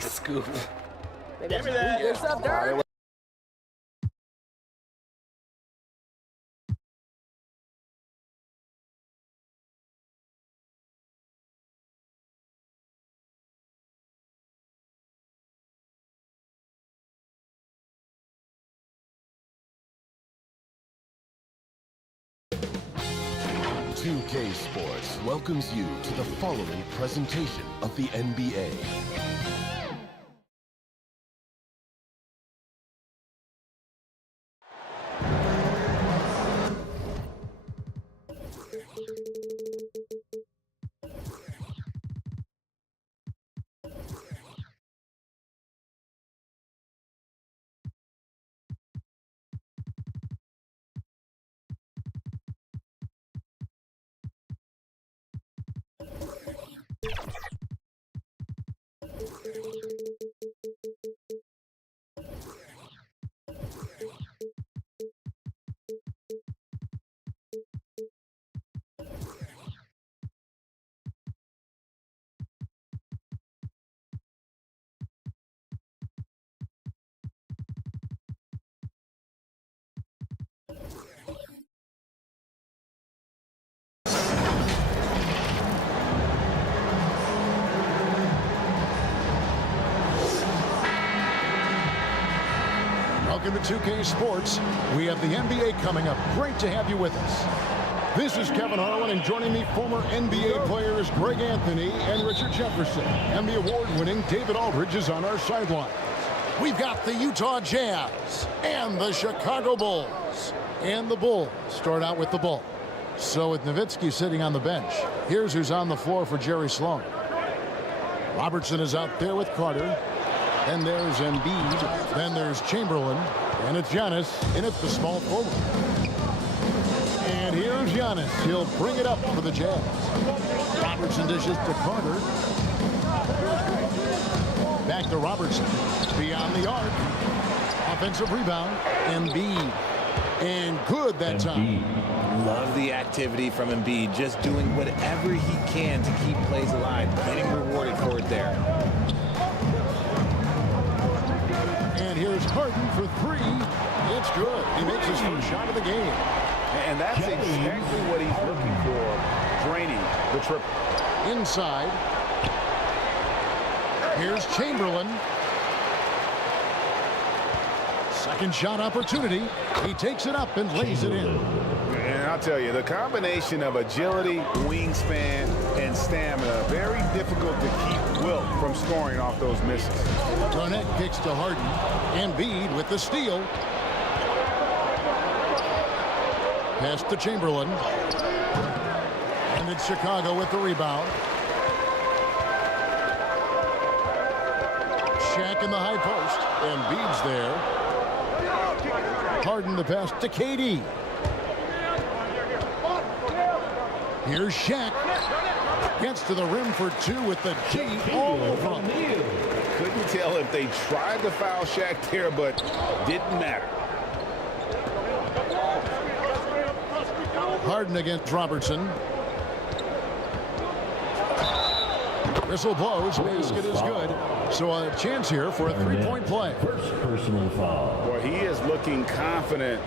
Scoop. Give me that. What's up, Dirk? UK Sports welcomes you to the following presentation of the NBA. Welcome to 2K Sports. We have the NBA coming up. Great to have you with us. This is Kevin Harlan, and joining me, former NBA players Greg Anthony and Richard Jefferson. And the award-winning David Aldridge is on our sideline. We've got the Utah Jazz and the Chicago Bulls. And the Bulls start out with the ball. So with Nowitzki sitting on the bench, here's who's on the floor for Jerry Sloan. Robertson is out there with Carter. Then there's Embiid. Then there's Chamberlain. And it's Giannis in at the small forward. And here's Giannis. He'll bring it up for the Jazz. Robertson dishes to Carter. Back to Robertson. Beyond the arc. Offensive rebound. Embiid. And good that time. Love the activity from Embiid. Just doing whatever he can to keep plays alive. Getting rewarded for it there. And here's Harden for three. It's good. He makes his first shot of the game. And that's exactly what he's looking for, draining the triple. Inside. Here's Chamberlain. Second shot opportunity. He takes it up and lays it in. And I'll tell you, the combination of agility, wingspan, and stamina, very difficult to keep Wilt from scoring off those misses. Garnett kicks to Harden. Embiid with the steal. Pass to Chamberlain. And it's Chicago with the rebound. Shaq in the high post. Embiid's there. Harden the pass to KD. Here's Shaq. Gets to the rim for two with the G all over him. Couldn't tell if they tried to foul Shaq there, but didn't matter. Harden against Robertson. Whistle blows. Basket is good. So a chance here for a three-point play. First personal foul. Well, he is looking confident.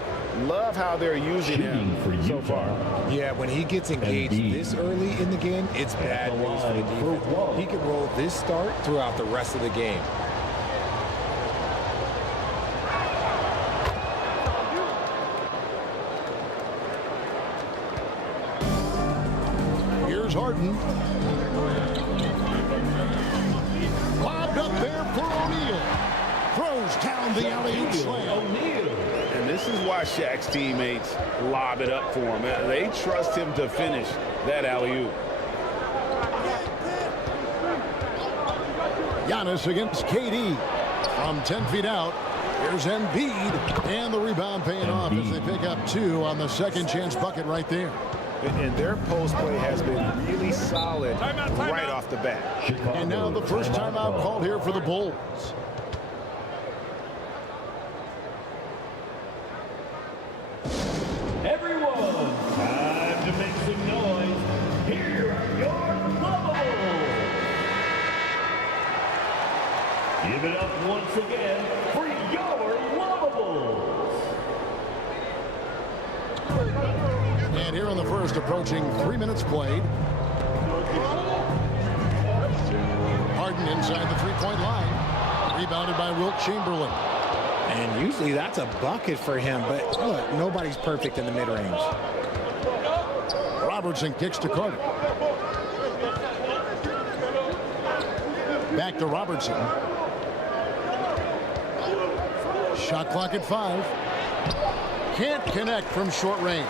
Love how they're using him so far. Yeah, when he gets engaged this early in the game, it's bad news for the defense. He can roll this start throughout the rest of the game. Here's Harden. Lobbed up there for O'Neal. Throws down the alley-oop slam. And this is why Shaq's teammates lob it up for him. They trust him to finish that alley-oop. Giannis against KD from 10 feet out. Here's Embiid, and the rebound paying off as they pick up two on the second chance bucket right there. And their post play has been really solid right off the bat. And now the first timeout called here for the Bulls. Everyone, time to make some noise. Here are your bubbles. Give it up once again for your lavables. And here in the first, approaching 3 minutes played. Harden inside the three-point line. Rebounded by Wilt Chamberlain. And usually that's a bucket for him, but look, nobody's perfect in the mid-range. Robertson kicks to Carter. Back to Robertson. Shot clock at 5. Can't connect from short range.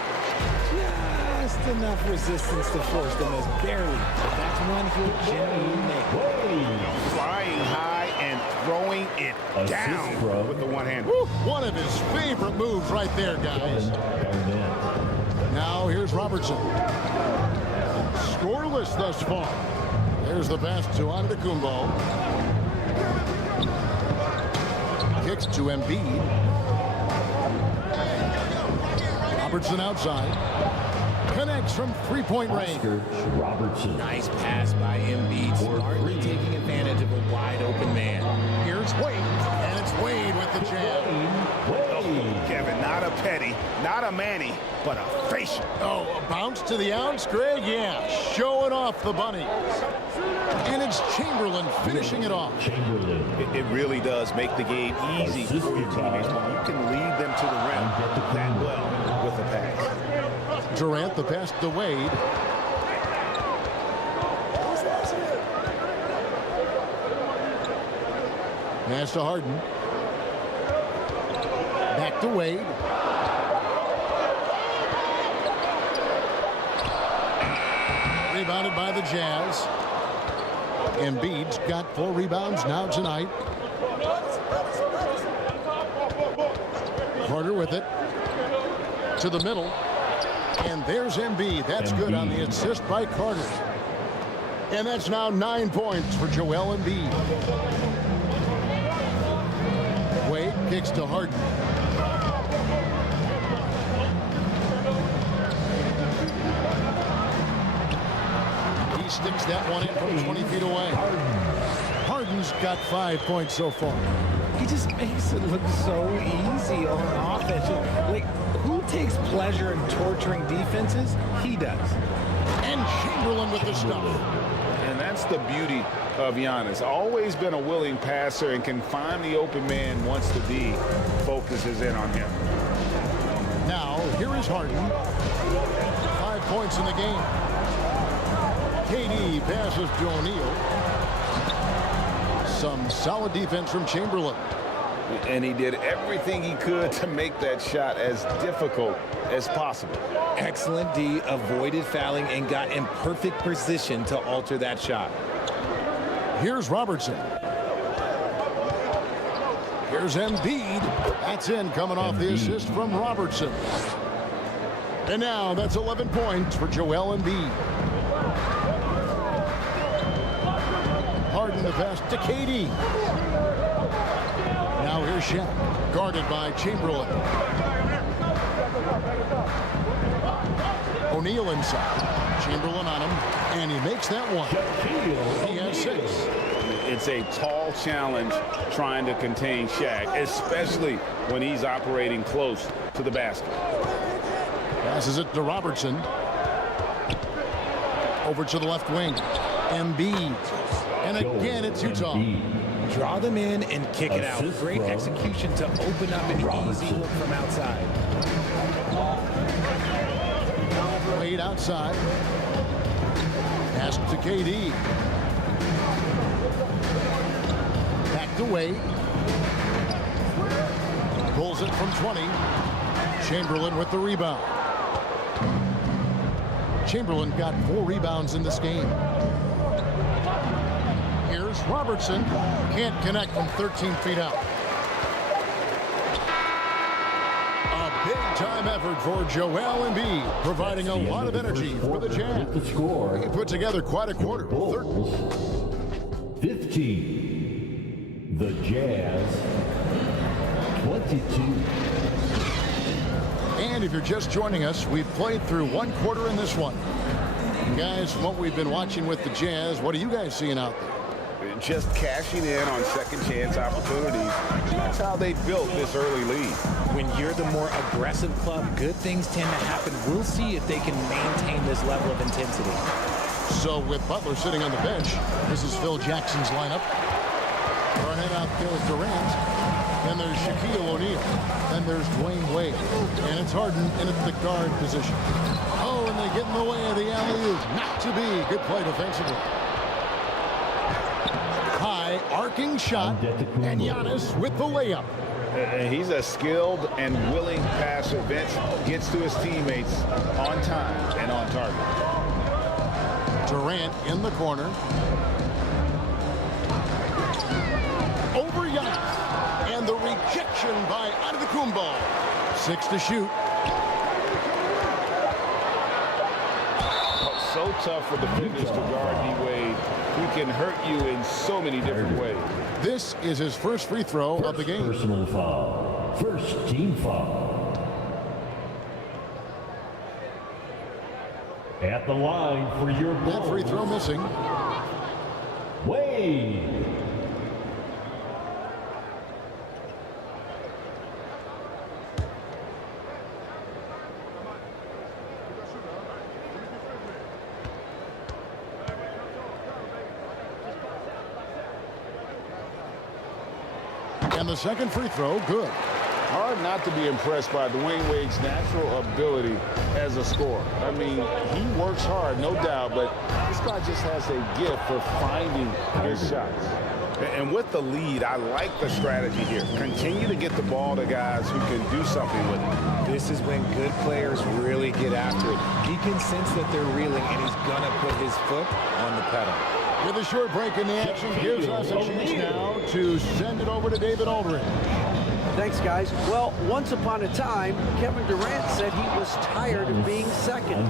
Just enough resistance to force them as barely. But that's one he'll generally make. Flying high and throwing it down with the one hand. Woo, one of his favorite moves right there, guys. Now here's Robertson. Scoreless thus far. There's the pass to Antetokounmpo. Kicks to Embiid. Robertson outside. Connects from three-point range. Robertson. Nice pass by Embiid, smartly taking advantage of a wide-open man. Here's Wade, and it's Wade with the jab. Kevin, not a petty, not a Manny, but a facial. Oh, a bounce to the outs, Greg? Yeah, showing off the bunny. And it's Chamberlain finishing it off. It really does make the game easy for your teammates when you can lead them to the rim that well with a pass. Durant, the pass to Wade. Pass to Harden. Back to Wade. Rebounded by the Jazz. Embiid's got 4 rebounds now tonight. Carter with it. To the middle. And there's Embiid. That's good on the assist by Carter. And that's now 9 points for Joel Embiid. Wade kicks to Harden. He sticks that one in from 20 feet away. Harden's got 5 points so far. He just makes it look so easy on offense. Like, who takes pleasure in torturing defenses? He does. And Chamberlain with the stuff. And that's the beauty of Giannis. Always been a willing passer and can find the open man once the D focuses in on him. Now, here is Harden. 5 points in the game. KD passes to O'Neal. Some solid defense from Chamberlain. And he did everything he could to make that shot as difficult as possible. Excellent D, avoided fouling, and got in perfect position to alter that shot. Here's Robertson. Here's Embiid. That's in, coming off the assist from Robertson. And now that's 11 points for Joel Embiid. Harden the pass to KD. Now here's Shaq, guarded by Chamberlain. O'Neal inside. Chamberlain on him, and he makes that one. He has 6. It's a tall challenge trying to contain Shaq, especially when he's operating close to the basket. Passes it to Robertson. Over to the left wing. Embiid. And again, it's Utah. Draw them in and kick it out. Great execution to open up an easy look from outside. Wade outside. Pass to KD. Back to Wade. Pulls it from 20. Chamberlain with the rebound. Chamberlain got 4 rebounds in this game. Here's Robertson. Can't connect from 13 feet out. A big-time effort for Joel Embiid, providing a lot of energy for the Jazz. He put together quite a quarter. 15. The Jazz. 22. And if you're just joining us, we've played through 1 quarter in this one. And guys, from what we've been watching with the Jazz, what are you guys seeing out there? just cashing in on second chance opportunities. That's how they built this early lead. When you're the more aggressive club, good things tend to happen. We'll see if they can maintain this level of intensity. So with Butler sitting on the bench, this is Phil Jackson's lineup. Barnett out there with Durant. Then there's Shaquille O'Neal. Then there's Dwayne Wade. And it's Harden in at the guard position. Oh, and they get in the way of the alley-oop. Not to be. Good play defensively. High arcing shot. And Giannis with the layup. And he's a skilled and willing passer. Vince gets to his teammates on time and on target. Durant in the corner. Over Giannis. And the rejection by Antetokounmpo. 6 to shoot. So tough for defenders to guard D-Wade. He can hurt you in so many different ways. This is his first free throw of the game. Personal foul. First team foul. At the line for your ball. That free throw missing. Wade. And the second free throw, good. Hard not to be impressed by Dwayne Wade's natural ability as a scorer. I mean, he works hard, no doubt, but this guy just has a gift for finding his shots. And with the lead, I like the strategy here. Continue to get the ball to guys who can do something with it. This is when good players really get after it. He can sense that they're reeling, and he's going to put his foot on the pedal. With a short break in the action, gives us a chance now to send it over to David Aldridge. Thanks, guys. Well, once upon a time, Kevin Durant said he was tired of being second.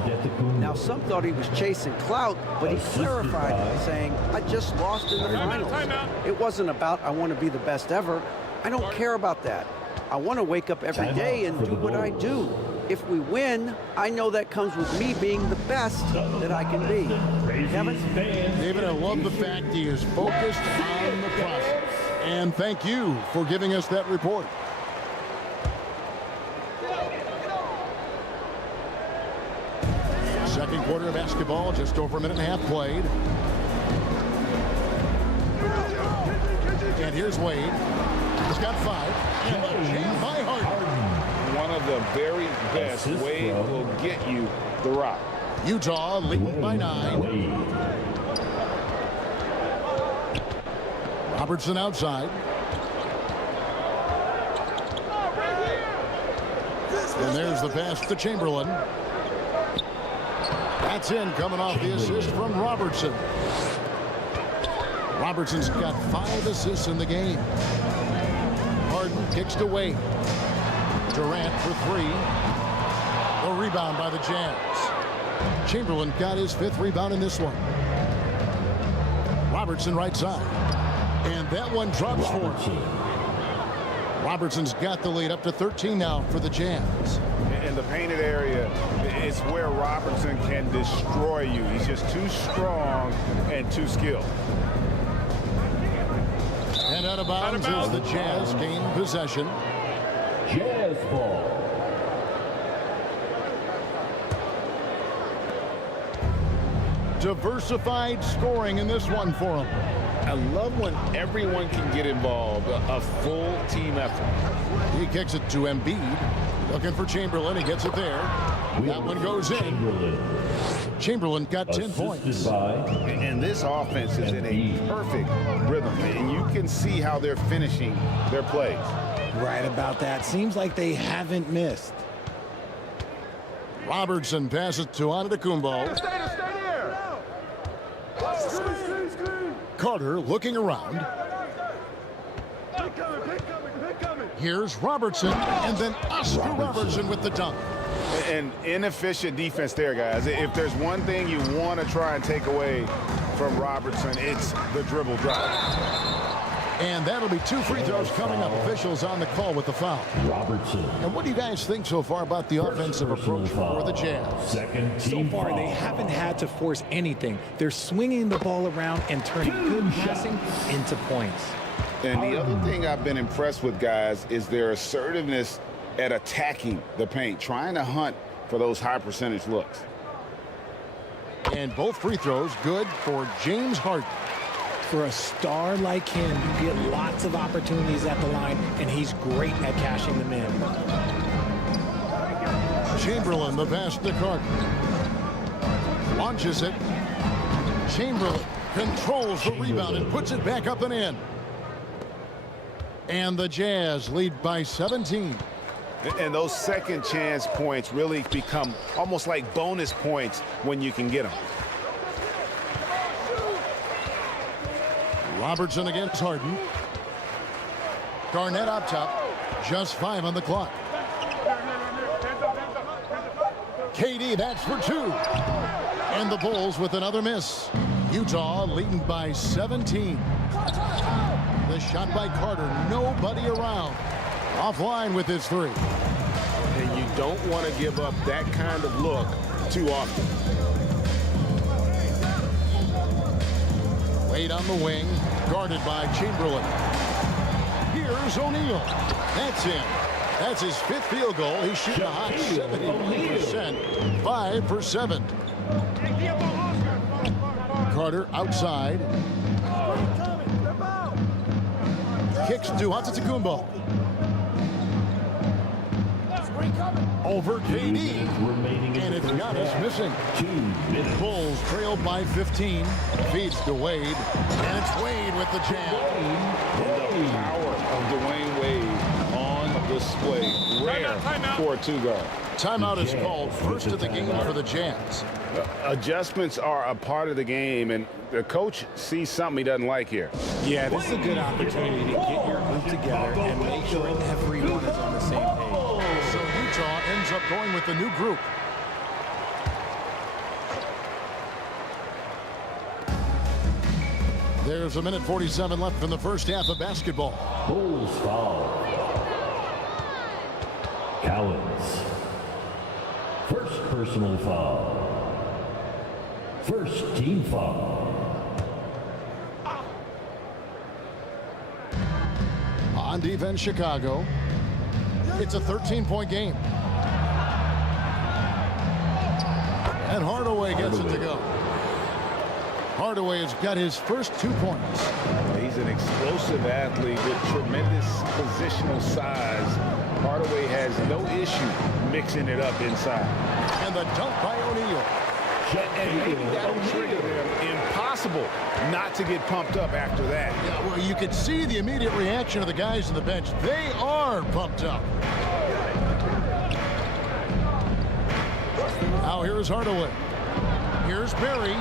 Now, some thought he was chasing clout, but he clarified by saying, I just lost in the finals. It wasn't about, I want to be the best ever. I don't care about that. I want to wake up every day and do what I do. If we win, I know that comes with me being the best that I can be. Kevin? David, I love the fact he is focused on the process. And thank you for giving us that report. Second quarter of basketball, just over a minute and a half played. And here's Wade. He's got 5. And the jam by Harden. One of the very best. Wade will get you the rock. Utah leading by 9. Robertson outside. And there's the pass to Chamberlain. That's in, coming off the assist from Robertson. Robertson's got 5 assists in the game. Harden kicks to Wade. Durant for 3. The rebound by the Jazz. Chamberlain got his 5th rebound in this one. Robertson right side. And that one drops for him. Robertson's got the lead up to 13 now for the Jazz. In the painted area, it's where Robertson can destroy you. He's just too strong and too skilled. And out of bounds as the Jazz gain possession. Jazz ball. Diversified scoring in this one for him. I love when everyone can get involved, a full team effort. He kicks it to Embiid. Looking for Chamberlain. He gets it there. That one goes in. Chamberlain got 10 points. And this offense is in a perfect rhythm. And you can see how they're finishing their plays. Right about that. Seems like they haven't missed. Robertson passes to Antetokounmpo. Carter looking around. Here's Robertson, and then Oscar Robertson with the dunk. An inefficient defense there, guys. If there's one thing you want to try and take away from Robertson, it's the dribble drive. And that'll be 2 free throws coming up. Officials on the call with the foul. Robertson. And what do you guys think so far about the offensive approach for the Jazz? Second So team far, foul. they haven't had to force anything. They're swinging the ball around and turning good passing into points. And the other thing I've been impressed with, guys, is their assertiveness at attacking the paint, trying to hunt for those high percentage looks. And both free throws good for James Harden. For a star like him, you get lots of opportunities at the line, and he's great at cashing them in. Chamberlain, the pass to Carter. Launches it. Chamberlain controls the rebound and puts it back up and in. And the Jazz lead by 17. And those second chance points really become almost like bonus points when you can get them. Robertson against Harden. Garnett up top. Just 5 on the clock. KD, that's for 2. And the Bulls with another miss. Utah leading by 17. The shot by Carter. Nobody around. Offline with his 3. And you don't want to give up that kind of look too often. Wade on the wing, guarded by Chamberlain. Here's O'Neal. That's in. That's his 5th field goal. He's shooting a hot 71%. 5 for 7. Carter outside. Kicks to Antetokounmpo. Over KD. And it's Giannis missing. 2 minutes. Bulls trail by 15. Feeds to Wade. And it's Wade with the jam. The power of Dwayne Wade on display. Rare for a 2-guard. Timeout is called. First of the game for the Jazz. Adjustments are a part of the game, and the coach sees something he doesn't like here. Yeah, this is a good opportunity to get your group together and make sure everyone is on the same page. So Utah ends up going with the new group. There's a minute 47 left in the first half of basketball. Bulls foul. Collins. First personal foul. First team foul. On defense, Chicago. It's a 13-point game. And Hardaway gets it to go. Hardaway has got his first 2 points. He's an explosive athlete with tremendous positional size. Hardaway has no issue mixing it up inside. And the dunk by O'Neal. And maybe that'll trigger them. Impossible not to get pumped up after that. Yeah, well, you could see the immediate reaction of the guys on the bench. They are pumped up. Now here's Hardaway. Here's Barry.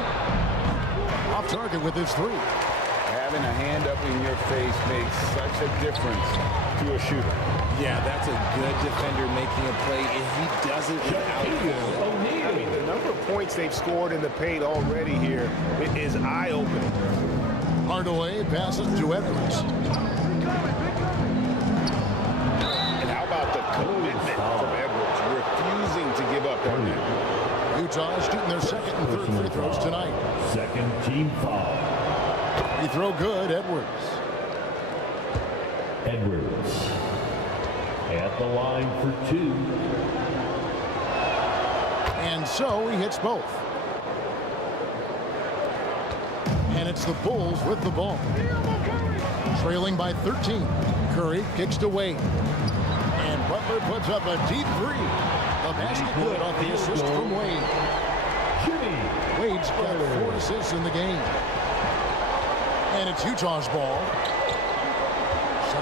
Off target with his 3. Having a hand up in your face makes such a difference to a shooter. Yeah, that's a good defender making a play, and he does it without foul. I mean, the number of points they've scored in the paint already here is eye-opening. Hardaway passes to Edwards. And how about the commitment from Edwards, refusing to give up on him. Utah is shooting their second and third free throws tonight. Second team foul. Free throw good, Edwards. Edwards. At the line for 2. And so he hits both. And it's the Bulls with the ball. Trailing by 13. Curry kicks to Wade. And Butler puts up a deep 3. The basket good off the assist from Wade. Wade's got 4 assists in the game. And it's Utah's ball.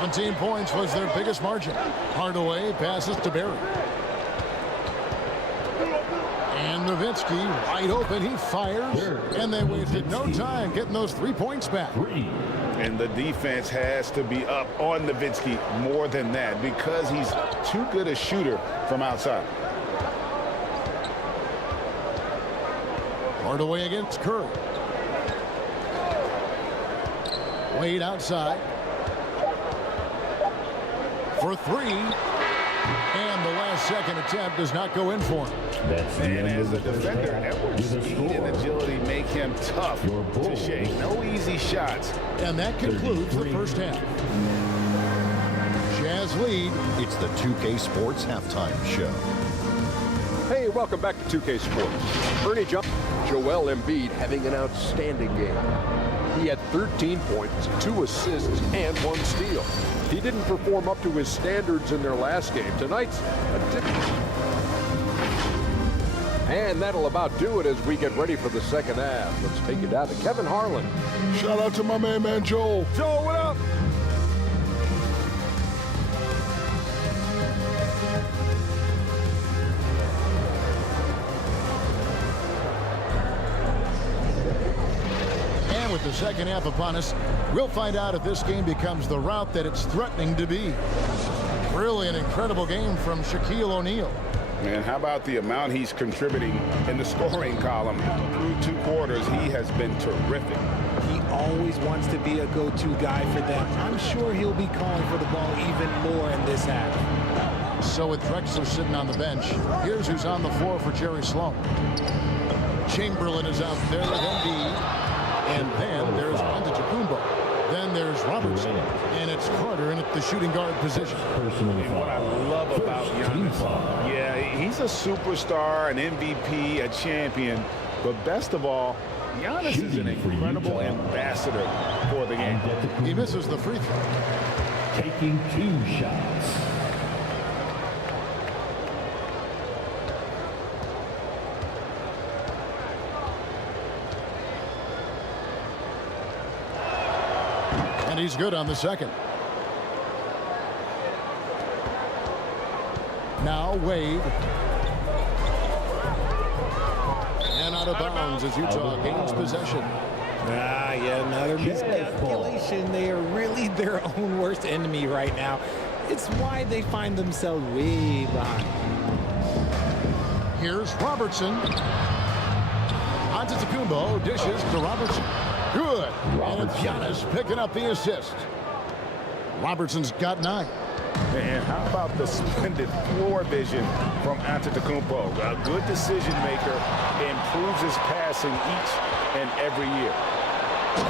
17 points was their biggest margin. Hardaway passes to Barry. And Nowitzki wide open. He fires. And they wasted no time getting those 3 points back. And the defense has to be up on Nowitzki more than that because he's too good a shooter from outside. Hardaway against Curry. Wade outside. for three. And the last second attempt does not go in for him. That's the And end as of a the first defender, half Edwards' with a speed and score. agility make him tough Your to Bulls. shake. No easy shots. And that concludes the 33. first half. Jazz lead. It's the 2K Sports Halftime Show. Hey, welcome back to 2K Sports. Ernie Johnson, Joel Embiid having an outstanding game. He had 13 points, 2 assists, and 1 steal. He didn't perform up to his standards in their last game. Tonight's a tip. And that'll about do it as we get ready for the second half. Let's take you down to Kevin Harlan. Shout out to my man Joel. Joe, what up? And with the second half upon us, we'll find out if this game becomes the route that it's threatening to be. Really an incredible game from Shaquille O'Neal. And how about the amount he's contributing in the scoring column? Through 2 quarters, he has been terrific. He always wants to be a go-to guy for them. I'm sure he'll be calling for the ball even more in this half. So with Drexler sitting on the bench, here's who's on the floor for Jerry Sloan. Chamberlain is out there with Embiid. And then there's Antetokounmpo. Then there's Robertson. And it's Carter in at the shooting guard position. And what I love about Giannis, yeah, he's a superstar, an MVP, a champion. But best of all, Giannis is an incredible ambassador for the game. He misses the free throw. Taking 2 shots. And he's good on the second. Now Wade. And out of bounds as Utah gains possession. Yeah, another miscalculation. They are really their own worst enemy right now. It's why they find themselves way behind. Here's Robertson. Antetokounmpo dishes to Robertson. Good. And it's Giannis picking up the assist. Robertson's got 9. And how about the splendid floor vision from Antetokounmpo? A good decision maker, improves his passing each and every year.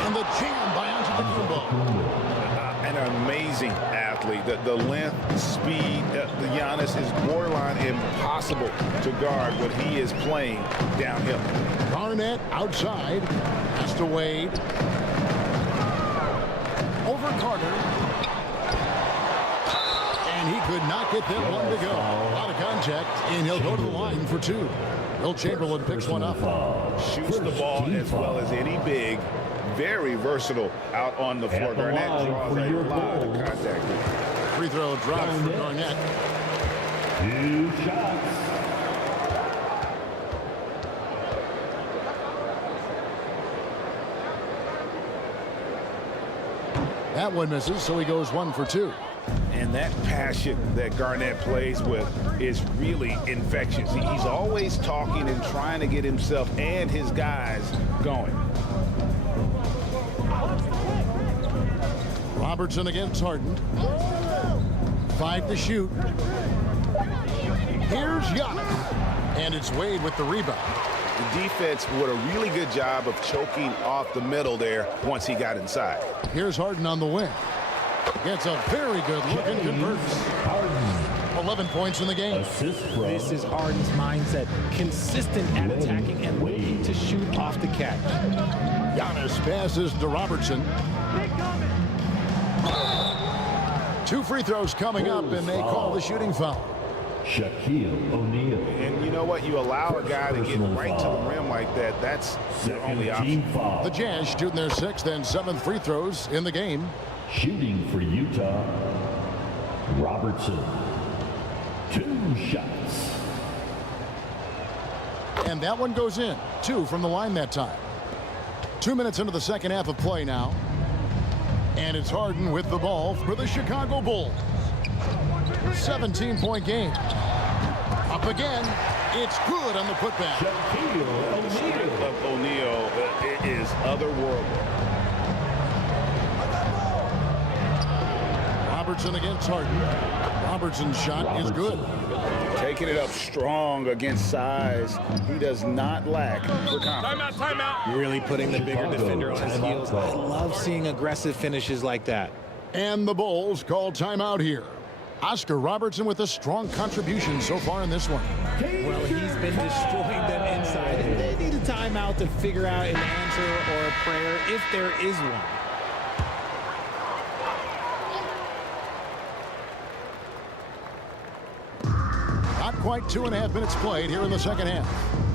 And the jam by Antetokounmpo. An amazing athlete. The length, speed, the Giannis is borderline impossible to guard when he is playing downhill. Garnett outside. Pass to Wade. Over Carter. And he could not get that one to go. Out of contact, and he'll go to the line for 2. Will Chamberlain picks one up. Shoots the ball as well as any big. Very versatile out on the floor. Garnett draws a lot of contact. Free throw drop for Garnett. 2 shots. That one misses, so he goes 1 for 2. And that passion that Garnett plays with is really infectious. He's always talking and trying to get himself and his guys going. Robertson against Harden. 5 to shoot. Here's Giannis. And it's Wade with the rebound. The defense did a really good job of choking off the middle there once he got inside. Here's Harden on the wing. Gets a very good look and converts. 11 points in the game. This is Harden's mindset. Consistent at attacking and looking to shoot off the catch. Giannis passes to Robertson. 2 free throws coming up, and they call the shooting foul. Shaquille O'Neal. And you know what? You allow a guy to get right to the rim like that. That's their only option. The Jazz shooting their 6th and 7th free throws in the game. Shooting for Utah, Robertson. 2 shots. And that one goes in. 2 from the line that time. 2 minutes into the second half of play now. And it's Harden with the ball for the Chicago Bulls. 17-point game. Up again. It's good on the putback. The strength of O'Neal is otherworldly. Robertson against Harden. Robertson's shot is good. Taking it up strong against size. He does not lack for confidence. Timeout. Really putting the bigger defender on his heels. I love seeing aggressive finishes like that. And the Bulls call timeout here. Oscar Robertson with a strong contribution so far in this one. Well, he's been destroying them inside, and they need a timeout to figure out an answer or a prayer if there is one. Not quite 2.5 minutes played here in the second half.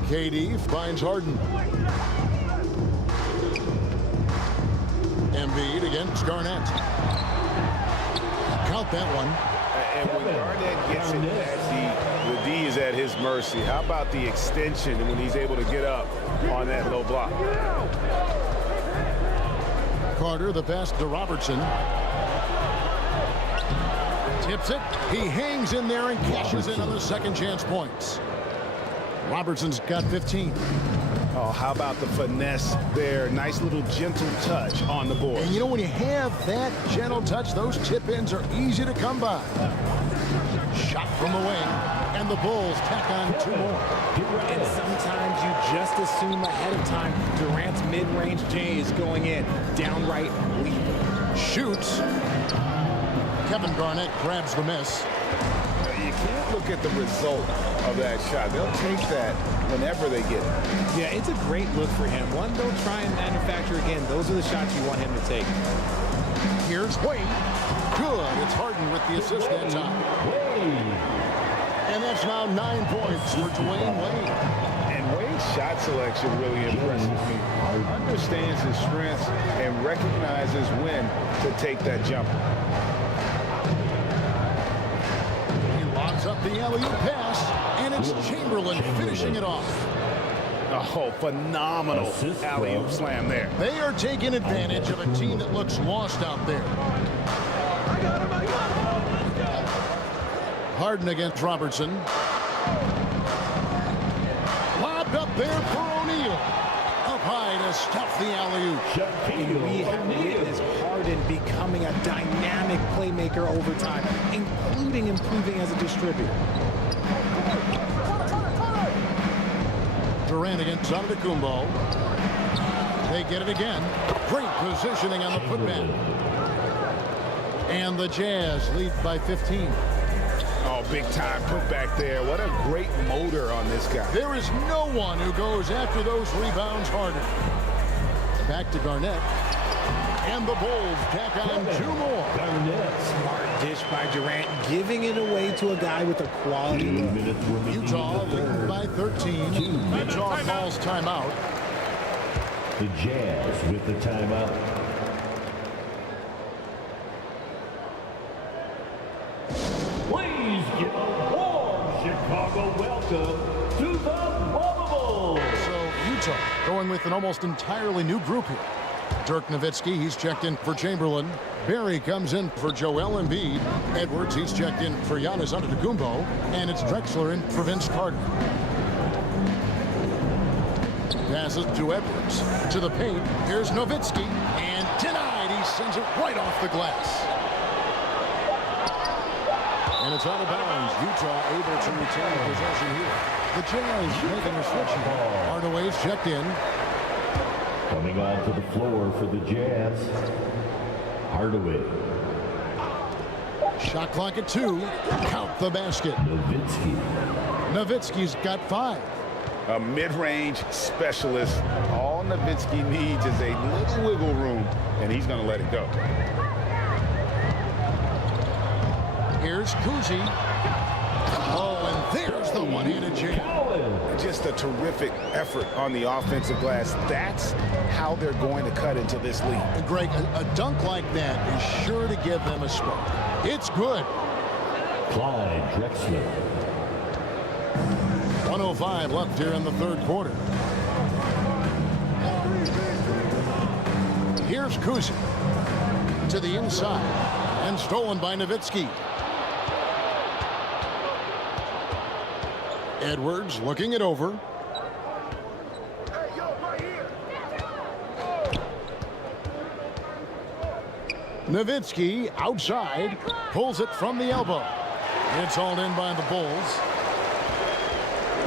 KD finds Harden. Embiid against Garnett. Count that one. And when Garnett gets it that deep, the D is at his mercy. How about the extension when he's able to get up on that low block? Carter, the pass to Robertson. Tips it. He hangs in there and cashes in on the second chance points. Robertson's got 15. Oh, how about the finesse there? Nice little gentle touch on the board. And you know, when you have that gentle touch, those tip-ins are easy to come by. Shot from the wing, and the Bulls tack on 2 more. And sometimes you just assume ahead of time Durant's mid-range J is going in. Downright lethal. Shoots. Kevin Garnett grabs the miss. You can't look at the result of that shot. They'll take that whenever they get it. Yeah, it's a great look for him. One they'll try and manufacture again. Those are the shots you want him to take. Here's Wade. Good. It's Harden with the assist that time. And that's now 9 points for Dwayne Wade. And Wade's shot selection really impresses me. Understands his strengths and recognizes when to take that jumper. Up the alley-oop pass, and it's Chamberlain finishing it off. Oh, phenomenal alley-oop slam there. They are taking advantage of a team that looks lost out there. Harden against Robertson. Lobbed up there for O'Neal. Up high to stuff the alley-oop. We have witnessed Harden becoming a dynamic playmaker over time, including improving as a distributor. Durant against Antetokounmpo. They get it again. Great positioning on the putback. And the Jazz lead by 15. Oh, big time putback there. What a great motor on this guy. There is no one who goes after those rebounds harder. Back to Garnett. And the Bulls tack on 2 more. Smart dish by Durant, giving it away to a guy with a quality look. Utah leading by 13. Utah calls timeout. The Jazz with the timeout. Please give a warm Chicago welcome to the Bubble. So Utah going with an almost entirely new group here. Dirk Nowitzki, he's checked in for Chamberlain. Barry comes in for Joel Embiid. Edwards, he's checked in for Giannis Antetokounmpo. And it's Drexler in for Vince Carter. Passes to Edwards. To the paint. Here's Nowitzki. And denied. He sends it right off the glass. And it's out of bounds. Utah able to retain possession here. The Jazz making a switch here. Hardaway's checked in. Coming onto the floor for the Jazz, Hardaway. Shot clock at 2. Count the basket. Nowitzki's got 5. A mid-range specialist. All Nowitzki needs is a little wiggle room, and he's going to let it go. Here's Kuzi. Oh, and there's the one-handed jam. Just a terrific effort on the offensive glass. That's how they're going to cut into this league. And Greg, a dunk like that is sure to give them a spark. It's good. Clyde Drexler. 1:05 left here in the third quarter. Here's Kuzi to the inside and stolen by Nowitzki. Edwards looking it over. Nowitzki outside, pulls it from the elbow. It's hauled in by the Bulls.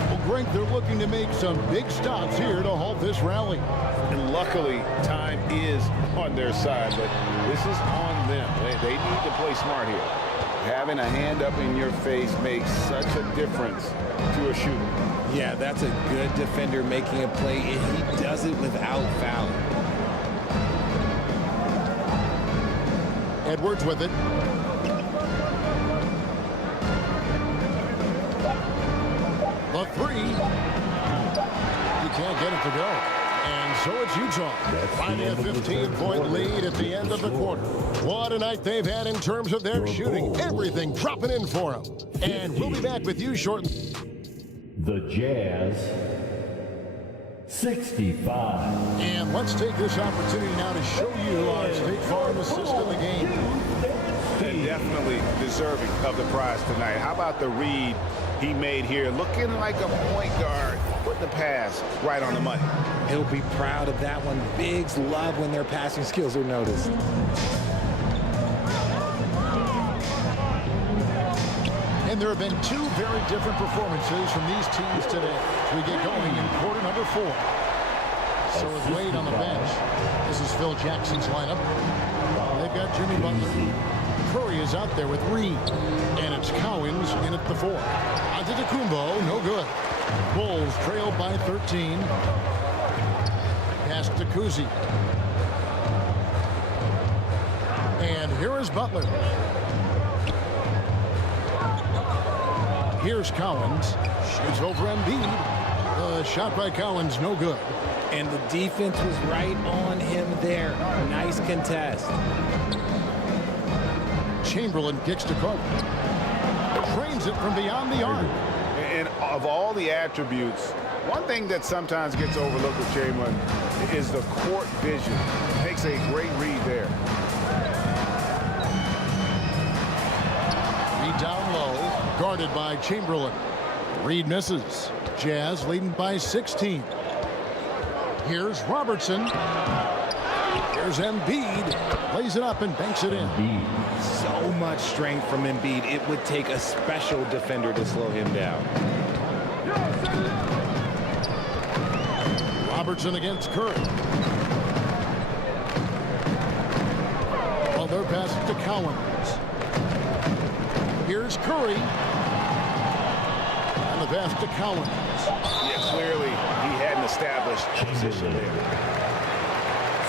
Well, Greg, they're looking to make some big stops here to halt this rally. And luckily, time is on their side, but this is on them. They need to play smart here. Having a hand up in your face makes such a difference to a shooter. Yeah, that's a good defender making a play, and he does it without fouling. Edwards with it. The three. You can't get it to go. And so it's Utah. Finding a 15-point lead at the end of the quarter. What a night they've had in terms of their shooting. Everything dropping in for them. And we'll be back with you shortly. The Jazz 65. And let's take this opportunity now to show you our State Farm assist of the game. And definitely deserving of the prize tonight. How about the read he made here? Looking like a point guard. Put the pass right on the money. He'll be proud of that one. Bigs love when their passing skills are noticed. And there have been two very different performances from these teams today as we get going in quarter number 4. So is Wade on the bench. This is Phil Jackson's lineup. They've got Jimmy Butler. Curry is out there with Reed. And it's Cowens in at the 4. Antetokounmpo, no good. Bulls trailed by 13. Pass to Kuzi. And here is Butler. Here's Cowens. Shoots over Embiid. Shot by Cowens, no good. And the defense was right on him there. Nice contest. Chamberlain kicks to Carter. Drains it from beyond the arc. And of all the attributes, one thing that sometimes gets overlooked with Chamberlain is the court vision. Makes a great read there. Reed down low, guarded by Chamberlain. Reed misses. Jazz leading by 16. Here's Robertson. Here's Embiid. Lays it up and banks it in. So much strength from Embiid. It would take a special defender to slow him down. Robertson against Curry. Well, they're passing to Cowens. Here's Curry. And the pass to Cowens. Yeah, clearly he hadn't established position there.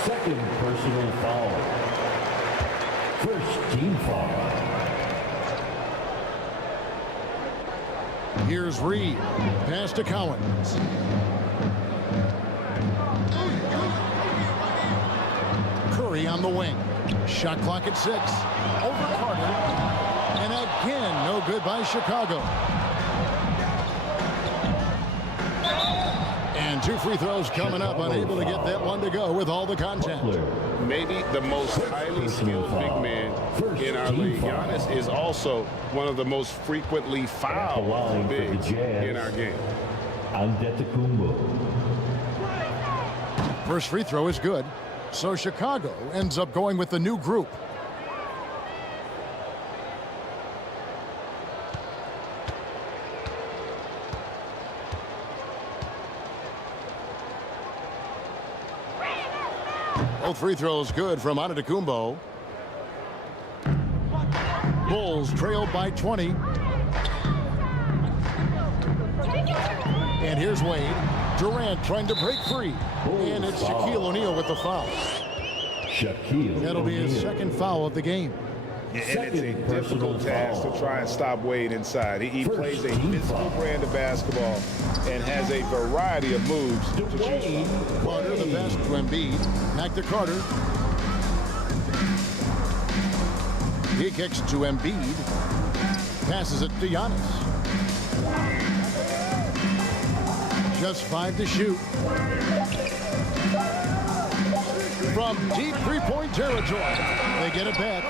Second personal foul. First team foul. Here's Reed. Pass to Cowens. Curry on the wing. Shot clock at 6. Over Carter. And again, no good by Chicago. And 2 free throws coming up. Unable to get that one to go with all the contact. Maybe the most highly skilled big man in our league. Giannis is also one of the most frequently fouled bigs in our game. Antetokounmpo. First free throw is good. So Chicago ends up going with the new group. Both free throws good from Antetokounmpo. Bulls trailed by 20. And here's Wade. Durant trying to break free. And it's Shaquille O'Neal with the foul. That'll be his second foul of the game. And it's a difficult task to try and stop Wade inside. He plays a physical brand of basketball and has a variety of moves to choose from. Carter the best to Embiid. Back to Carter. He kicks to Embiid. Passes it to Giannis. Just 5 to shoot. From deep three-point territory. They get it back.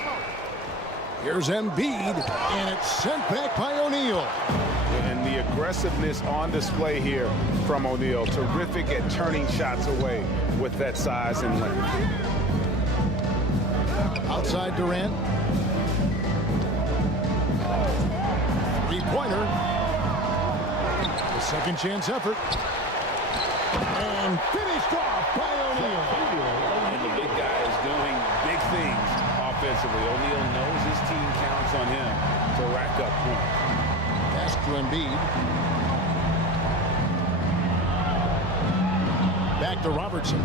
Here's Embiid, and it's sent back by O'Neal. And the aggressiveness on display here from O'Neal. Terrific at turning shots away with that size and length. Outside Durant. Three-pointer. The second chance effort. And finished off by O'Neal. And the big guy is doing big things offensively. O'Neal knows his team counts on him to rack up points. Pass to Embiid. Back to Robertson.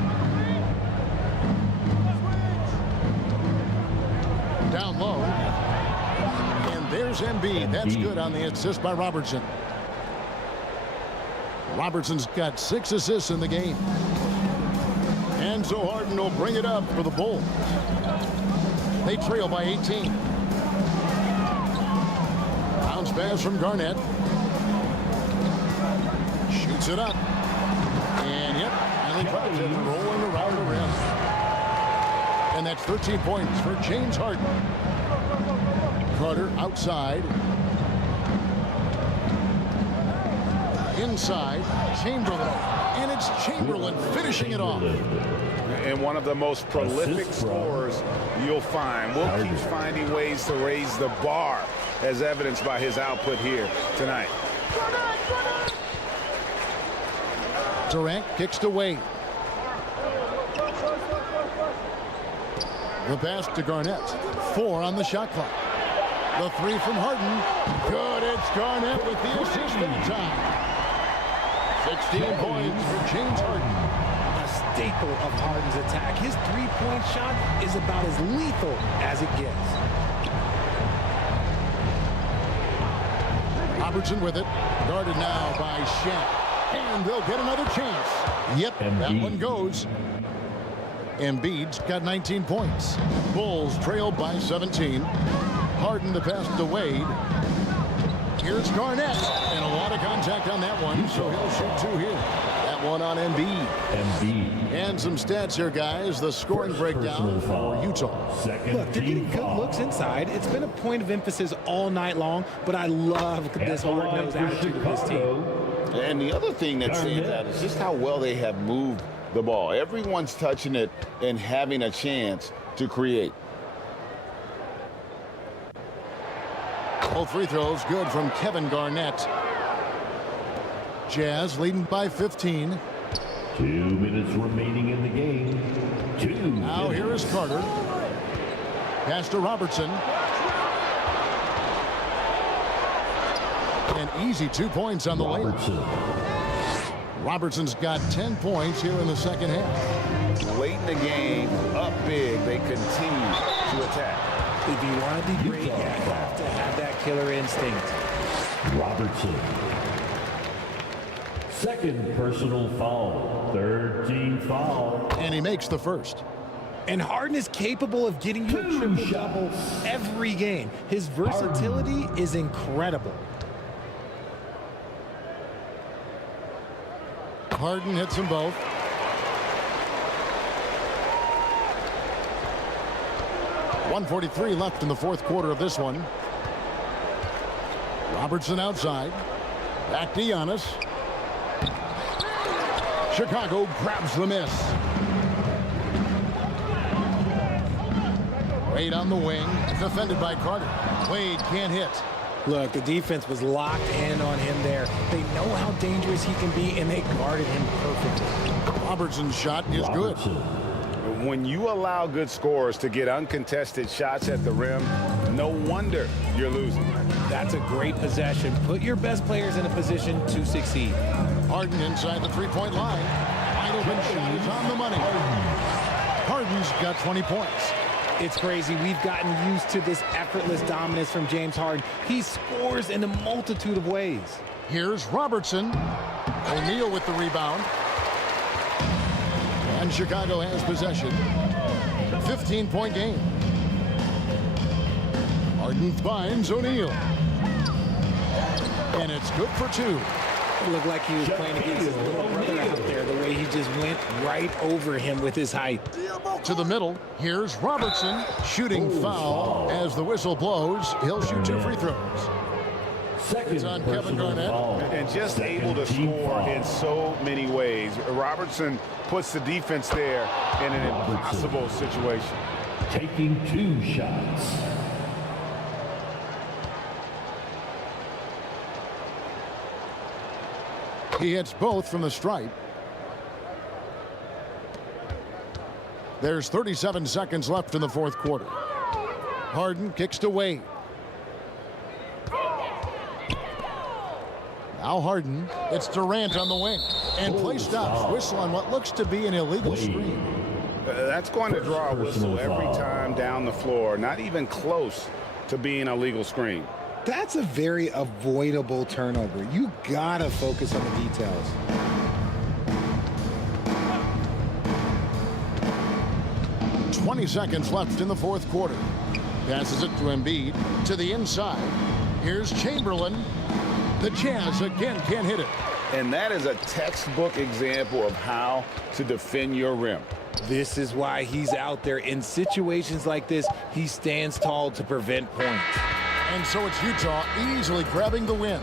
Down low. And there's Embiid. That's good on the assist by Robertson. Robertson's got 6 assists in the game. And so Harden will bring it up for the Bulls. They trail by 18. Bounce pass from Garnett. Shoots it up. And yep, finally drops it, rolling around the rim. And that's 13 points for James Harden. Carter outside. Inside, Chamberlain. And it's Chamberlain finishing it off. And one of the most prolific scorers you'll find. Will keeps finding ways to raise the bar, as evidenced by his output here tonight. Durant kicks to Wade. The pass to Garnett. 4 on the shot clock. The 3 from Harden. Good. It's Garnett with the assist that time. 16 points for James Harden. A staple of Harden's attack. His three-point shot is about as lethal as it gets. Robertson with it. Guarded now by Shaq. And they'll get another chance. Yep, that one goes. Embiid's got 19 points. Bulls trail by 17. Harden the pass to Wade. Here's Garnett. And a lot of contact on that one, so he'll shoot 2 here. That one on Embiid. And some stats here, guys. The scoring breakdown for Utah. Look, they're getting good looks inside. It's been a point of emphasis all night long, but I love this hard-nosed attitude of this team. And the other thing that stands out is just how well they have moved the ball. Everyone's touching it and having a chance to create. All free throws good from Kevin Garnett. Jazz leading by 15. 2 minutes remaining in the game. Now here is Carter. Pass to Robertson. An easy 2 points on the way. Robertson's got 10 points here in the second half. Late in the game, up big, they continue to attack. If you want to be great, you have to have that killer instinct. Robertson. Second personal foul. Third team foul. And he makes the first. And Harden is capable of getting you a triple-double every game. His versatility is incredible. Harden hits them both. .143 left in the fourth quarter of this one. Robertson outside. Back to Giannis. Chicago grabs the miss. Wade on the wing. Defended by Carter. Wade can't hit. Look, the defense was locked in on him there. They know how dangerous he can be, and they guarded him perfectly. Robertson's shot is good. When you allow good scorers to get uncontested shots at the rim, no wonder you're losing. That's a great possession. Put your best players in a position to succeed. Harden inside the three-point line. Wide open shot is on the money. Harden's got 20 points. It's crazy. We've gotten used to this effortless dominance from James Harden. He scores in a multitude of ways. Here's Robertson. O'Neal with the rebound. And Chicago has possession. 15-point game. Harden finds O'Neal. And it's good for 2. It looked like he was playing against his little brother out there, the way he just went right over him with his height. To the middle, here's Robertson. Shooting foul as the whistle blows. He'll shoot 2 free throws. It's on Kevin Garnett. And just able to score in so many ways. Robertson puts the defense there in an impossible situation. taking 2 shots. He hits both from the stripe. There's 37 seconds left in the fourth quarter. Harden kicks to Wade. Now Harden. It's Durant on the wing. And play stops. Whistle on what looks to be an illegal screen. That's going to draw a whistle every time down the floor. Not even close to being a legal screen. That's a very avoidable turnover. You gotta focus on the details. .20 seconds left in the fourth quarter. Passes it to Embiid to the inside. Here's Chamberlain. The Jazz again can't hit it. And that is a textbook example of how to defend your rim. This is why he's out there. In situations like this, he stands tall to prevent points. And so it's Utah easily grabbing the win.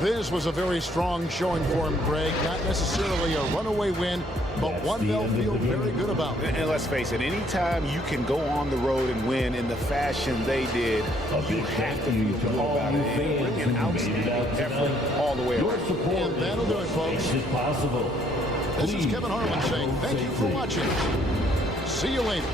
This was a very strong showing for him, Greg. Not necessarily a runaway win, but one they'll feel very good about. And let's face it, anytime you can go on the road and win in the fashion they did, you have to feel good about it. And really an outstanding effort all the way around. And that'll do it, folks. This is Kevin Harlan saying thank you for watching. See you later.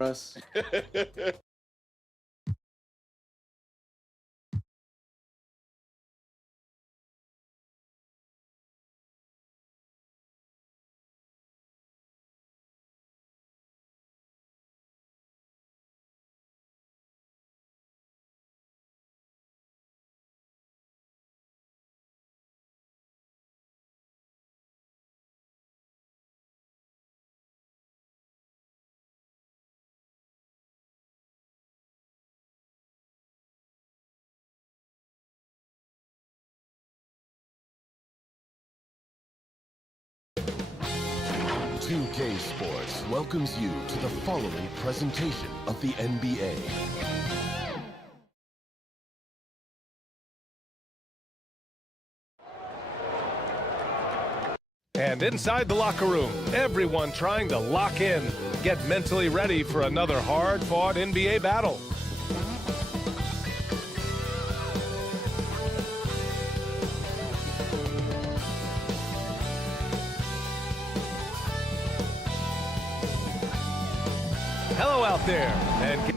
Us. 2K Sports welcomes you to the following presentation of the NBA. And inside the locker room, everyone trying to lock in, get mentally ready for another hard-fought NBA battle. Hello out there, and get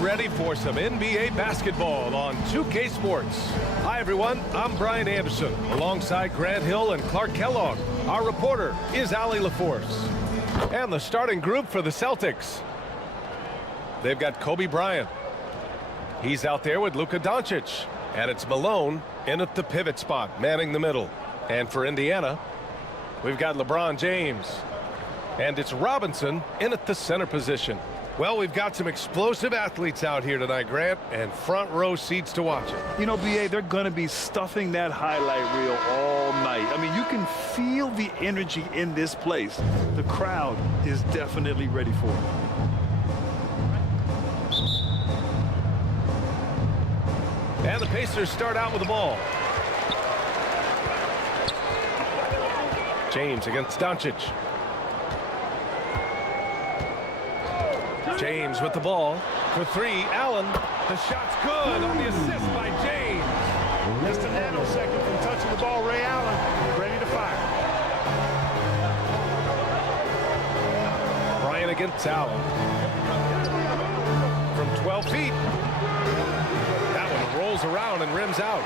ready for some NBA basketball on 2K Sports. Hi everyone, I'm Brian Anderson, alongside Grant Hill and Clark Kellogg. Our reporter is Allie LaForce. And the starting group for the Celtics. They've got Kobe Bryant. He's out there with Luka Doncic. And it's Malone in at the pivot spot, manning the middle. And for Indiana, we've got LeBron James. And it's Robinson in at the center position. Well, we've got some explosive athletes out here tonight, Grant, and front row seats to watch it. You know, BA, they're going to be stuffing that highlight reel all night. I mean, you can feel the energy in this place. The crowd is definitely ready for it. And the Pacers start out with the ball. James against Doncic. James with the ball for three. Allen, the shot's good on the assist by James. Just a nanosecond from touching the ball, Ray Allen ready to fire. Bryant against Allen. From 12 feet. That one rolls around and rims out.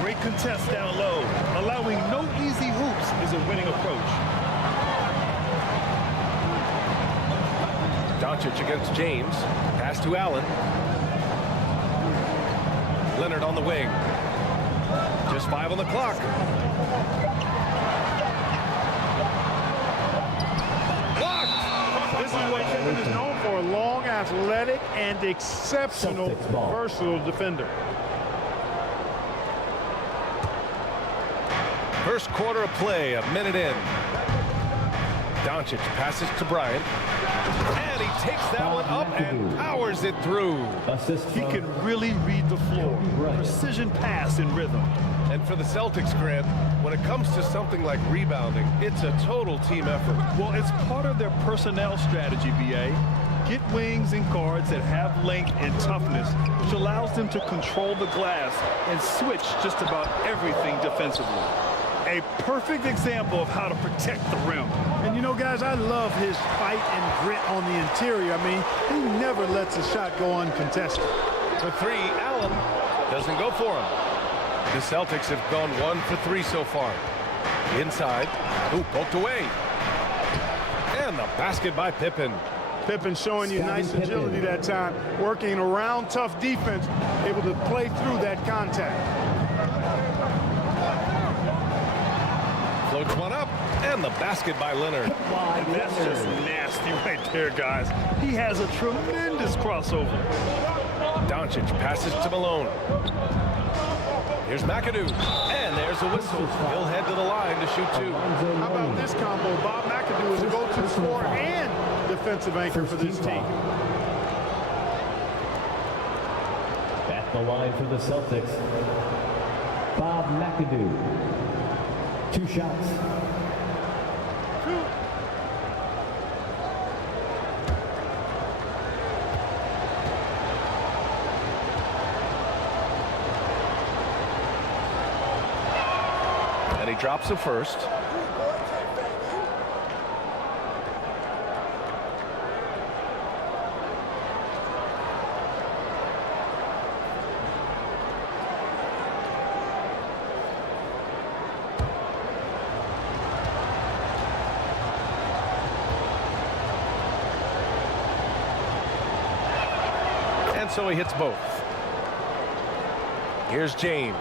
Great contest down low. Allowing no easy hoops is a winning approach. Doncic against James. Pass to Allen. Leonard on the wing. Just 5 on the clock. Blocked! This is what Kevin is known for, a long, athletic, and exceptional versatile defender. First quarter of play, a minute in. Doncic passes to Bryant. And he takes that one up and powers it through. He can really read the floor. Precision pass in rhythm. And for the Celtics, Grant, when it comes to something like rebounding, it's a total team effort. Well, it's part of their personnel strategy, BA. Get wings and guards that have length and toughness, which allows them to control the glass and switch just about everything defensively. A perfect example of how to protect the rim. And you know, guys, I love his fight and grit on the interior. I mean, he never lets a shot go uncontested. For three, Allen doesn't go for him. The Celtics have gone 1 for 3 so far. Inside. Ooh, poked away. And the basket by Pippen. Pippen showing you nice agility that time, working around tough defense, able to play through that contact. Floats one up, and the basket by Leonard. And that's just nasty right there, guys. He has a tremendous crossover. DONCIC passes to Malone. Here's McAdoo, and there's a whistle. He'll head to the line to shoot 2. How about this combo? Bob McAdoo is a go-to scorer and defensive anchor for this team. At the line for the Celtics, Bob McAdoo. 2 shots. And he drops the first. And so he hits both. Here's James.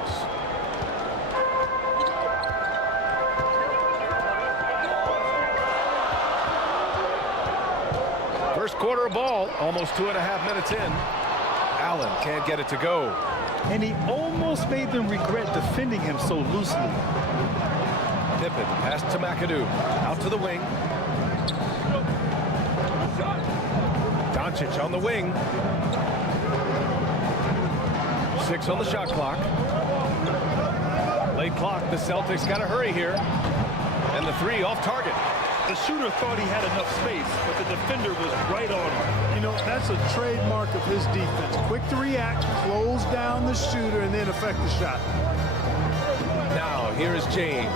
First quarter of ball, almost 2.5 minutes in. Allen can't get it to go. And he almost made them regret defending him so loosely. Pippen pass to McAdoo. Out to the wing. DONCIC on the wing. 6 on the shot clock. Late clock. The Celtics got to hurry here. And the 3 off target. The shooter thought he had enough space, but the defender was right on him. You know, that's a trademark of his defense. Quick to react, close down the shooter, and then affect the shot. Now, here is James.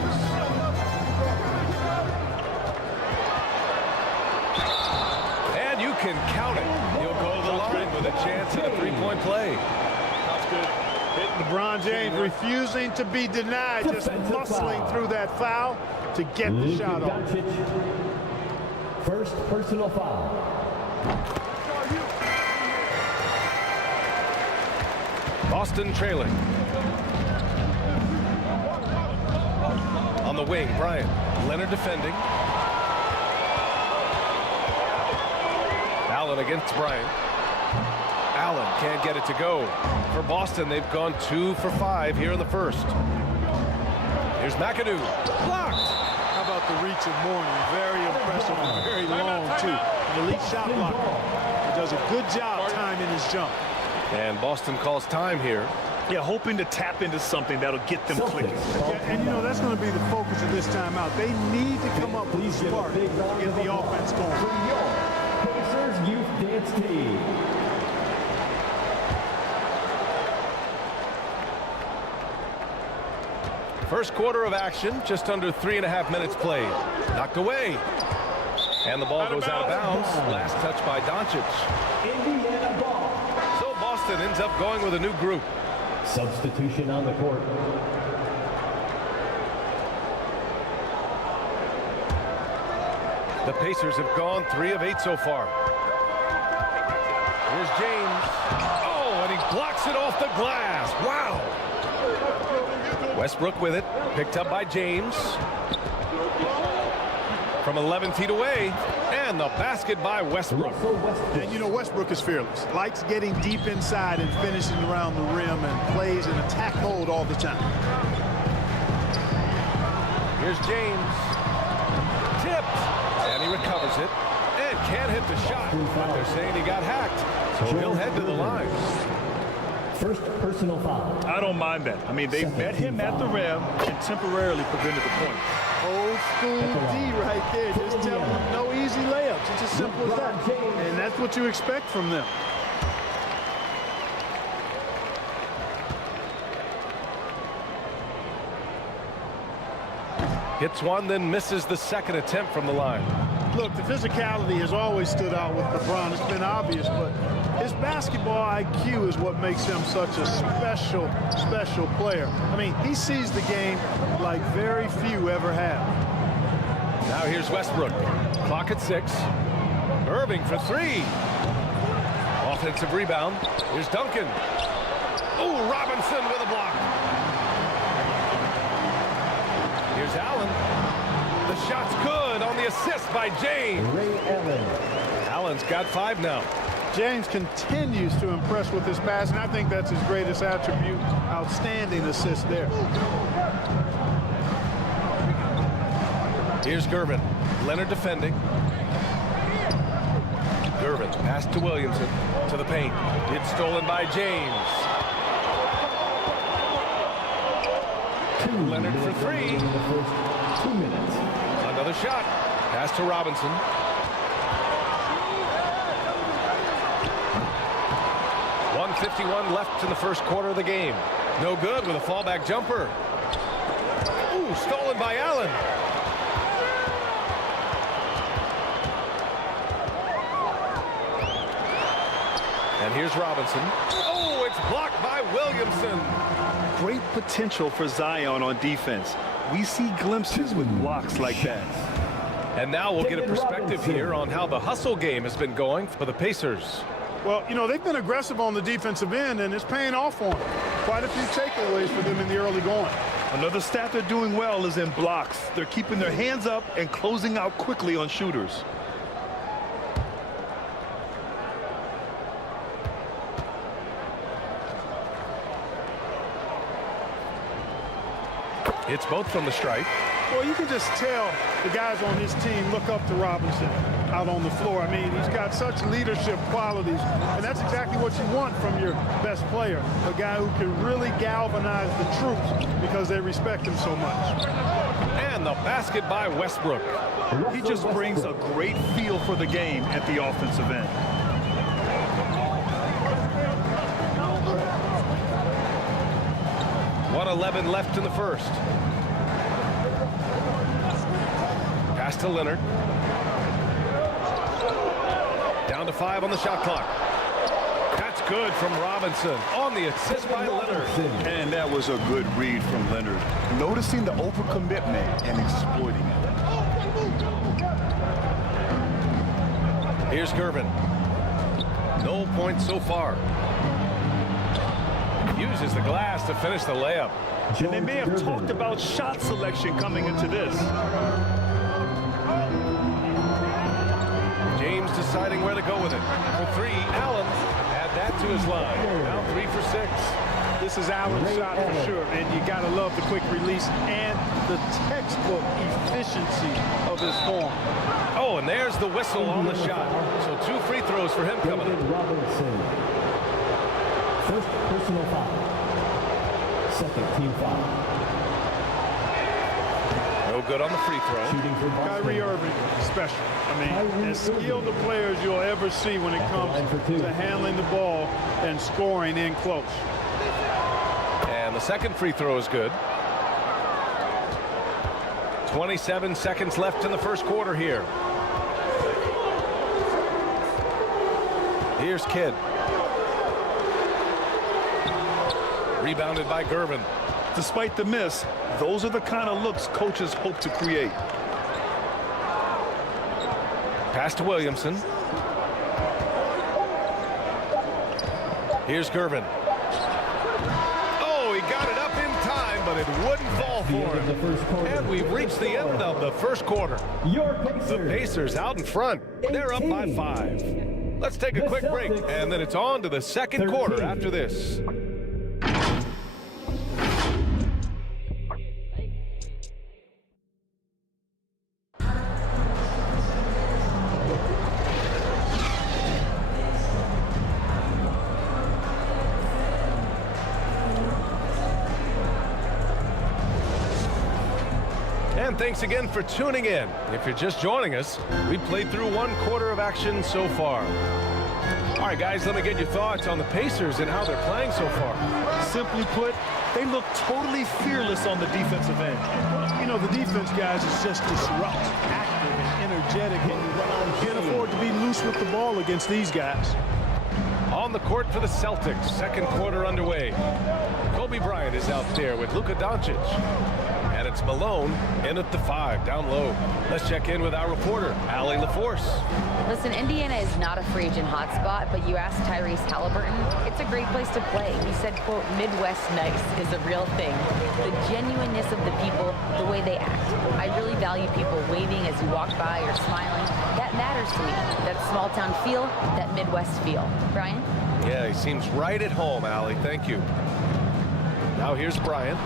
And you can count it. He'll go to the line with a chance at a 3-point play. That's good. LeBron James refusing to be denied, just muscling through that foul to get the shot off. First personal foul. Boston trailing. On the wing, Bryant. Leonard defending. Allen against Bryant. Allen can't get it to go. For Boston, they've gone 2 for 5 here in the first. Here's McAdoo. Blocked. How about the reach of Mourning? Very impressive and very long, too. An elite shot blocker. He does a good job timing his jump. And Boston calls time here. Yeah, hoping to tap into something that'll get them clicking. Yeah, and, you know, that's going to be the focus of this timeout. They need to come up with a spark to get the offense going. Pacers Youth Dance Team. First quarter of action, just under 3.5 minutes played. Knocked away. And the ball goes out of bounds. Last touch by DONCIC. Indiana ball. So Boston ends up going with a new group. Substitution on the court. The Pacers have gone 3 of 8 so far. Here's James. Oh, and he blocks it off the glass. Wow. Westbrook with it. Picked up by James. From 11 feet away. And the basket by Westbrook. And, you know, Westbrook is fearless. Likes getting deep inside and finishing around the rim and plays in attack mode all the time. Here's James. Tipped. And he recovers it. And can't hit the shot. But they're saying he got hacked. So he'll head to the line. First personal foul. I don't mind that. I mean, they met him at the rim and temporarily prevented the point. Old school D right there. Just tell them no easy layups. It's as simple as that. And that's what you expect from them. Hits one, then misses the second attempt from the line. Look, the physicality has always stood out with LeBron. It's been obvious, but his basketball IQ is what makes him such a special player. I mean, he sees the game like very few ever have. Now here's Westbrook. Clock at 6. Irving for 3. Offensive rebound. Here's Duncan. Oh, Robinson with a block. Here's Allen. The shot's good on the assist by James. Allen's got 5 now. James continues to impress with his pass, and I think that's his greatest attribute. Outstanding assist there. Here's Gervin. Leonard defending. Gervin pass to Williamson. To the paint. It's stolen by James. Leonard for 3. 2 minutes. Another shot. Pass to Robinson. .151 left in the first quarter of the game. No good with a fallback jumper. Ooh, stolen by Allen. And here's Robinson. Oh, it's blocked by Williamson. Great potential for Zion on defense. We see glimpses with blocks like that. And now we'll get a perspective here on how the hustle game has been going for the Pacers. Well, you know, they've been aggressive on the defensive end, and it's paying off for them. Quite a few takeaways for them in the early going. Another stat they're doing well is in blocks. They're keeping their hands up and closing out quickly on shooters. It's both from the stripe. Well, you can just tell the guys on his team look up to Robinson out on the floor. I mean, he's got such leadership qualities, and that's exactly what you want from your best player, a guy who can really galvanize the troops because they respect him so much. And the basket by Westbrook. He just brings a great feel for the game at the offensive end. .111 left in the first. Pass to Leonard. Down to 5 on the shot clock. That's good from Robinson on the assist by Leonard. And that was a good read from Leonard. Noticing the overcommitment and exploiting it. Here's Gervin. No points so far. Uses the glass to finish the layup. And they may have talked about shot selection coming into this. James deciding where to go with it. For 3, Allen. Add that to his line. Now 3 for 6. This is Allen's shot for sure, and you got to love the quick release and the textbook efficiency of his form. Oh, and there's the whistle on the shot. So 2 free throws for him coming up. First personal foul. Second team foul. No good on the free throw. KYRIE Irving, special. I mean, as skilled the players you'll ever see when it comes to handling the ball and scoring in close. And the second free throw is good. 27 seconds left in the first quarter here. Here's Kidd. Rebounded by Gervin. Despite the miss, those are the kind of looks coaches hope to create. Pass to Williamson. Here's Gervin. Oh, he got it up in time, but it wouldn't fall for him. And we've reached the end of the first quarter. The Pacers out in front. They're up by 5. Let's take a quick break, and then it's on to the second quarter after this. And thanks again for tuning in. If you're just joining us, we played through 1 quarter of action so far. All right, guys, let me get your thoughts on the Pacers and how they're playing so far. Simply put, they look totally fearless on the defensive end. You know, the defense, guys, is just disruptive, active, and energetic, and you can't afford to be loose with the ball against these guys. On the court for the Celtics, second quarter underway. Kobe Bryant is out there with Luka Doncic. And it's Malone in at the 5, down low. Let's check in with our reporter, Allie LaForce. Listen, Indiana is not a free agent hotspot, but you ask Tyrese Halliburton, it's a great place to play. He said, quote, Midwest nice is a real thing. The genuineness of the people, the way they act. I really value people waving as you walk by or smiling. That matters to me. That small town feel, that Midwest feel. Brian? Yeah, he seems right at home, Allie. Thank you. Now here's Bryant.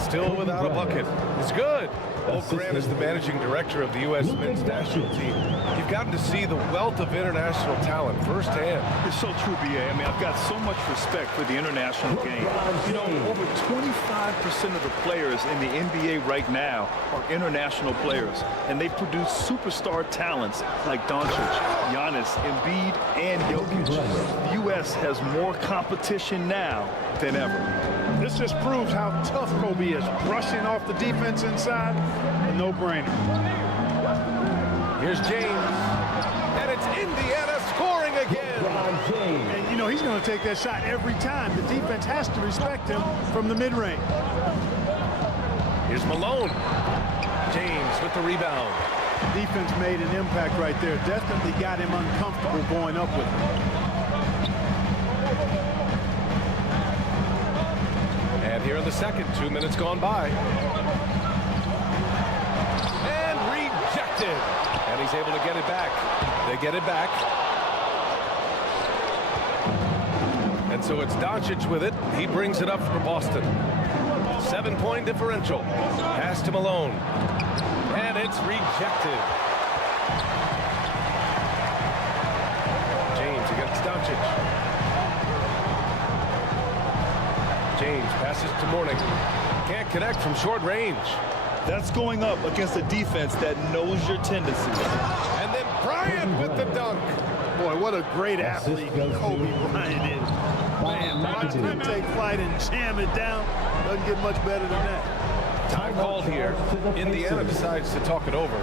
Still without a bucket. It's good. Oak Grant is the managing director of the U.S. men's national team. You've gotten to see the wealth of international talent firsthand. It's so true, B.A. I mean, I've got so much respect for the international game. You know, over 25% of the players in the NBA right now are international players, and they produce superstar talents like Doncic, Giannis, Embiid, and Jokic. The U.S. has more competition now than ever. This just proves how tough Kobe is. Brushing off the defense inside, a no-brainer. Here's James, and it's Indiana scoring again. And, you know, he's going to take that shot every time. The defense has to respect him from the mid-range. Here's Malone. James with the rebound. Defense made an impact right there. Definitely got him uncomfortable going up with him. And here in the second, 2 minutes gone by. And rejected. And he's able to get it back. They get it back. And so it's Doncic with it. He brings it up for Boston. 7-point differential. Pass to Malone. And it's rejected. James against Doncic. James passes to Mourning. Can't connect from short range. That's going up against a defense that knows your tendencies. And then Bryant with the dunk. Boy, what a great athlete Kobe Bryant is. Man, watch him take flight and jam it down. Doesn't get much better than that. Time called here. Indiana decides to talk it over.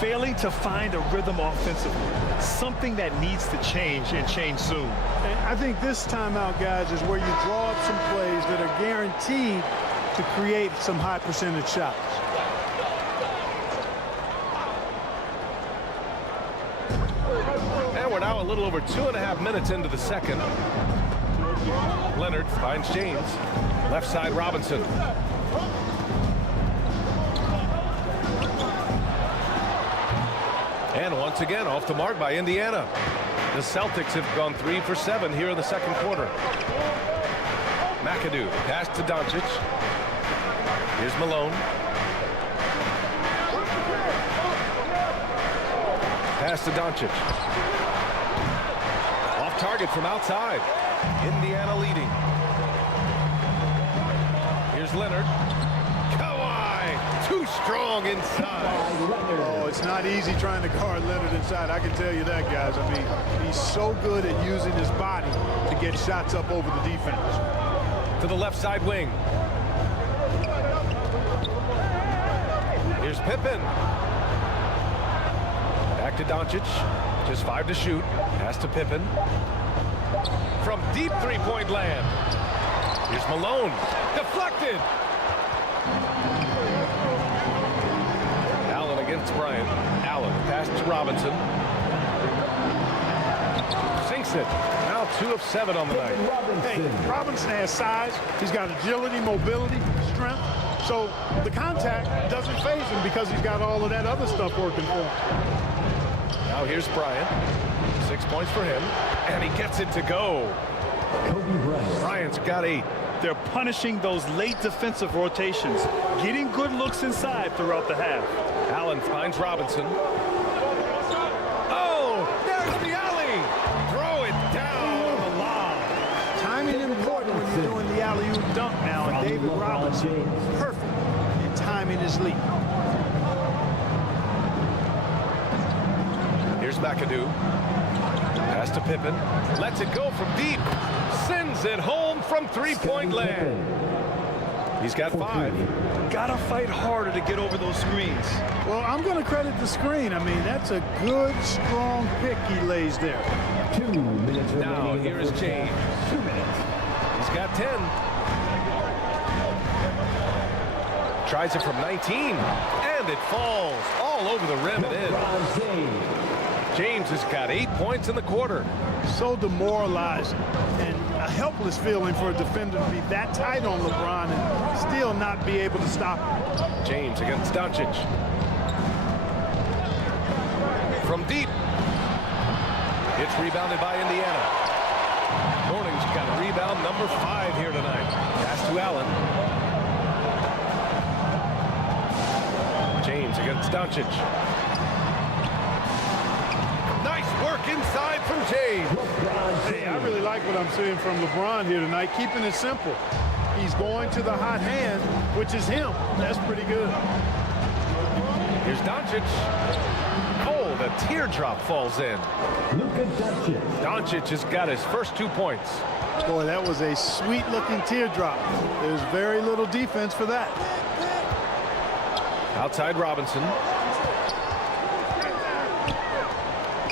Failing to find a rhythm offensively. Something that needs to change and change soon. And I think this timeout, guys, is where you draw up some plays that are guaranteed to create some high percentage shots. And we're now a little over 2.5 minutes into the second. Leonard finds James. Left side Robinson. And once again off the mark by Indiana. The Celtics have gone 3 for 7 here in the second quarter. McAdoo pass to Doncic. Here's Malone. Pass to Doncic. Off target from outside. Indiana leading. Here's Leonard. KAWHI too strong inside. Oh, it's not easy trying to guard Leonard inside. I can tell you that, guys. I mean, he's so good at using his body to get shots up over the defense. To the left side wing. Here's Pippen. Back to Doncic. Just 5 to shoot. Pass to Pippen. From deep three-point land. Here's Malone. Deflected. Allen against Bryant. Allen pass to Robinson. Sinks it. Now 2 of 7 on the night. Hey, Robinson has size. He's got agility, mobility, strength. So the contact doesn't faze him because he's got all of that other stuff working for him. Now here's Bryant. 6 points for him. And he gets it to go. Bryant's got 8. They're punishing those late defensive rotations, getting good looks inside throughout the half. Allen finds Robinson. Oh, there's the alley. Throw it down on the lob. Timing is important when you're doing the alley-oop dunk now, and David Robinson, perfect in timing his leap. Here's McAdoo. Pass to Pippen. Lets it go from deep. Sends it home from three-point land. He's got 5. got to fight harder to get over those screens. Well, I'm going to credit the screen. I mean, that's a good, strong pick he lays there. 2 minutes Now, remaining. here is James. 2 minutes. He's got 10. Tries it from 19, and it falls all over the rim and in. James has got 8 points in the quarter. So demoralizing and a helpless feeling for a defender to be that tight on LeBron and still not be able to stop him. James against Doncic. From deep. It's rebounded by Indiana. Mourning's got rebound number 5 here tonight. Pass to Allen. James against Doncic. Nice work inside from James. Hey, I really like what I'm seeing from LeBron here tonight, keeping it simple. He's going to the hot hand, which is him. That's pretty good. Here's Doncic. Oh, the teardrop falls in. LUKA Doncic. Doncic has got his first 2 points. Boy, that was a sweet-looking teardrop. There's very little defense for that. Outside Robinson.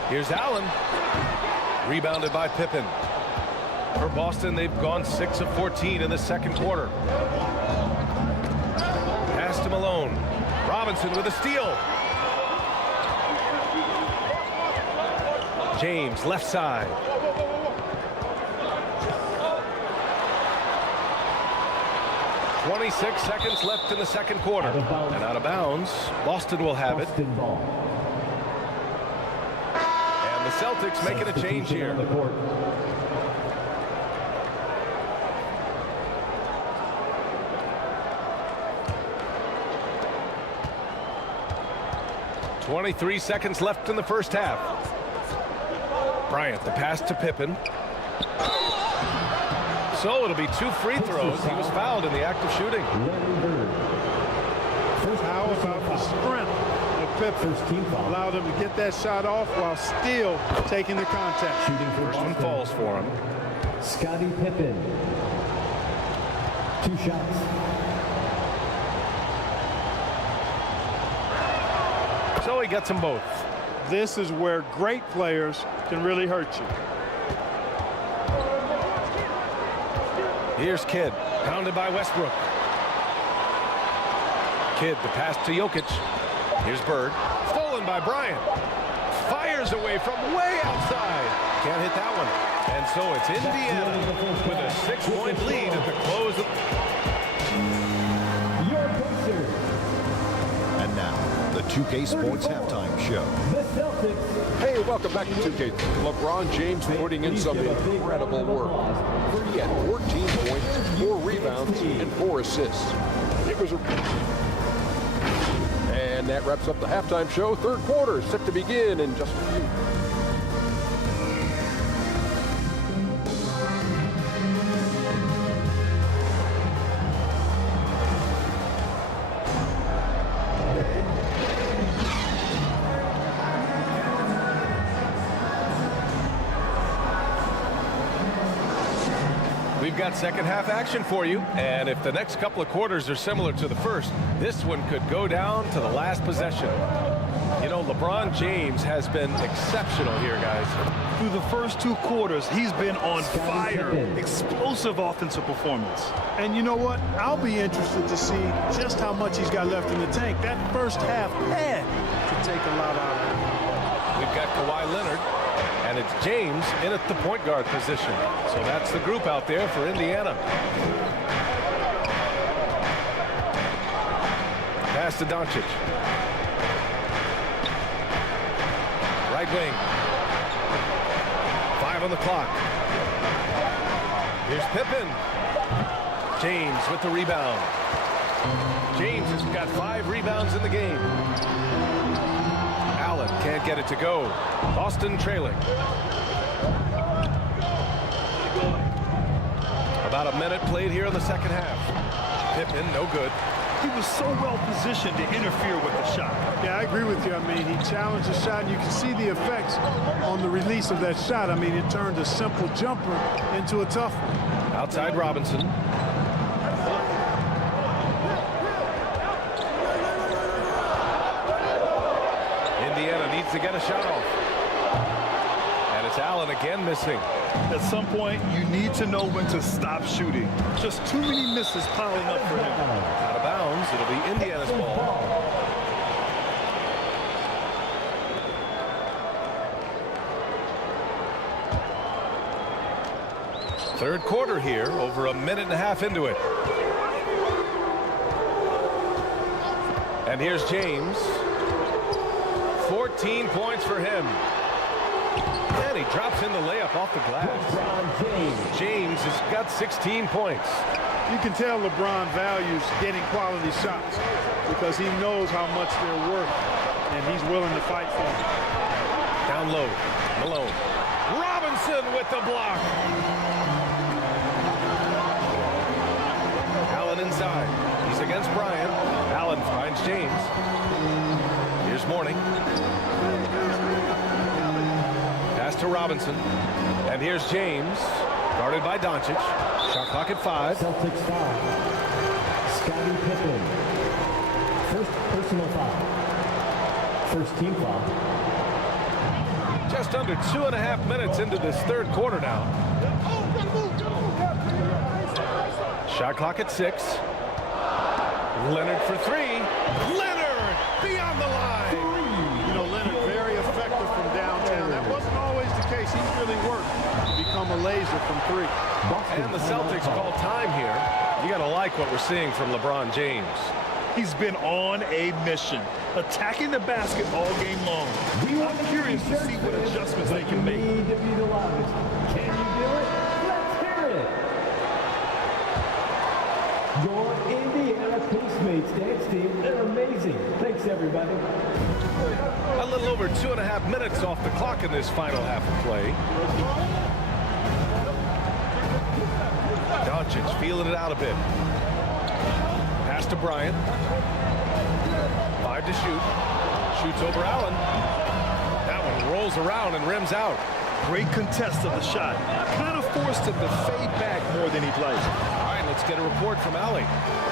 Here's Allen. Rebounded by Pippen. For Boston, they've gone 6 of 14 in the second quarter. Pass to Malone. Robinson with a steal. James, left side. .26 seconds left in the second quarter. And out of bounds, Boston will have it. Boston ball. And the Celtics making a change here. On the court. .23 seconds left in the first half. Bryant, the pass to Pippen. So it'll be 2 free throws. He was fouled in the act of shooting. How about the strength of Pippen? Allowed him to get that shot off while still taking the contact. Shooting for First one Boston. falls for him. Scottie Pippen. 2 shots. So he gets them both. This is where great players can really hurt you. Here's Kidd, pounded by Westbrook. Kidd, the pass to Jokic. Here's Bird, stolen by Bryant. Fires away from way outside. Can't hit that one. And so it's Indiana with a 6-point lead at the close of... Your Pacers. And now, the 2K Sports Halftime Show. The Celtics. Hey, welcome back to 2K. LeBron James putting in some incredible work. He had 14 points, 4 rebounds, and 4 assists. It was And that wraps up the halftime show. Third quarter set to begin in just a few. We've got second half action for you, and if the next couple of quarters are similar to the first, this one could go down to the last possession. You know, LeBron James has been exceptional here, guys. Through the first 2 quarters, he's been on fire. Explosive offensive performance. And you know what? I'll be interested to see just how much he's got left in the tank. That first half had to take a lot out of it. We've got Kawhi Leonard, and it's James in at the point guard position. So that's the group out there for Indiana. Pass to Doncic. Right wing. 5 on the clock. Here's Pippen. James with the rebound. James has got 5 rebounds in the game. Allen can't get it to go. Boston trailing. About a minute played here in the second half. Pippen, no good. He was so well positioned to interfere with the shot. Yeah, I agree with you. I mean, he challenged the shot, and you can see the effects on the release of that shot. I mean, it turned a simple jumper into a tough one. Outside Robinson. to get a shot off. And it's Allen again missing. At some point, you need to know when to stop shooting. Just too many misses piling up for him. Out of bounds. It'll be Indiana's ball. Third quarter here, over a minute and a half into it. And here's James. 14 points for him. And he drops in the layup off the glass. James has got 16 points. You can tell LeBron values getting quality shots because he knows how much they're worth, and he's willing to fight for them. Down low, Malone. Robinson with the block. Allen inside. He's against Bryant. Allen finds James. Here's Mourning. Pass to Robinson. And here's James. Guarded by DONCIC. Shot clock at 5. Celtics foul. Scottie Pippen. First personal foul. First team foul. Just under 2.5 minutes into this third quarter now. Shot clock at 6. Leonard for 3. Leonard beyond the line. You know, Leonard very effective from downtown. That wasn't always the case. He's really worked to become a laser from 3. And the Celtics call time here. You got to like what we're seeing from LeBron James. He's been on a mission, attacking the basket all game long. I'm curious to see what adjustments they can make. Need to be the loudest. Can you do it? Let's hear it. Your Indiana Postmates dance team, they're amazing. Thanks, everybody. A little over 2.5 minutes off the clock in this final half of play. DONCIC feeling it out a bit. Pass to Bryant. 5 to shoot. Shoots over Allen. That one rolls around and rims out. Great contest of the shot. Kind of forced him to fade back more than he'd like. All right, let's get a report from Allie.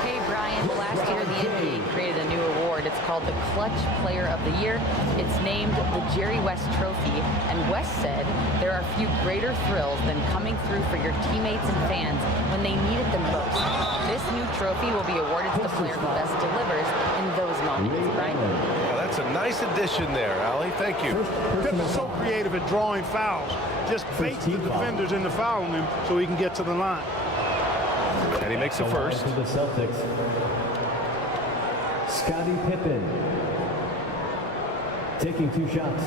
Hey, Brian, last year the NBA created a new award. It's called the Clutch Player of the Year. It's named the Jerry West Trophy. And West said there are few greater thrills than coming through for your teammates and fans when they need it the most. This new trophy will be awarded to the player who best delivers in those moments, Brian. Well, that's a nice addition there, Allie. Thank you. Pippen's so creative at drawing fouls. Just baits the defenders into fouling him so he can get to the line. And he makes the first. For the Celtics. Scottie Pippen. Taking 2 shots.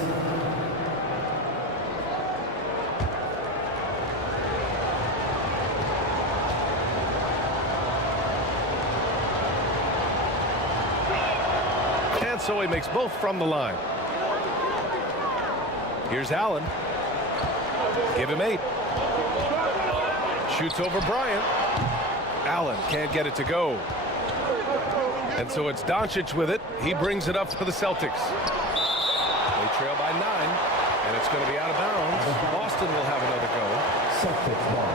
And so he makes both from the line. Here's Allen. Give him 8. Shoots over Bryant. Allen can't get it to go. And so it's DONCIC with it. He brings it up for the Celtics. They trail by 9, and it's going to be out of bounds. Boston will have another go. Celtics ball.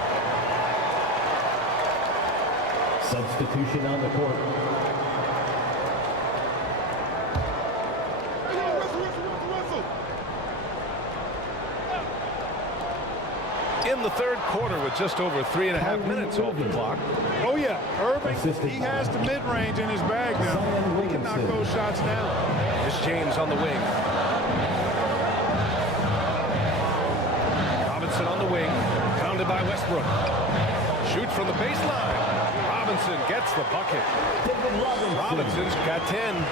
Substitution on the court. In the third quarter with just over 3.5 minutes off the clock. Oh, yeah. Irving, he has the mid-range in his bag now. He can knock those shots down. Here's James on the wing. Robinson on the wing. Pounded by Westbrook. Shoots from the baseline. Robinson gets the bucket. Robinson's got 10.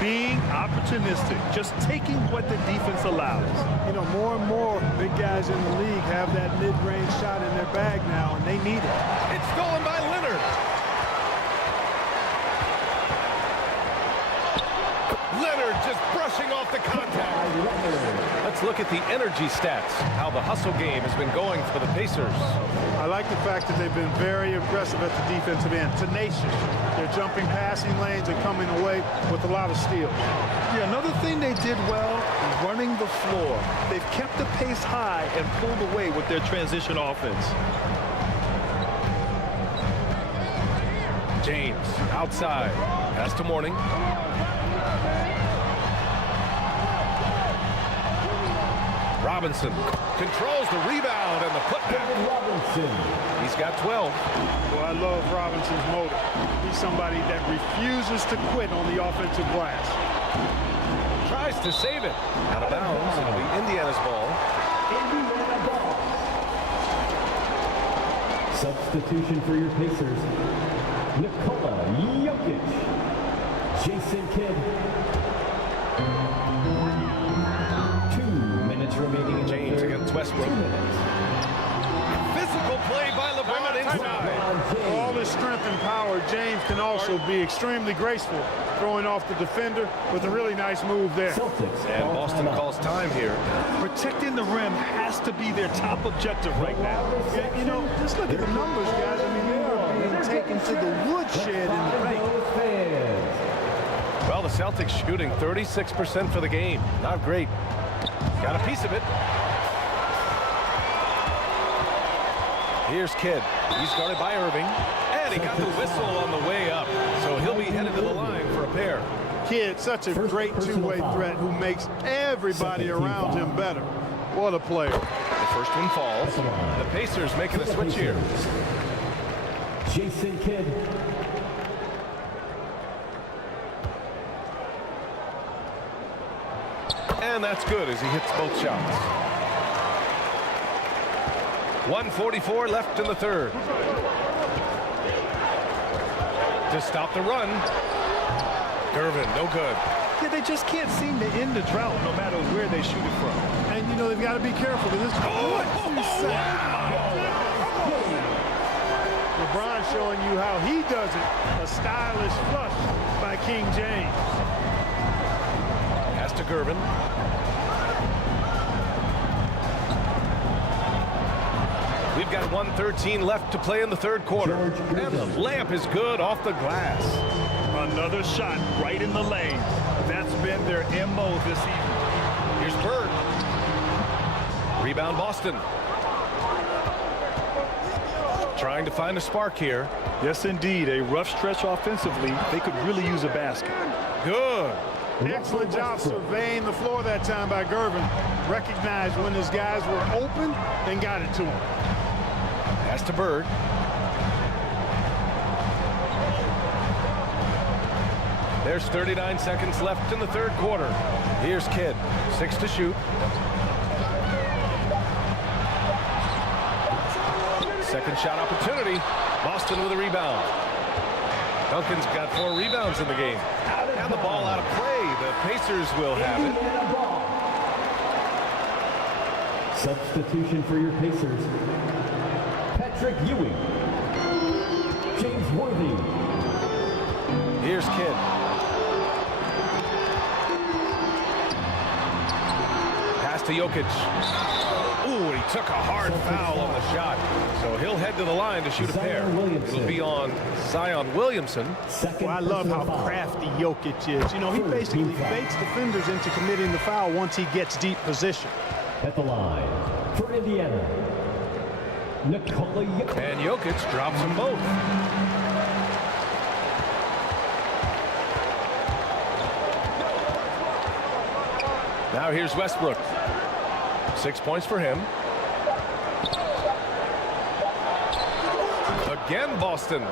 Being opportunistic, just taking what the defense allows. You know, more and more big guys in the league have that mid-range shot in their bag now, and they need it. It's stolen by Leonard. Leonard just brushing off the contact. Let's look at the energy stats, how the hustle game has been going for the Pacers. I like the fact that they've been very aggressive at the defensive end, tenacious. They're jumping passing lanes and coming away with a lot of steals. Yeah, another thing they did well is running the floor. They've kept the pace high and pulled away with their transition offense. James outside. Pass to Mourning. Robinson controls the rebound and the putback. He's got 12. Well, I love Robinson's motor. He's somebody that refuses to quit on the offensive glass. Tries to save it. Out of bounds. It'll be Indiana's ball. Indiana ball. Substitution for your Pacers. NIKOLA, JOKIC, Jason Kidd. 2 minutes remaining in James against Westbrook. Physical play by LeBron inside. All his strength and power, James can also be extremely graceful, throwing off the defender with a really nice move there. CELTICS. And Boston calls time here. Protecting the rim has to be their top objective right now. Yeah, you know, just look at the numbers, guys. I mean, they are being taken to the woodshed in the paint. Well, the Celtics shooting 36% for the game. Not great. Got a piece of it. Here's Kidd. He's guarded by Irving. And he got the whistle on the way up. So he'll be headed to the line for a pair. Kidd, such a great two-way threat who makes everybody around him better. What a player. The first one falls. The Pacers making a switch here. Jason Kidd. And that's good as he hits both shots. 1:44 left in the third. To stop the run. GERVIN, no good. Yeah, they just can't seem to end the drought no matter where they shoot it from. And, you know, they've got to be careful because this LeBron showing you how he does it. A stylish flush by King James. Pass to GERVIN. We've got 1:13 left to play in the third quarter. And the layup is good off the glass. Another shot right in the lane. That's been their MO this evening. Here's Bird. Rebound Boston. Trying to find a spark here. Yes, indeed. A rough stretch offensively. They could really use a basket. Good. Excellent job surveying the floor that time by GERVIN. Recognized when his guys were open and got it to him. Pass to Bird. There's 39 seconds left in the third quarter. Here's Kidd. 6 to shoot. Second shot opportunity. Boston with a rebound. Duncan's got 4 rebounds in the game. And the ball out of play. The Pacers will have it. Substitution for your Pacers. Patrick Ewing. James Worthy. Here's Kidd. Pass to Jokic. Ooh, he took a hard foul on the shot. So he'll head to the line to shoot a pair. It'll be on Zion Williamson. Well, I love how crafty Jokic is. You know, he basically baits defenders into committing the foul once he gets deep position. At the line for Indiana, NIKOLA Jokic. And Jokic drops them both. Now here's Westbrook. 6 points for him. Again, Boston.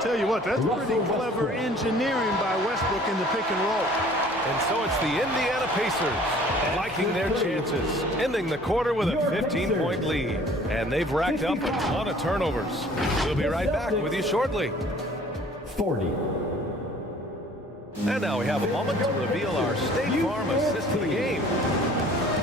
Tell you what, that's pretty clever engineering by Westbrook in the pick and roll. And so it's the Indiana Pacers liking their chances, ending the quarter with a 15-point lead. And they've racked up a ton of turnovers. We'll be right back with you shortly. 40. And now we have a moment to reveal our State Farm assist of the game.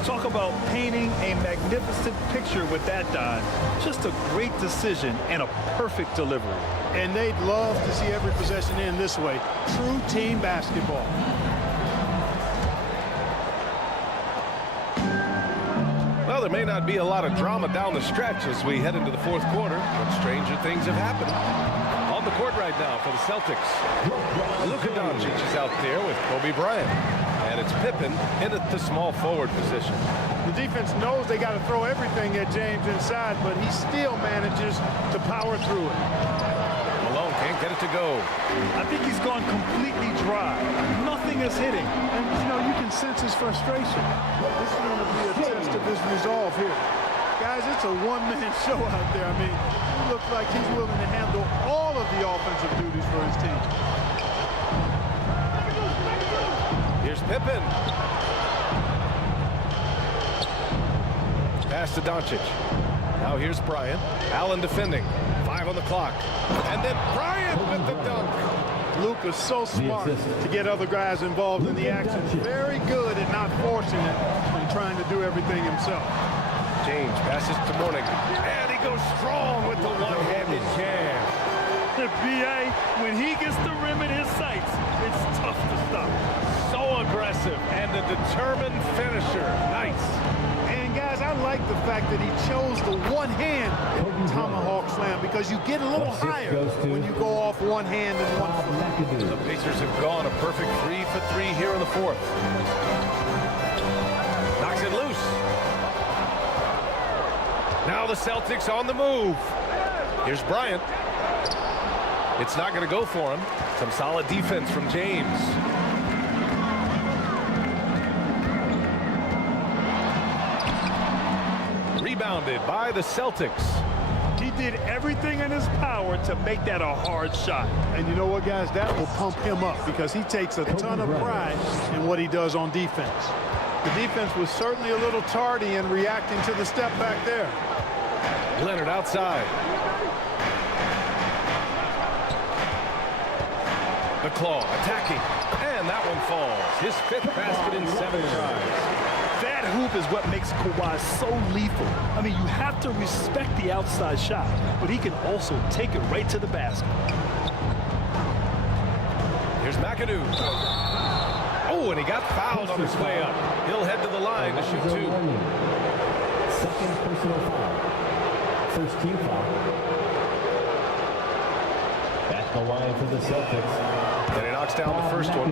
Talk about painting a magnificent picture with that dive. Just a great decision and a perfect delivery. And they'd love to see every possession end this way. True team basketball. Well, there may not be a lot of drama down the stretch as we head into the fourth quarter, but stranger things have happened. On the court right now for the Celtics, LUKA is out there with Kobe Bryant. And it's Pippen in at the small forward position. The defense knows they got to throw everything at James inside, but he still manages to power through it. Malone can't get it to go. I think he's gone completely dry. Nothing is hitting. And, you know, you can sense his frustration. This is going to be a test of his resolve here. Guys, it's a one-man show out there. I mean, he looks like he's willing to handle all of the offensive duties for his team. Here's Pippen. Pass to DONCIC. Now here's Bryant. Allen defending. 5 on the clock. And then Bryant with the dunk. LUKA's so smart to get other guys involved in the action. Very good at not forcing it and trying to do everything himself. James passes to Mourning. And he goes strong with the one-handed jam. The BA, when he gets the rim in his sights, it's tough to stop. So aggressive and a determined finisher. Nice. And guys, I like the fact that he chose the one-hand tomahawk slam because you get a little higher when you go off one hand and one foot. The Pacers have gone a perfect 3 for 3 here in the fourth. Knocks it loose. Now the Celtics on the move. Here's Bryant. It's not going to go for him. Some solid defense from James. Rebounded by the Celtics. He did everything in his power to make that a hard shot. And you know what, guys? That will pump him up because he takes a ton of pride in what he does on defense. The defense was certainly a little tardy in reacting to the step back there. Leonard outside. The Claw attacking. And that one falls. His 5th basket in 7 tries. That hoop is what makes Kawhi so lethal. I mean, you have to respect the outside shot, but he can also take it right to the basket. Here's MCADOO. Oh, and he got fouled on his way up. He'll head to the line to shoot 2. Second personal foul. First team foul. At the line for the Celtics. Then he knocks down the first one.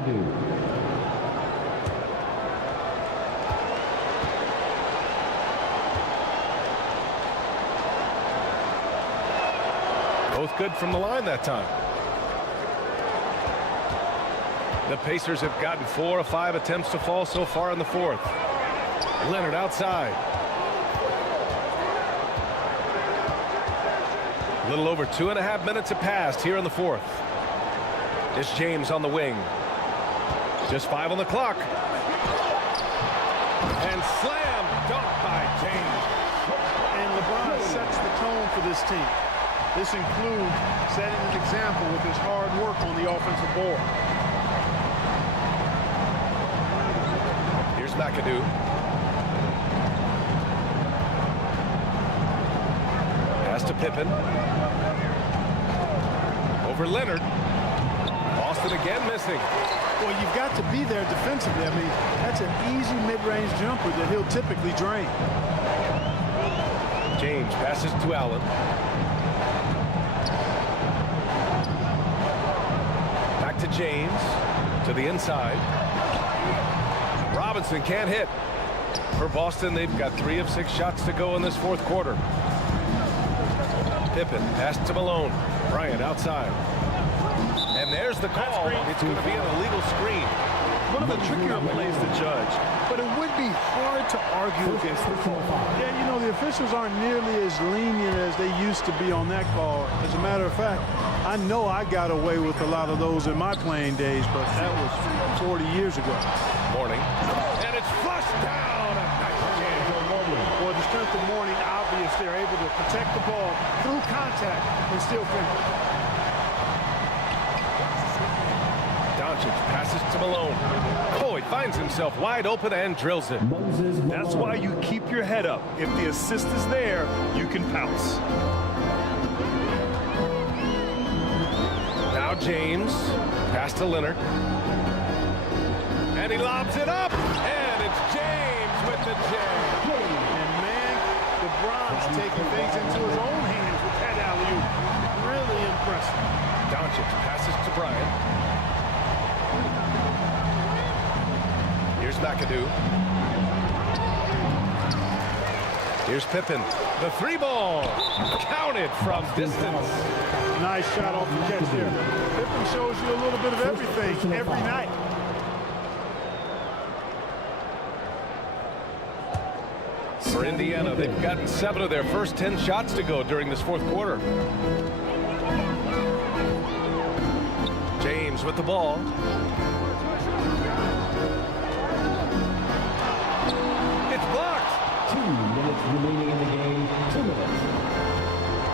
Both good from the line that time. The Pacers have gotten 4 of 5 attempts to fall so far in the fourth. Leonard outside. A little over 2.5 minutes have passed here in the fourth. It's James on the wing. Just 5 on the clock. And slam dunk by James. And LeBron sets the tone for this team. This includes setting an example with his hard work on the offensive board. Here's MCADOO. Pass to Pippen. Over Leonard. Boston again missing. Well, you've got to be there defensively. I mean, that's an easy mid-range jumper that he'll typically drain. James passes to Allen. Back to James. To the inside. Robinson can't hit. For Boston, they've got 3 of 6 shots to go in this fourth quarter. Pippen pass to Malone. Bryant outside. And there's the call. It's going to be an illegal screen. One of the trickier plays to judge, but it would be hard to argue against the call. Yeah, you know, the officials aren't nearly as lenient as they used to be on that call. As a matter of fact, I know I got away with a lot of those in my playing days, but that was 40 years ago. Mourning. And it's flushed down. A nice jam. Well, the strength of Mourning, obvious. They're able to protect the ball through contact and still finish. DONCIC passes to Malone. Oh, he finds himself wide open and drills it. That's why you keep your head up. If the assist is there, you can pounce. Now James. Pass to Leonard. And he lobs it up. And it's James with the jam. And man, LeBron's taking things into his own hands with that alley-oop. Really impressive. DONCIC passes to Bryant. Here's MCADOO. Here's Pippen. The three ball. Counted from distance. Nice shot off the catch there. Pippen shows you a little bit of everything every night. For Indiana, they've gotten 7 of their first 10 shots to go during this fourth quarter. James with the ball. It's blocked. 2 minutes remaining in the game. 2 minutes.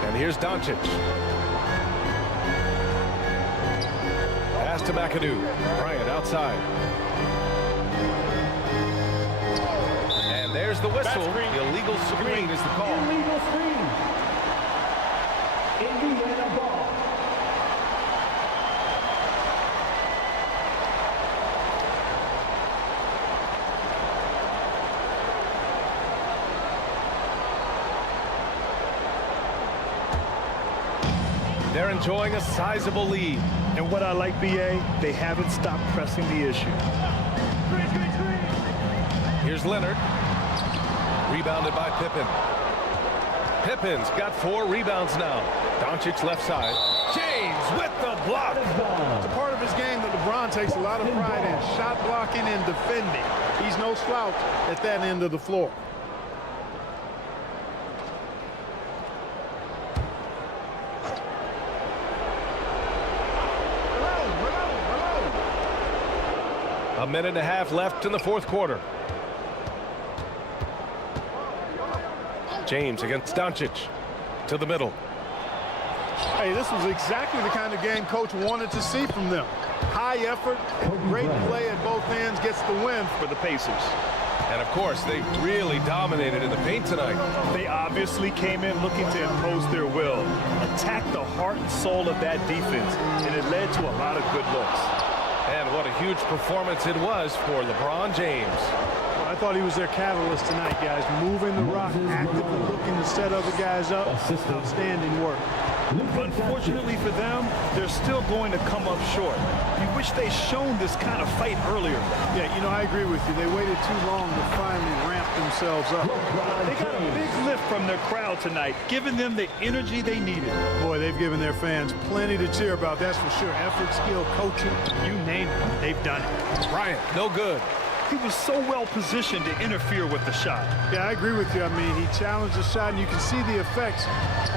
And here's DONCIC. Pass to MCADOO. Bryant outside. And there's the whistle. Illegal screen is the call. Illegal screen. Indiana ball. They're enjoying a sizable lead. And what I like, BA, they haven't stopped pressing the issue. Here's Leonard. Rebounded by Pippen. Pippen's got 4 rebounds now. DONCIC left side. James with the block. It's a part of his game that LeBron takes a lot of pride in. Shot blocking and defending. He's no slouch at that end of the floor. A minute and a half left in the fourth quarter. James against DONCIC. To the middle. Hey, this was exactly the kind of game coach wanted to see from them. High effort, great play at both ends, gets the win for the Pacers. And of course, they really dominated in the paint tonight. They obviously came in looking to impose their will, attack the heart and soul of that defense, and it led to a lot of good looks. And what a huge performance it was for LeBron James. I thought he was their catalyst tonight, guys. Moving the rock, actively looking to set other guys up. Outstanding work. Unfortunately for them, they're still going to come up short. You wish they'd shown this kind of fight earlier. Yeah, you know, I agree with you. They waited too long to finally ramp themselves up. They got a big lift from their crowd tonight, giving them the energy they needed. Boy, they've given their fans plenty to cheer about, that's for sure. Effort, skill, coaching, you name it, they've done it. Bryant, no good. He was so well positioned to interfere with the shot. Yeah, I agree with you. I mean, he challenged the shot, and you can see the effects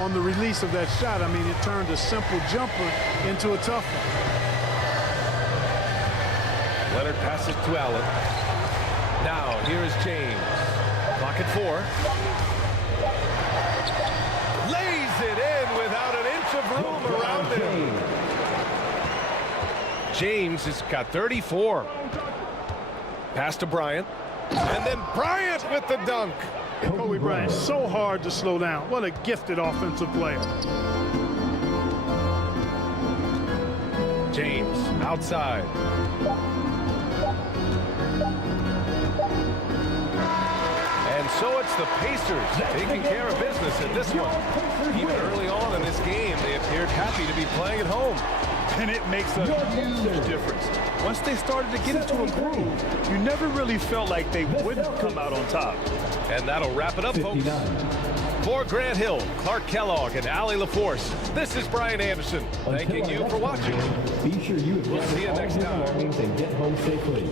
on the release of that shot. I mean, it turned a simple jumper into a tough one. Leonard passes to Allen. Now, here is James. Clock at 4. Lays it in without an inch of room around him. James has got 34. Pass to Bryant. And then Bryant with the dunk. Kobe Bryant, so hard to slow down. What a gifted offensive player. James outside. And so it's the Pacers taking care of business in this one. Even early on in this game, they appeared happy to be playing at home. And it makes a huge difference. Once they started to get into a groove, you never really felt like they wouldn't come out on top. And that'll wrap it up, folks. For Grant Hill, Clark Kellogg, and Allie LaForce, this is Brian Anderson, thanking you for watching. Be sure you We'll see you next time. and get home safely.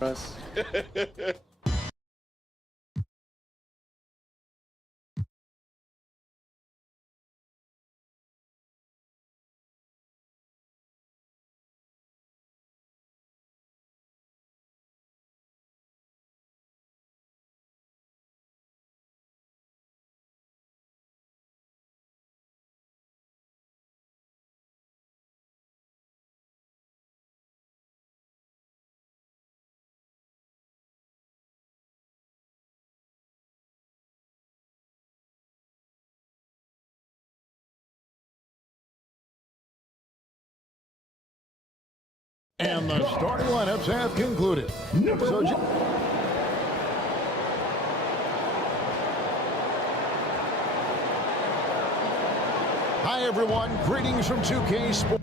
Press. And the starting lineups have concluded. Hi, everyone. Greetings from 2K Sports.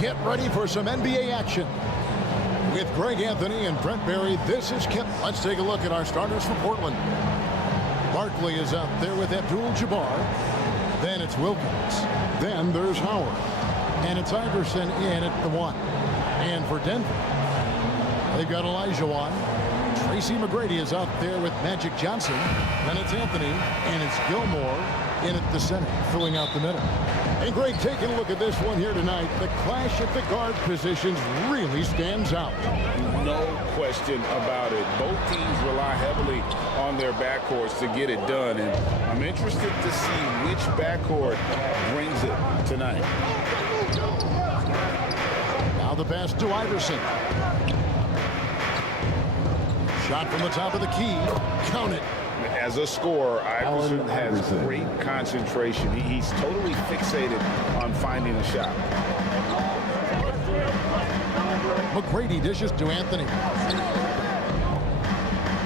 Get ready for some NBA action. With Greg Anthony and Brent Barry, this is Kip. Let's take a look at our starters for Portland. Barkley is out there with Abdul-Jabbar. Then it's Wilkins. Then there's Howard. And it's Iverson in at the 1. And for Denver, they've got Elijah. Tracy McGrady is out there with Magic Johnson. Then it's Anthony. And it's Gilmore in at the center, filling out the middle. And Greg, taking a look at this one here tonight, the clash at the guard positions really stands out. No question about it. Both teams rely heavily on their backcourts to get it done, and I'm interested to see which backcourt brings it tonight. Now the pass to Iverson. Shot from the top of the key. Count it. As a scorer, Iverson has great concentration. He's totally fixated on finding a shot. McGrady dishes to Anthony.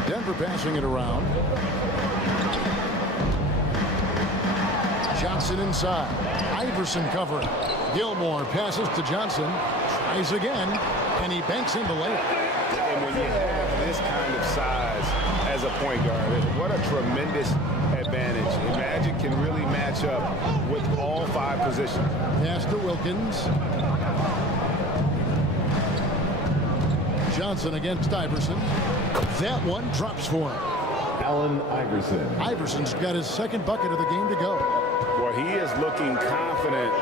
Denver passing it around. Johnson inside. Iverson covering. Gilmore passes to Johnson. Tries again, and he banks in the layup. And when you have this kind of size as a point guard, what a tremendous advantage matchup with all 5 positions. Pass to Wilkins. Johnson against Iverson. That one drops for him. Allen Iverson. Iverson's got his 2nd bucket of the game to go. Well, he is looking confident.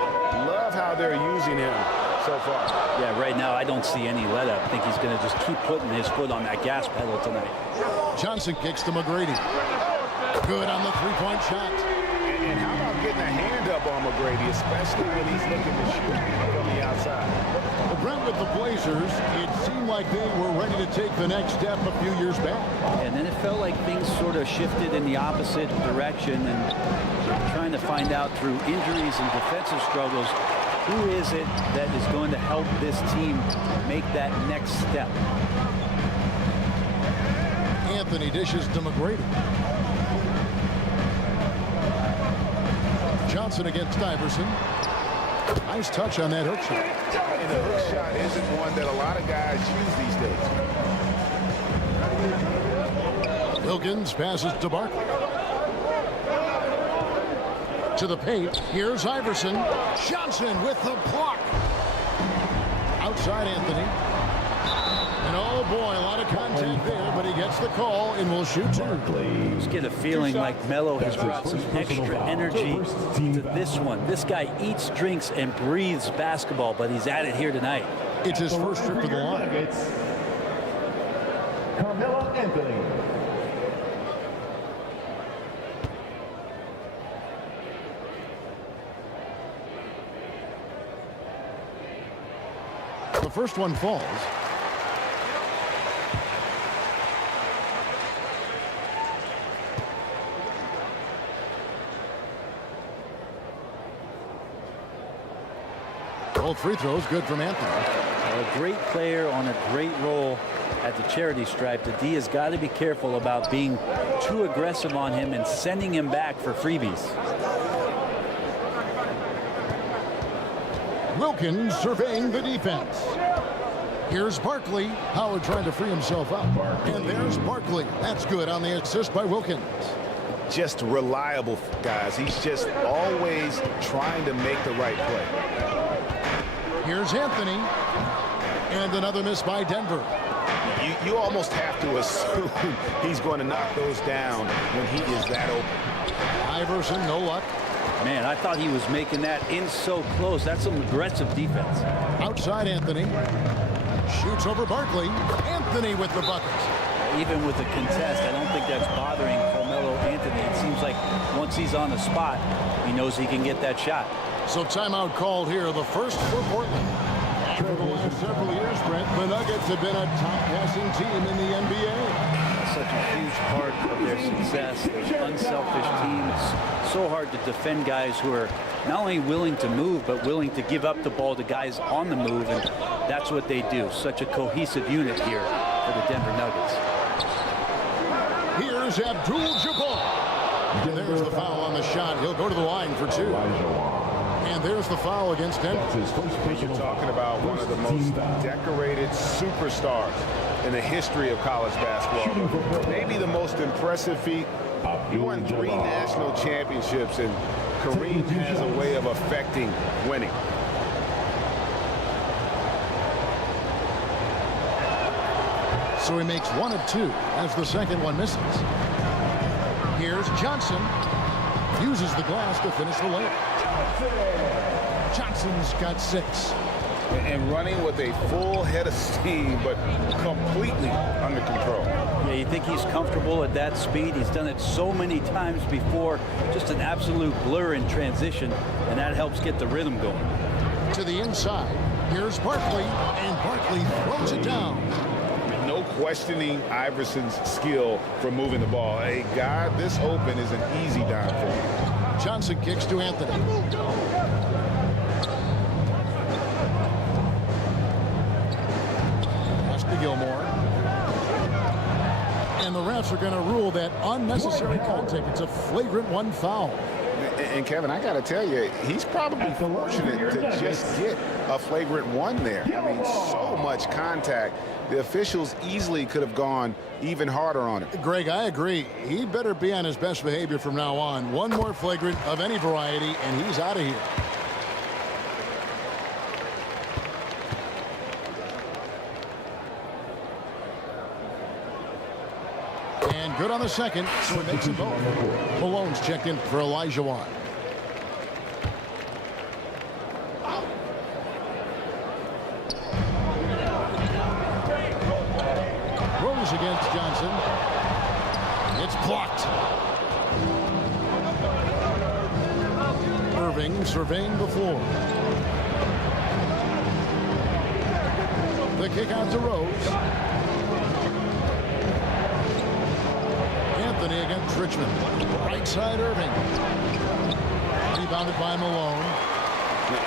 Love how they're using him so far. Yeah, right now I don't see any let up. I think he's going to just keep putting his foot on that gas pedal tonight. Johnson kicks to McGrady. Good on the 3-point shot. And how about getting a hand up on McGrady, especially when he's looking to shoot from the outside? Well, Brent, with the Blazers, it seemed like they were ready to take the next step a few years back. And then it felt like things sort of shifted in the opposite direction, and trying to find out through injuries and defensive struggles, who is it that is going to help this team make that next step? Anthony dishes to McGrady. Johnson against Iverson. Nice touch on that hook shot. And the hook shot isn't one that a lot of guys use these days. Wilkins passes to Barkley. To the paint. Here's Iverson. Johnson with the block. Outside Anthony. And oh boy, a lot of contact there, but he gets the call and will shoot 2. Just get a feeling like Melo has brought some extra energy to this one. This guy eats, drinks, and breathes basketball, but he's at it here tonight. It's his first trip to the line. Carmelo Anthony. The first one falls. Both free throws good from Anthony. A great player on a great role at the charity stripe. The D has got to be careful about being too aggressive on him and sending him back for freebies. Wilkins surveying the defense. Here's Barkley. Howard trying to free himself up. And there's Barkley. That's good on the assist by Wilkins. Just reliable, guys. He's just always trying to make the right play. Here's Anthony. And another miss by Denver. You almost have to assume he's going to knock those down when he is that open. Iverson, no luck. Man, I thought he was making that in so close. That's some aggressive defense. Outside Anthony. Shoots over Barkley. Anthony with the bucket. Even with the contest, I don't think that's bothering Carmelo Anthony. It seems like once he's on the spot, he knows he can get that shot. So timeout called here, the first for Portland. For the last several years, Brent, the Nuggets have been a top passing team in the NBA. That's such a huge part of their success. They're an unselfish team. It's so hard to defend guys who are not only willing to move, but willing to give up the ball to guys on the move, and that's what they do. Such a cohesive unit here for the Denver Nuggets. Here's Abdul-Jabbar. And there's the foul on the shot. He'll go to the line for 2. And there's the foul against Denver. You're talking about one of the most decorated superstars in the history of college basketball. Maybe the most impressive feat. He won 3 national championships, and Kareem has a way of affecting winning. So he makes 1 of 2 as the second one misses. Here's Johnson. Uses the glass to finish the layup. Johnson's got 6. And running with a full head of steam, but completely under control. Yeah, you think he's comfortable at that speed. He's done it so many times before. Just an absolute blur in transition, and that helps get the rhythm going. To the inside. Here's Barkley, and Barkley throws it down. No questioning Iverson's skill for moving the ball. A guy this open is an easy dime for him. Johnson kicks to Anthony. Pass to Gilmore. And the refs are going to rule that unnecessary contact. It's a flagrant 1 foul. And Kevin, I got to tell you, he's probably fortunate to just get a flagrant 1 there. I mean, so much contact. The officials easily could have gone even harder on it. Greg, I agree. He better be on his best behavior from now on. One more flagrant of any variety, and he's out of here. And good on the second, so it makes it both. Malone's checked in for Elijah Wan. Rose against Johnson. It's blocked. Irving surveying the floor. The kick out to Rose. Anthony against Richmond. Right side Irving. Rebounded by Malone.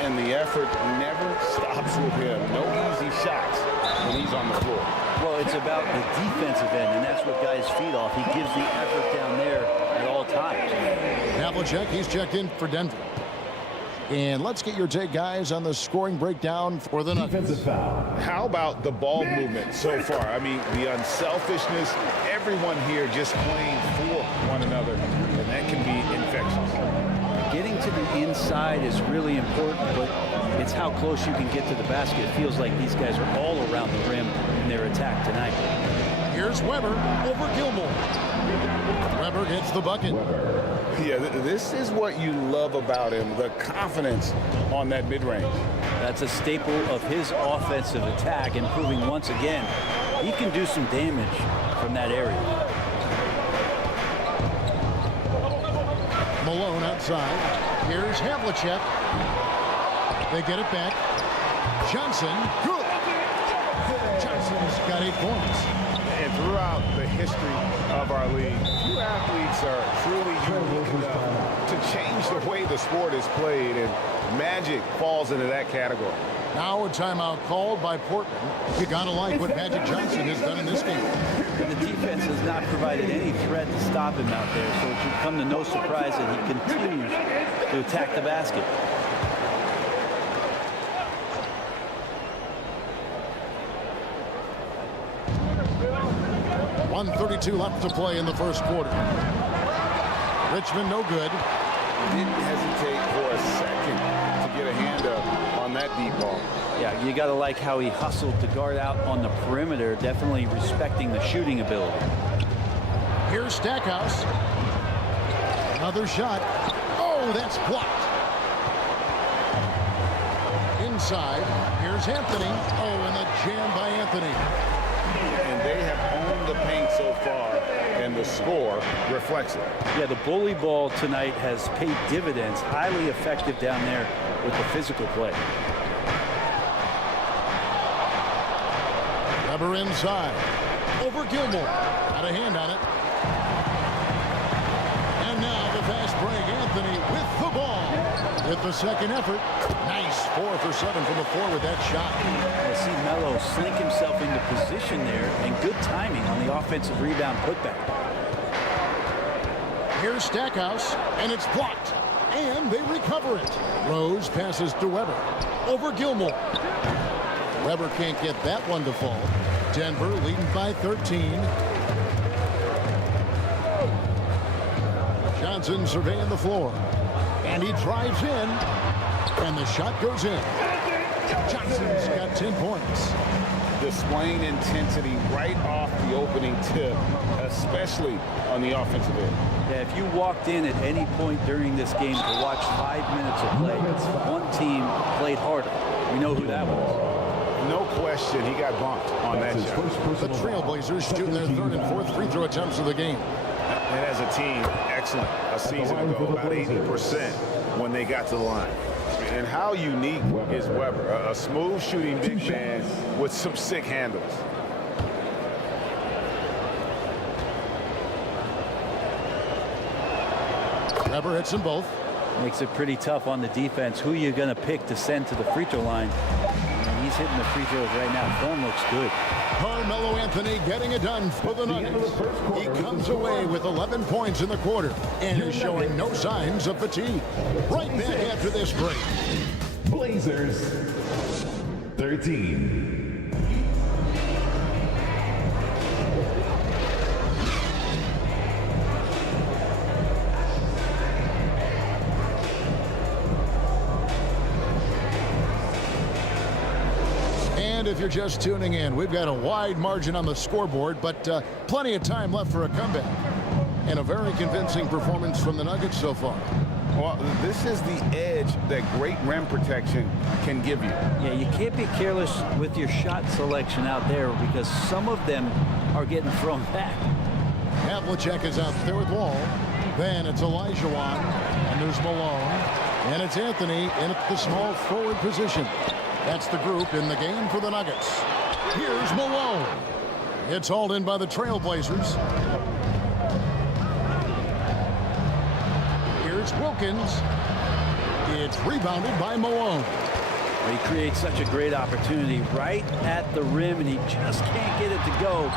And the effort never stops with him. No easy shots when he's on the floor. Well, it's about the defensive end, and that's what guys feed off. He gives the effort down there at all times. Havlicek, he's checked in for Denver. And let's get your take, guys, on the scoring breakdown for the Nuggets. How about the ball movement so far? I mean, the unselfishness, everyone here just playing for one another, and that can be infectious. Getting to the inside is really important, but it's how close you can get to the basket. It feels like these guys are all around the rim in their attack tonight. Here's Weber over Gilmore. Weber gets the bucket. Yeah, this is what you love about him, the confidence on that mid-range. That's a staple of his offensive attack, and proving once again he can do some damage from that area. Malone outside. Here's Havlicek. They get it back. Johnson, good. Johnson's got 8 points. And throughout the history of our league, few athletes are truly unique enough to change the way the sport is played, and Magic falls into that category. Now a timeout called by Portland. You gotta like what Magic Johnson has done in this game. The defense has not provided any threat to stop him out there, so it should come to no surprise that he continues to attack the basket. 1:32 left to play in the first quarter. Richmond no good. Didn't hesitate for a second to get a hand up on that deep ball. Yeah, you got to like how he hustled to guard out on the perimeter, definitely respecting the shooting ability. Here's Stackhouse. Another shot. Oh, that's blocked. Inside, here's Anthony. Oh, and a jam by Anthony. And they have owned the paint so far, and the score reflects it. Yeah, the bully ball tonight has paid dividends. Highly effective down there with the physical play. Weber inside. Over Gilmore. Got a hand on it. And now the fast break. Anthony with the ball. With the second effort. Nice 4 for 7 from the floor with that shot. I see Melo slink himself into position there, and good timing on the offensive rebound putback. Here's Stackhouse, and it's blocked. And they recover it. Rose passes to Weber. Over Gilmore. Weber can't get that one to fall. Denver leading by 13. Johnson surveying the floor. And he drives in. And the shot goes in. Johnson's got 10 points. Displaying intensity right off the opening tip, especially on the offensive end. Yeah, if you walked in at any point during this game to watch 5 minutes of play, one team played harder. We know who that was. No question, he got bumped on that shot. The Trailblazers shooting their 3rd and 4th free throw attempts of the game. And as a team, excellent a season ago, about 80% when they got to the line. And how unique is Weber? A smooth shooting big man with some sick handles. Weber hits them both. Makes it pretty tough on the defense. Who are you going to pick to send to the free throw line? He's he's hitting the free throws right now. Form looks good. Carmelo Anthony getting it done for the Nuggets. He comes away with 11 points in the quarter and is showing no signs of fatigue. Right back after this break. Blazers 13. And if you're just tuning in, we've got a wide margin on the scoreboard, but plenty of time left for a comeback. And a very convincing performance from the Nuggets so far. Well, this is the edge that great rim protection can give you. Yeah, you can't be careless with your shot selection out there because some of them are getting thrown back. Havlicek is out there with Wall. Then it's Olajuwon, and there's Malone. And it's Anthony in at the small forward position. That's the group in the game for the Nuggets. Here's Malone. It's hauled in by the Trailblazers. Here's Wilkins. It's rebounded by Malone. He creates such a great opportunity right at the rim, and he just can't get it to go.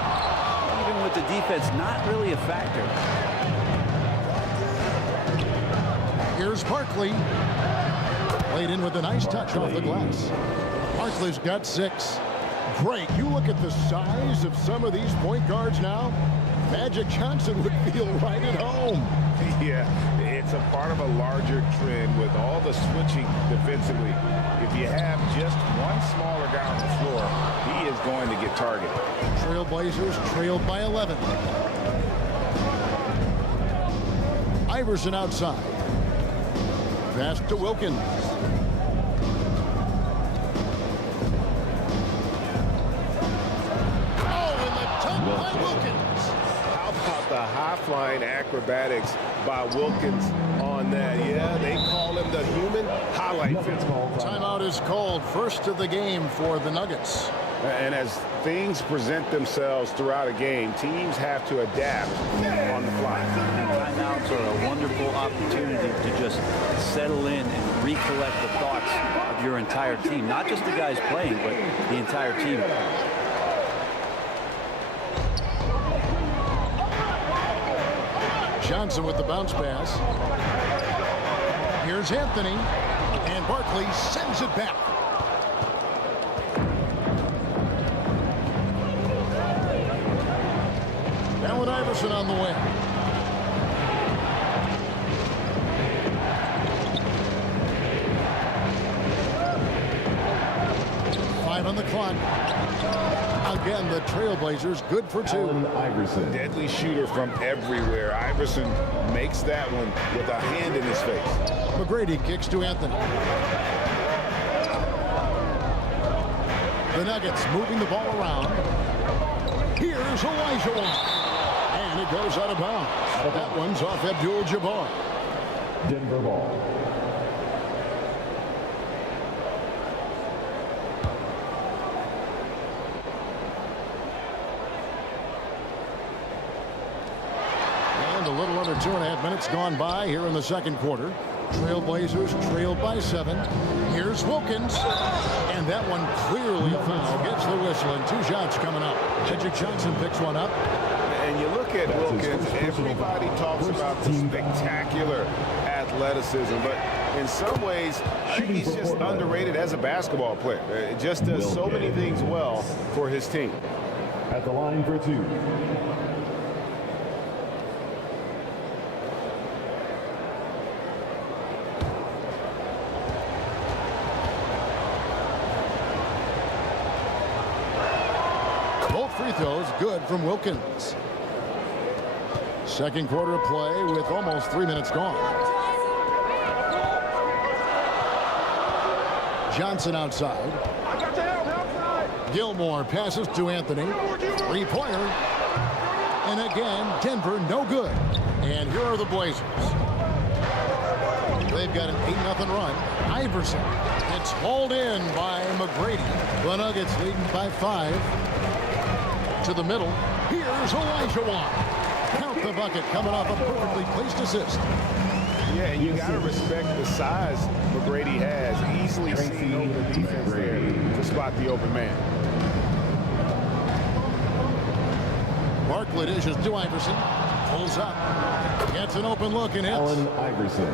Even with the defense, not really a factor. Here's Barkley. Played in with a nice touch off the glass. Barkley's got 6. Great. You look at the size of some of these point guards now. Magic Johnson would feel right at home. Yeah, it's a part of a larger trend with all the switching defensively. If you have just one smaller guy on the floor, he is going to get targeted. Trailblazers trailed by 11. Iverson outside. Pass to Wilkins. The high-flying acrobatics by Wilkins on that. Yeah, they call him the human highlight film. Timeout is called. First of the game for the Nuggets. And as things present themselves throughout a game, teams have to adapt on the fly. Timeouts are a wonderful opportunity to just settle in and recollect the thoughts of your entire team. Not just the guys playing, but the entire team. Johnson with the bounce pass. Here's Anthony, and Barkley sends it back. Allen Iverson on the way. Five on the clock. Again, the Trailblazers good for 2. Iverson. Deadly shooter from everywhere. Iverson makes that one with a hand in his face. McGrady kicks to Anthony. The Nuggets moving the ball around. Here's Olajuwon. And it goes out of bounds. That one's off Abdul-Jabbar. Denver ball. A little under 2.5 minutes gone by here in the second quarter. Trailblazers trailed by 7. Here's Wilkins. And that one clearly a foul. Gets the whistle and 2 shots coming up. Magic Johnson picks one up. And you look at Wilkins, everybody talks about the spectacular athleticism, but in some ways, he's just underrated as a basketball player. It just does so many things well for his team. At the line for 2. Free throws good from Wilkins. Second quarter of play with almost 3 minutes gone. Johnson outside. Gilmore passes to Anthony. Three-pointer. And again, Denver no good. And here are the Blazers. They've got an 8-0 run. Iverson. It's hauled in by McGrady. The Nuggets leading by 5. To the middle. Here's Olajuwon. Count the bucket coming off a perfectly placed assist. Yeah, and you got to respect the size McGrady has. Easily seen over the defense there to spot the open man. Barkley dishes to Iverson. Pulls up. Gets an open look and hits. Allen Iverson.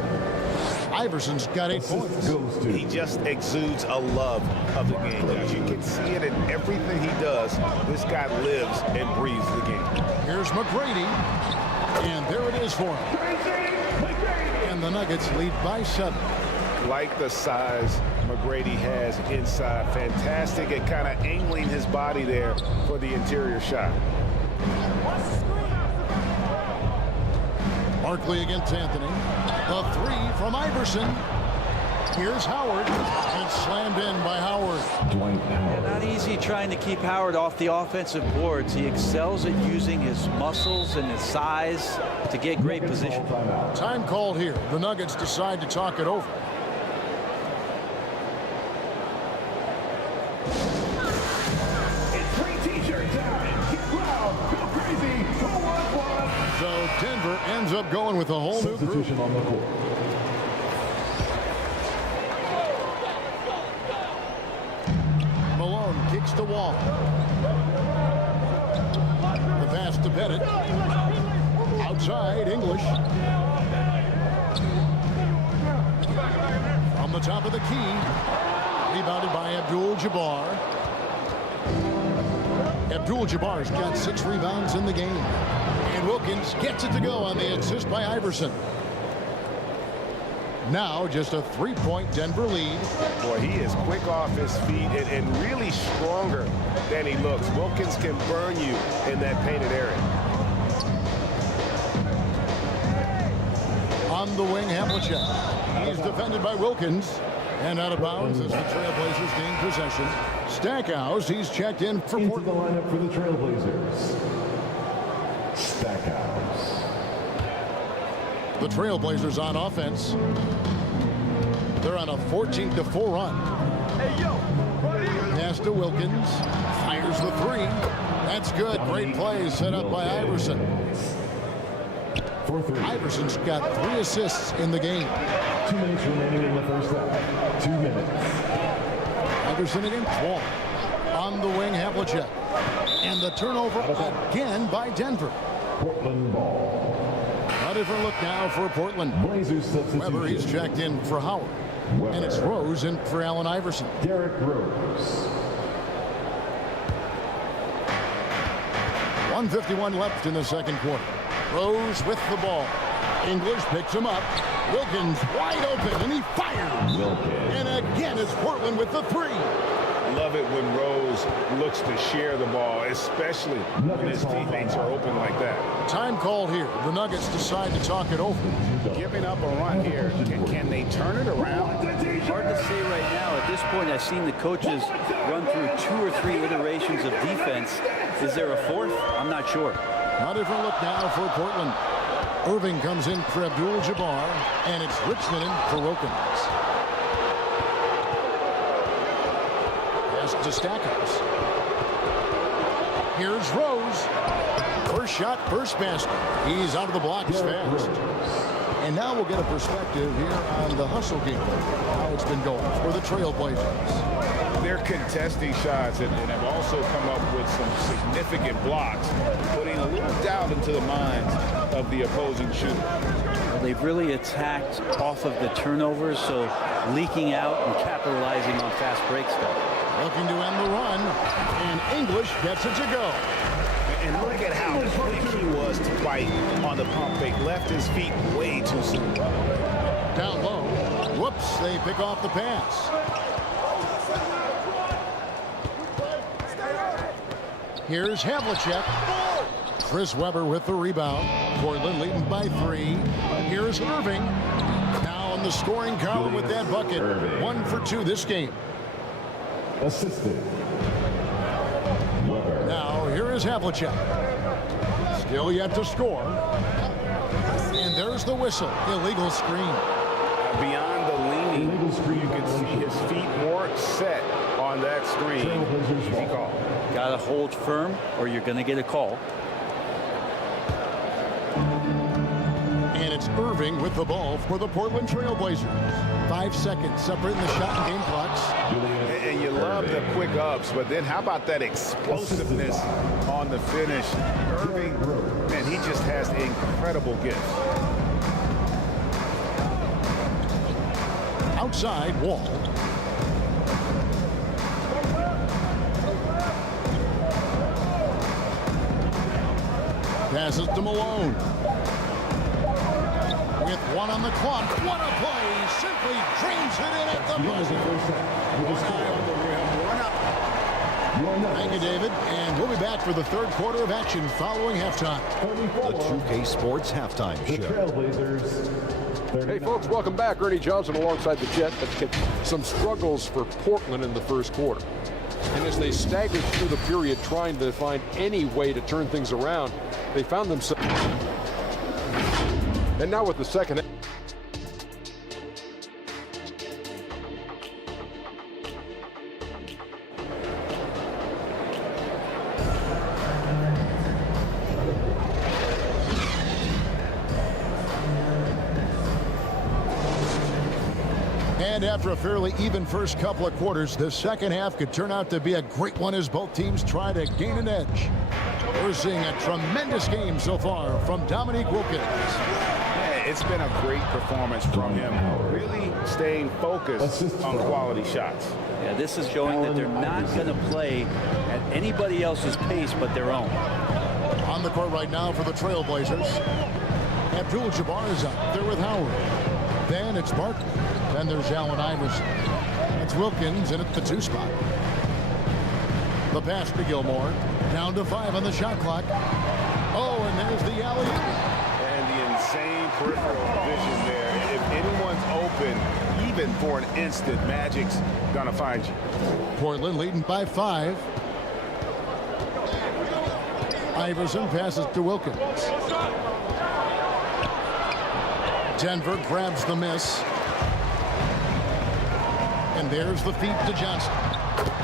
Iverson's got 8 points. He just exudes a love of the game. You can see it in everything he does. This guy lives and breathes the game. Here's McGrady. And there it is for him. And the Nuggets lead by 7. Like the size McGrady has inside. Fantastic at kind of angling his body there for the interior shot. Barkley against Anthony. The 3 from Iverson. Here's Howard. And slammed in by Howard. Dwight Howard. Not easy trying to keep Howard off the offensive boards. He excels at using his muscles and his size to get great position. Time called here. The Nuggets decide to talk it over. So Denver ends up going with a whole new group. On the court. Malone kicks the wall. The pass to Bennett. Outside, English. From the top of the key. Rebounded by Abdul-Jabbar. Abdul-Jabbar's got 6 rebounds in the game. And Wilkins gets it to go on the assist by Iverson. Now just a 3-point Denver lead. Boy, he is quick off his feet and really stronger than he looks. Wilkins can burn you in that painted area. On the wing, Havlicek. He's defended by Wilkins. And out of bounds as the Trailblazers gain possession. Stackhouse, he's checked in for Into the lineup for the Trailblazers. Stackhouse. The Trailblazers on offense. They're on a 14-4 run. Pass to Wilkins. Fires the 3. That's good. Great play set up by Iverson. Iverson's got 3 assists in the game. 2 minutes remaining in the first half. 2 minutes. Iverson against Wall. On the wing, Havlicek. And the turnover again by Denver. Portland ball. A different look now for Portland. Blazers substitution. Weber, he's checked in for Howard. Weber. And it's Rose in for Allen Iverson. Derrick Rose. 1:51 left in the second quarter. Rose with the ball. English picks him up. Wilkins wide open, and he fires. Wilkins. And again, it's Portland with the 3. Love it when Rose looks to share the ball, especially when his teammates are open like that. Time called here. The Nuggets decide to talk it over. Giving up a run here. Can they turn it around? Hard to say right now. At this point, I've seen the coaches run through 2 or 3 iterations of defense. Is there a 4th? I'm not sure. A different look now for Portland. Irving comes in for Abdul-Jabbar, and it's Richmond in for Wilkins. Pass to Stackhouse. Here's Rose. First shot, first basket. He's out of the blocks fast. And now we'll get a perspective here on the hustle game, how it's been going for the Trailblazers. They're contesting shots and have also come up with some significant blocks, putting a little doubt into the minds of the opposing shooter. Well, they've really attacked off of the turnovers, so leaking out and capitalizing on fast break stuff. Looking to end the run, and English gets it to go. And look at how quick he was to fight on the pump fake. Left his feet way too soon. Down low. Whoops, they pick off the pass. Here's Havlicek. Chris Webber with the rebound. Portland leading by 3. Here's Irving. Now in the scoring column with that bucket. Irving. 1 for 2 this game. Assisted. Weber. Now here is Havlicek. Still yet to score. And there's the whistle. Illegal screen. Beyond the leaning, you can see his feet more set on that screen. Easy call. Got to hold firm or you're going to get a call. And it's Irving with the ball for the Portland Trail Blazers. 5 seconds separating the shot and game clocks. And you love the quick ups, but then how about that explosiveness on the finish? Irving, man, he just has incredible gifts. Outside, Wall. Passes to Malone. With 1 on the clock. What a play! Simply drains it in at the buzzer. Thank you, David. And we'll be back for the third quarter of action following halftime. The 2K Sports Halftime Show. Hey, folks, welcome back. Ernie Johnson alongside the Jet. Some struggles for Portland in the first quarter. And as they staggered through the period trying to find any way to turn things around, they found themselves. And now with the second. And after a fairly even first couple of quarters, the second half could turn out to be a great one as both teams try to gain an edge. We're seeing a tremendous game so far from Dominique Wilkins. Yeah, it's been a great performance from him, really staying focused on quality shots. Yeah, this is showing that they're not going to play at anybody else's pace but their own. On the court right now for the Trailblazers. Abdul-Jabbar is up there with Howard. Then it's Barkley. Then there's Allen Iverson. That's Wilkins in at the 2 spot. The pass to Gilmore. Down to 5 on the shot clock. Oh, and there's the alley. And the insane peripheral vision there. If anyone's open, even for an instant, Magic's gonna find you. Portland leading by 5. Iverson passes to Wilkins. Denver grabs the miss. And there's the feed to Johnson.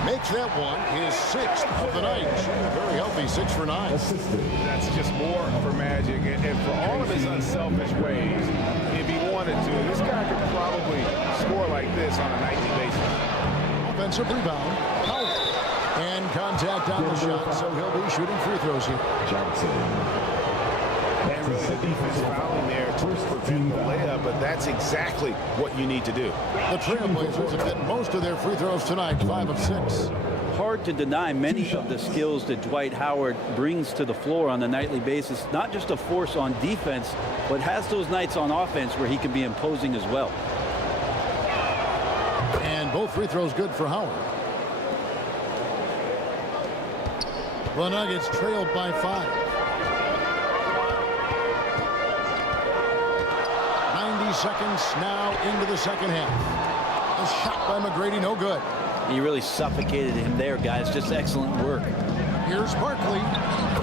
Makes that one his 6th of the night. Shooting very healthy, 6 for 9. That's just more for Magic. And for all of his unselfish ways, if he wanted to, this guy could probably score like this on a nightly basis. Offensive rebound. And contact on the shot, so he'll be shooting free throws here. And really the defense fouling there to prevent the layup, but that's exactly what you need to do. The Trailblazers have hit most of their free throws tonight, 5 of 6. Hard to deny many of the skills that Dwight Howard brings to the floor on a nightly basis. Not just a force on defense, but has those nights on offense where he can be imposing as well. And both free throws good for Howard. The Nuggets trailed by 5. 90 seconds now into the second half. A shot by McGrady, no good. He really suffocated him there, guys. Just excellent work. Here's Barkley.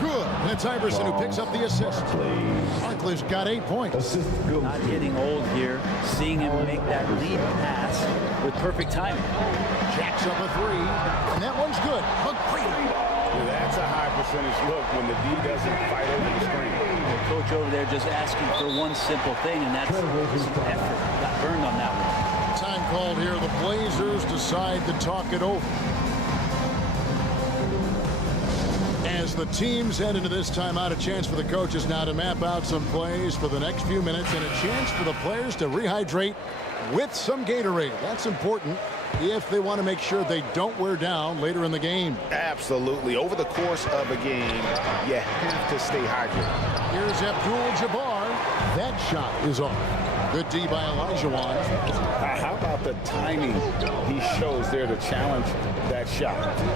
Good. And it's Iverson who picks up the assist. Barkley's got 8 points. Not getting old here. Seeing him make that lead pass with perfect timing. Jacks up a 3. And that one's good. McGrady. That's a high percentage look when the D doesn't fight over the screen. The coach over there just asking for one simple thing, and that's some effort. Got burned on that one. Time called here. The Blazers decide to talk it over. As the teams head into this timeout, a chance for the coaches now to map out some plays for the next few minutes and a chance for the players to rehydrate with some Gatorade. That's important if they want to make sure they don't wear down later in the game. Absolutely. Over the course of a game, you have to stay hydrated. Here's Abdul-Jabbar. That shot is off. Good D by Olajuwon. How about the timing he shows there to challenge that shot?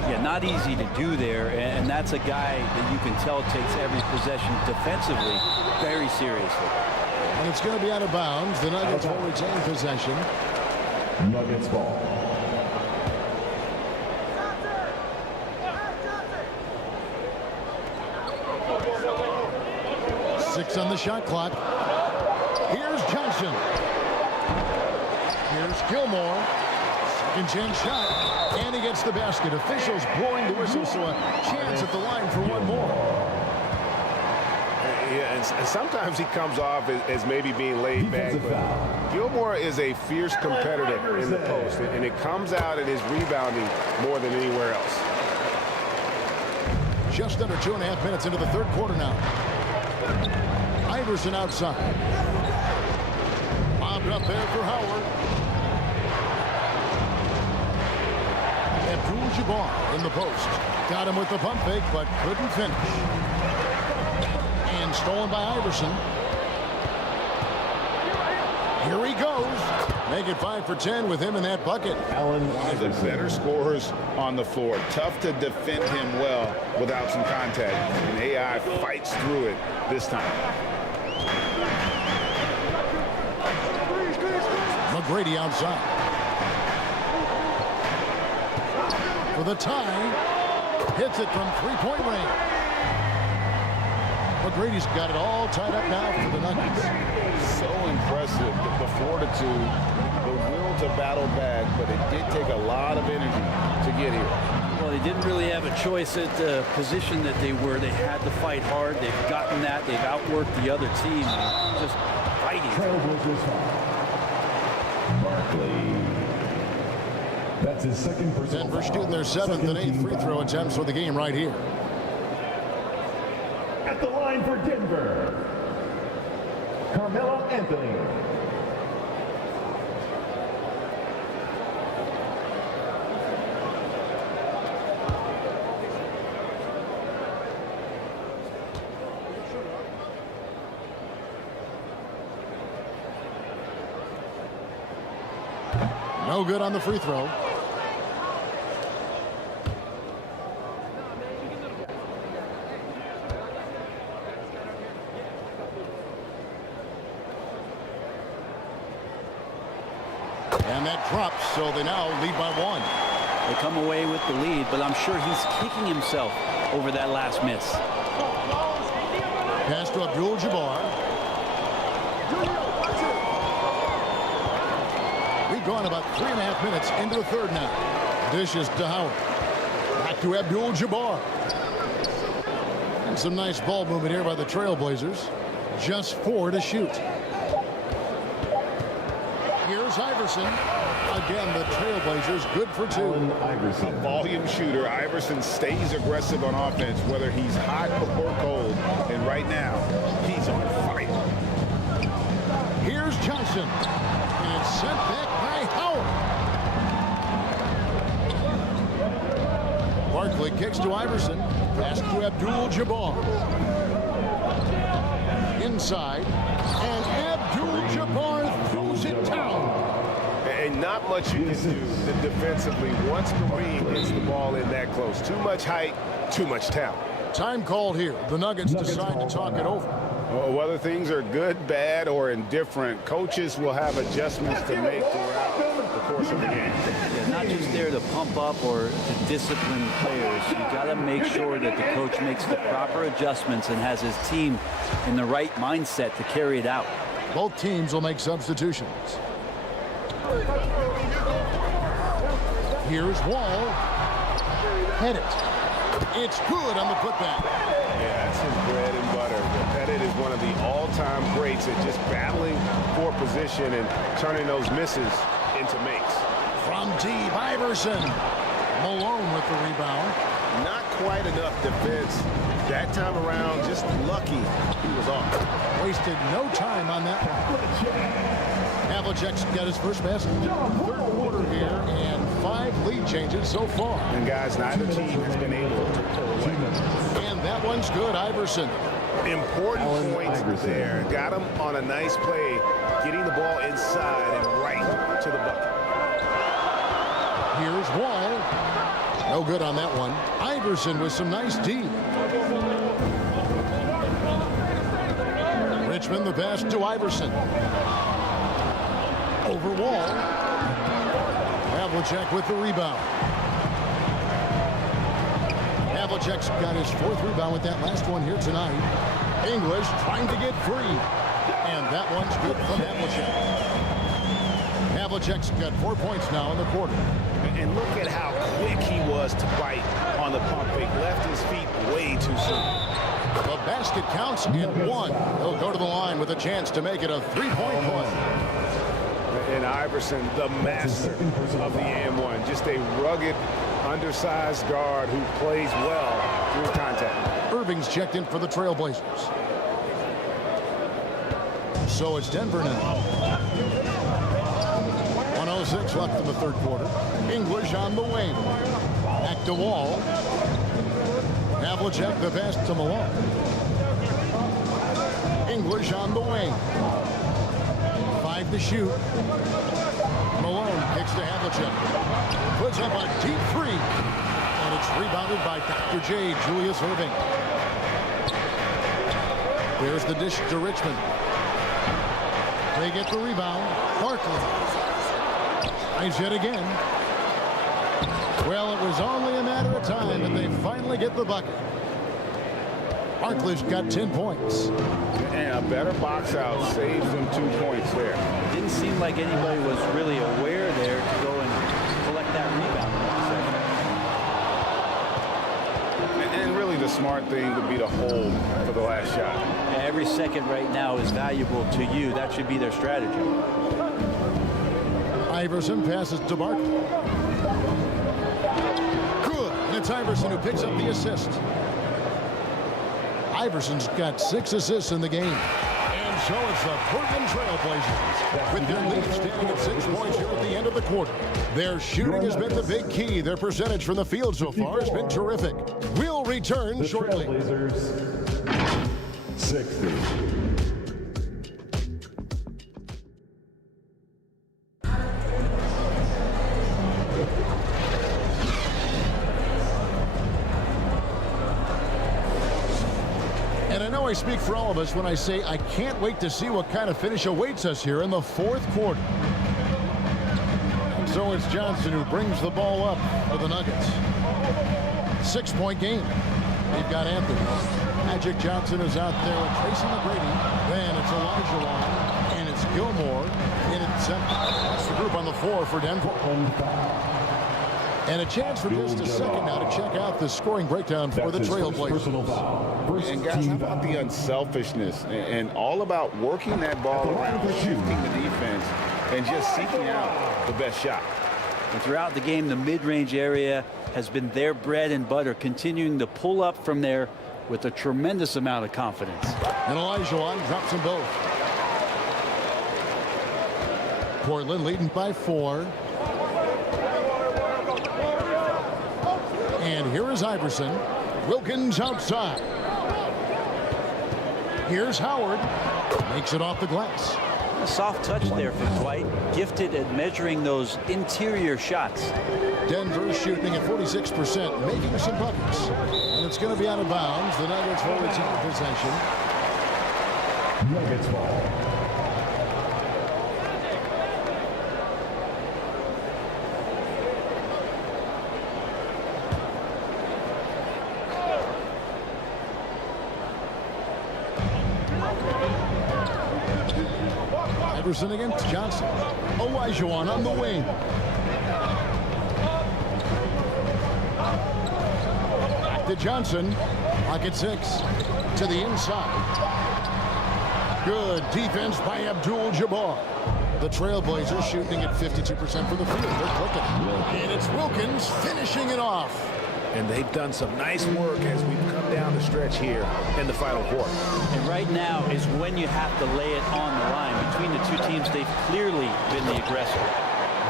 Yeah, not easy to do there, and that's a guy that you can tell takes every possession defensively very seriously. And it's going to be out of bounds. The Nuggets will retain possession. Nuggets ball. Six on the shot clock. Here's Johnson. Here's Gilmore. Second chance shot. And he gets the basket. Officials blowing the whistle, so a chance at the line for one more. Yeah, and sometimes he comes off as maybe being laid back, but Gilmore is a fierce competitor in the post, and it comes out in his rebounding more than anywhere else. Just under 2.5 minutes into the third quarter now. Iverson outside. Bobbed up there for Howard. Abdul-Jabbar in the post. Got him with the pump fake, but couldn't finish. And stolen by Iverson. Here he goes. Make it 5 for 10 with him in that bucket. One of the better scorers on the floor. Tough to defend him well without some contact. And AI fights through it this time. McGrady outside. For the tie. Hits it from three-point range. McGrady's got it all tied up now for the Nuggets. So impressive, the fortitude, the will to battle back, but it did take a lot of energy to get here. Well, they didn't really have a choice at the position that they were. They had to fight hard. They've gotten that. They've outworked the other team. Just fighting. Trailblazers foul. Barkley. That's his second personal Denver foul. shooting their 7th and 8th free throw attempts for the game right here. At the line for Denver, Carmelo Anthony. No good on the free throw. And that drops, so they now lead by 1. They come away with the lead, but I'm sure he's kicking himself over that last miss. Pass to Abdul-Jabbar. We've gone about 3.5 minutes into the third now. Dishes to Howard. Back to Abdul-Jabbar. And some nice ball movement here by the Trailblazers. Just 4 to shoot. Here's Iverson. Again, the Trailblazers good for 2. A volume shooter. Iverson stays aggressive on offense, whether he's hot or cold. And right now, he's on fire. Here's Johnson. And it's sent back by Howard. Barkley kicks to Iverson. Pass to Abdul-Jabbar. Inside. And Abdul-Jabbar throws it down. And not much you can do defensively once Kareem gets the ball in that close. Too much height, too much talent. Time called here. The Nuggets decide to talk it over. Well, whether things are good, bad, or indifferent, coaches will have adjustments to make throughout the course of the game. Yeah, not just there to pump up or to discipline players. You got to make sure that the coach makes the proper adjustments and has his team in the right mindset to carry it out. Both teams will make substitutions. Here's Wall. Hit it. It's good on the putback. Yeah, that's his bread and butter. Pettit is one of the all-time greats at just battling for position and turning those misses into makes. From deep, Iverson. Malone with the rebound. Not quite enough defense that time around. Just lucky he was off. Wasted no time on that one. Havlicek's got his first basket. Third quarter here, and 5 lead changes so far. And guys, neither team has been able to pull away. And that one's good, Iverson. Important points there. Got him on a nice play, getting the ball inside and right to the bucket. Here's Wall. No good on that one. Iverson with some nice D. Richmond the pass to Iverson. Over Wall. Havlicek with the rebound. Havlicek's got his 4th rebound with that last one here tonight. English trying to get free. And that one's good from Havlicek. Havlicek's got 4 points now in the quarter. And look at how quick he was to bite on the pump fake. Left his feet way too soon. The basket counts in one. He'll go to the line with a chance to make it a three-point play. And Iverson, the master of the and-one. Just a rugged, undersized guard who plays well through contact. Irving's checked in for the Trailblazers. So it's Denver now. 1:06 left in the third quarter. English on the wing. Back to Wall. Havlicek the pass to Malone. English on the wing. 5 to shoot. Malone kicks to Havlicek. Puts up a deep three. And it's rebounded by Dr. J, Julius Erving. There's the dish to Richmond. They get the rebound. Barkley. Nice hit again. Well, it was only a matter of time, and they finally get the bucket. Barkley's got 10 points. And a better box out saves them 2 points there. Didn't seem like anybody was really aware there to go and collect that rebound. And really the smart thing would be to hold for the last shot. Every second right now is valuable to you. That should be their strategy. Iverson passes to Barkley. Good. And it's Iverson who picks up the assist. Iverson's got 6 assists in the game. And so it's the Portland Trailblazers with their lead standing at 6 points here at the end of the quarter. Their shooting has been the big key. Their percentage from the field so far has been terrific. We'll return shortly. Trailblazers 60. I speak for all of us when I say I can't wait to see what kind of finish awaits us here in the fourth quarter. And so it's Johnson who brings the ball up for the Nuggets. 6-point game. They've got Anthony. Magic Johnson is out there with Tracy McGrady. Then it's Elijah Wan. And it's Gilmore in at center. That's the group on the floor for Denver. And a chance for just a second now to check out the scoring breakdown for the Trailblazers. And guys, how about the unselfishness and all about working that ball around, shifting the defense, and just seeking out the best shot. And throughout the game, the mid-range area has been their bread and butter, continuing to pull up from there with a tremendous amount of confidence. And Elijah Wan drops them both. Portland leading by 4. And here is Iverson. Wilkins outside. Here's Howard. Makes it off the glass. A soft touch there from Dwight. Gifted at measuring those interior shots. Denver shooting at 46%, making some buckets. And it's going to be out of bounds. The Nuggets will retain possession. Nuggets ball. Iverson against Johnson. Olajuwon on the wing. Back to Johnson. Pocket 6 to the inside. Good defense by Abdul-Jabbar. The Trailblazers shooting at 52% from the field. They're clicking. And it's Wilkins finishing it off. And they've done some nice work as we've come down the stretch here in the final quarter. And right now is when you have to lay it on the line. Between the two teams, they've clearly been the aggressor.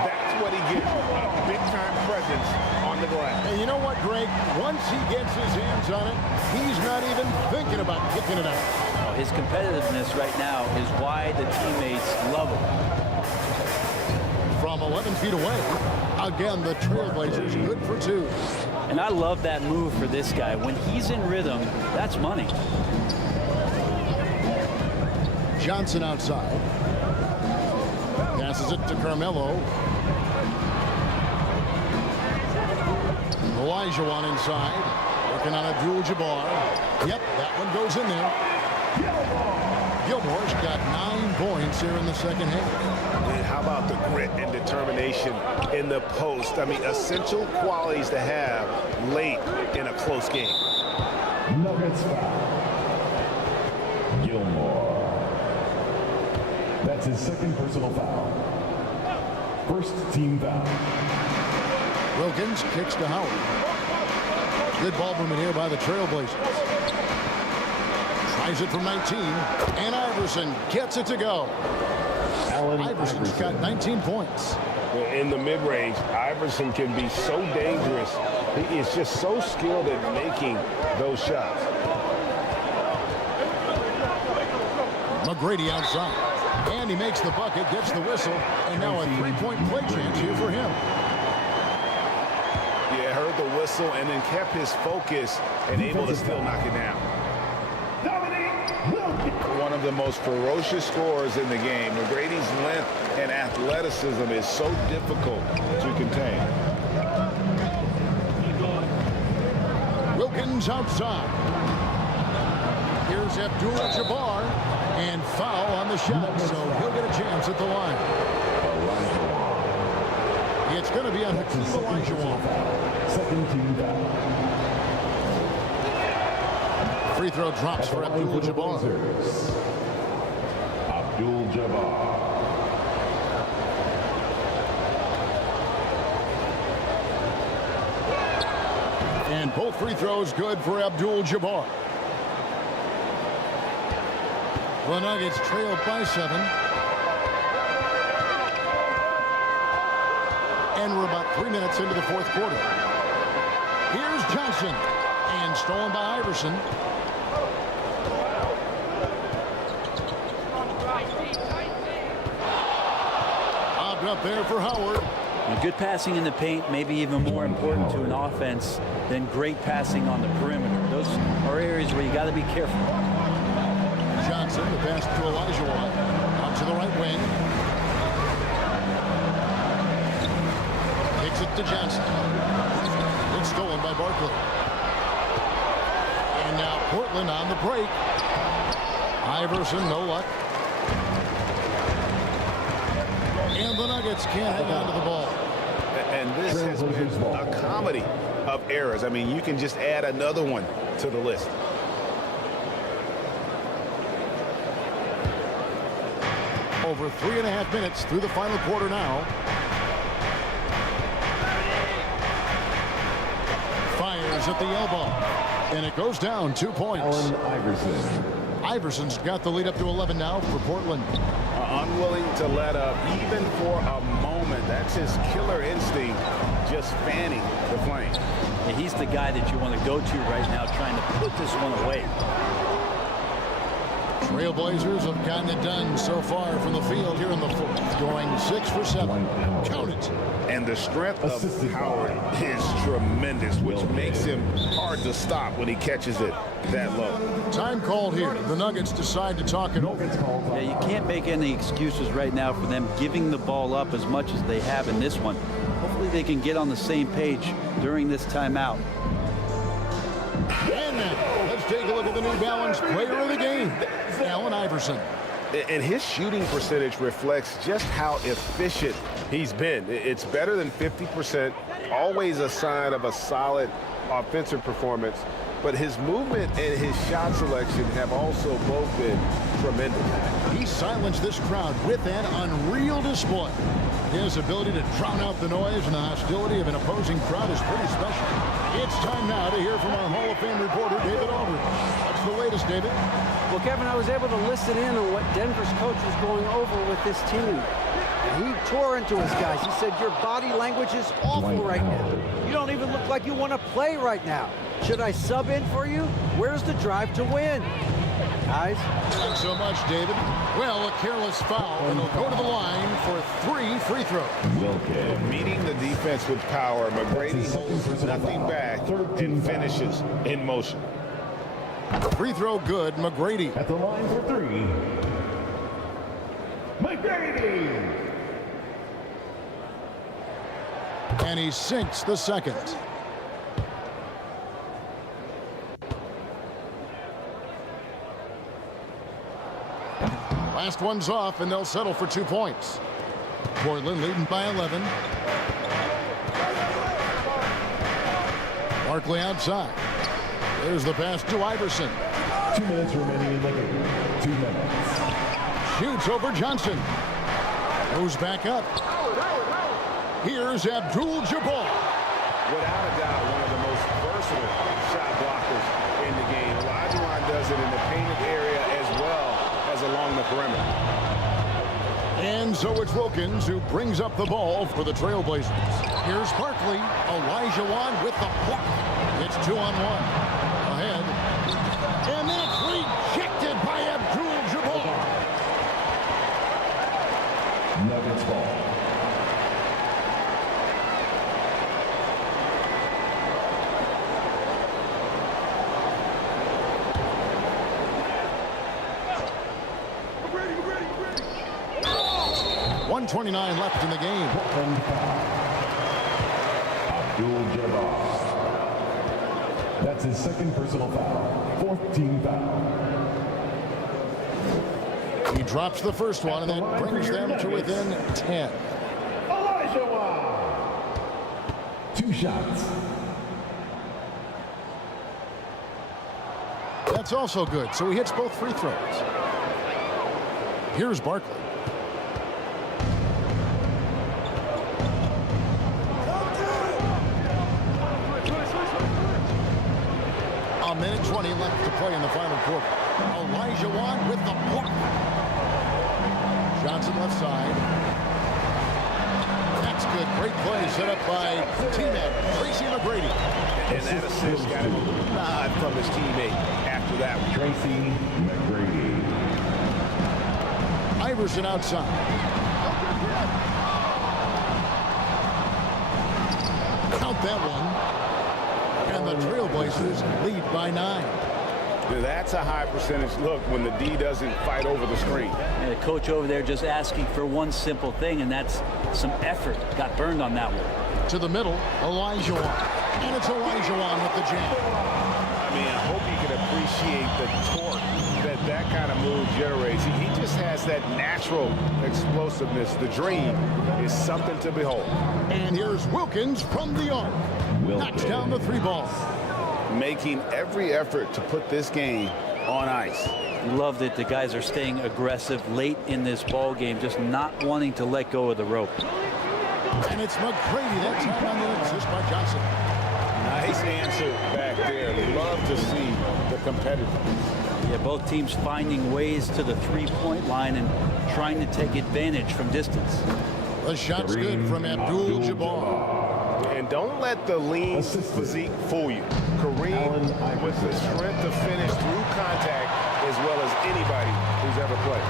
That's what he gets, a big-time presence on the glass. And you know what, Greg? Once he gets his hands on it, he's not even thinking about kicking it out. Well, his competitiveness right now is why the teammates love him. From 11 feet away, again, the Trailblazers good for 2. And I love that move for this guy. When he's in rhythm, that's money. Johnson outside. Passes it to Carmelo. Olajuwon inside. Working on Abdul-Jabbar. Yep, that one goes in there. Gilmore's got 9 points here in the second half. And how about the grit and determination in the post? I mean, essential qualities to have late in a close game. Nuggets foul. That's his second personal foul. First team foul. Wilkins kicks to Howard. Good ball movement here by the Trailblazers. Tries it from 19, and Iverson gets it to go. Iverson's got 19 points. In the mid-range, Iverson can be so dangerous. He is just so skilled at making those shots. McGrady outside, and he makes the bucket, gets the whistle, and now a three-point play chance here for him. Yeah, heard the whistle and then kept his focus and able to still knock it down. One of the most ferocious scorers in the game. McGrady's length and athleticism is so difficult to contain. Wilkins outside. Here's Abdul-Jabbar, and foul on the shot, so he'll get a chance at the line. It's going to be on Hakeem Olajuwon. Second team foul. Free throw drops for Abdul-Jabbar. Abdul-Jabbar. And both free throws good for Abdul-Jabbar. The Nuggets trail by 7. And we're about 3 minutes into the fourth quarter. Here's Johnson. And stolen by Iverson. Bobbed up there for Howard. And good passing in the paint, maybe even more important to an offense than great passing on the perimeter. Those are areas where you got to be careful. Johnson, the pass to Olajuwon. Out to the right wing. Kicks it to Johnson. It's stolen by Barkley. And now Portland on the break. Iverson, no luck. And the Nuggets can't hang on to the ball. And this has been a comedy of errors. I mean, you can just add another one to the list. Over 3.5 minutes through the final quarter now. Fires at the elbow. And it goes down 2 points. Allen Iverson. Iverson's got the lead up to 11 now for Portland. Unwilling to let up even for a moment. That's his killer instinct, just fanning the flame. And he's the guy that you want to go to right now, trying to put this one away. Trailblazers have gotten it done so far from the field here in the fourth, going 6 for 7. Count it. And the strength of Howard is tremendous, which makes him hard to stop when he catches it that low. Time called here. The Nuggets decide to talk it over. Yeah, you can't make any excuses right now for them giving the ball up as much as they have in this one. Hopefully they can get on the same page during this timeout. And now, let's take a look at the New Balance player of the game, Allen Iverson. And his shooting percentage reflects just how efficient he's been. It's better than 50%, always a sign of a solid offensive performance. But his movement and his shot selection have also both been tremendous. He silenced this crowd with an unreal display. His ability to drown out the noise and the hostility of an opposing crowd is pretty special. It's time now to hear from our Hall of Fame reporter, David Aldridge. What's the latest, David? Well, Kevin, I was able to listen in on what Denver's coach was going over with this team. He tore into his guys. He said, your body language is awful right now. You don't even look like you want to play right now. Should I sub in for you? Where's the drive to win? Guys? Thanks so much, David. Well, a careless foul, and he'll go to the line for 3 free throws. Meeting the defense with power, McGrady holds nothing back and finishes in motion. Free throw good, McGrady. At the line for 3. McGrady! And he sinks the second. Last one's off, and they'll settle for 2 points. Portland leading by 11. Barkley outside. There's the pass to Iverson. 2 minutes remaining in the game. 2 minutes. Shoots over Johnson. Goes back up. Here's Abdul-Jabbar. Without a doubt, one of the most versatile shot blockers in the game. Olajuwon does it in the painted area as well as along the perimeter. And so it's Wilkins who brings up the ball for the Trailblazers. Here's Barkley. Olajuwon with the block. It's 2-on-1. Ahead. And then it's rejected by Abdul-Jabbar. Nuggets ball. .129 left in the game. Abdul-Jabbar. That's his second personal foul. Fourth team foul. He drops the first one, and that brings them to within 10. Olajuwon. 2 shots. That's also good, so he hits both free throws. Here's Barkley. A minute 20 left to play in the final quarter. Olajuwon with the block. Johnson left side. That's good. Great play set up by teammate Tracy McGrady. And that assist got a nod from his teammate after that one. Tracy McGrady. Iverson outside. Count that one. And the Trailblazers lead by 9. That's a high percentage look when the D doesn't fight over the screen. And the coach over there just asking for one simple thing, and that's some effort. Got burned on that one. To the middle, Olajuwon. And it's Olajuwon with the jam. I mean, I hope you can appreciate the torque that kind of move generates. He just has that natural explosiveness. The dream is something to behold. And here's Wilkins from the arc. Knocks down the 3 ball. Making every effort to put this game on ice. Love that the guys are staying aggressive late in this ball game, just not wanting to let go of the rope. And it's McGrady that time on the assist by Johnson. Nice answer back there. Love to see the competitiveness. Yeah, both teams finding ways to the 3-point line and trying to take advantage from distance. The shot's good from Abdul-Jabbar. And don't let the lean physique fool you. Kareem with the strength to finish through contact as well as anybody who's ever played.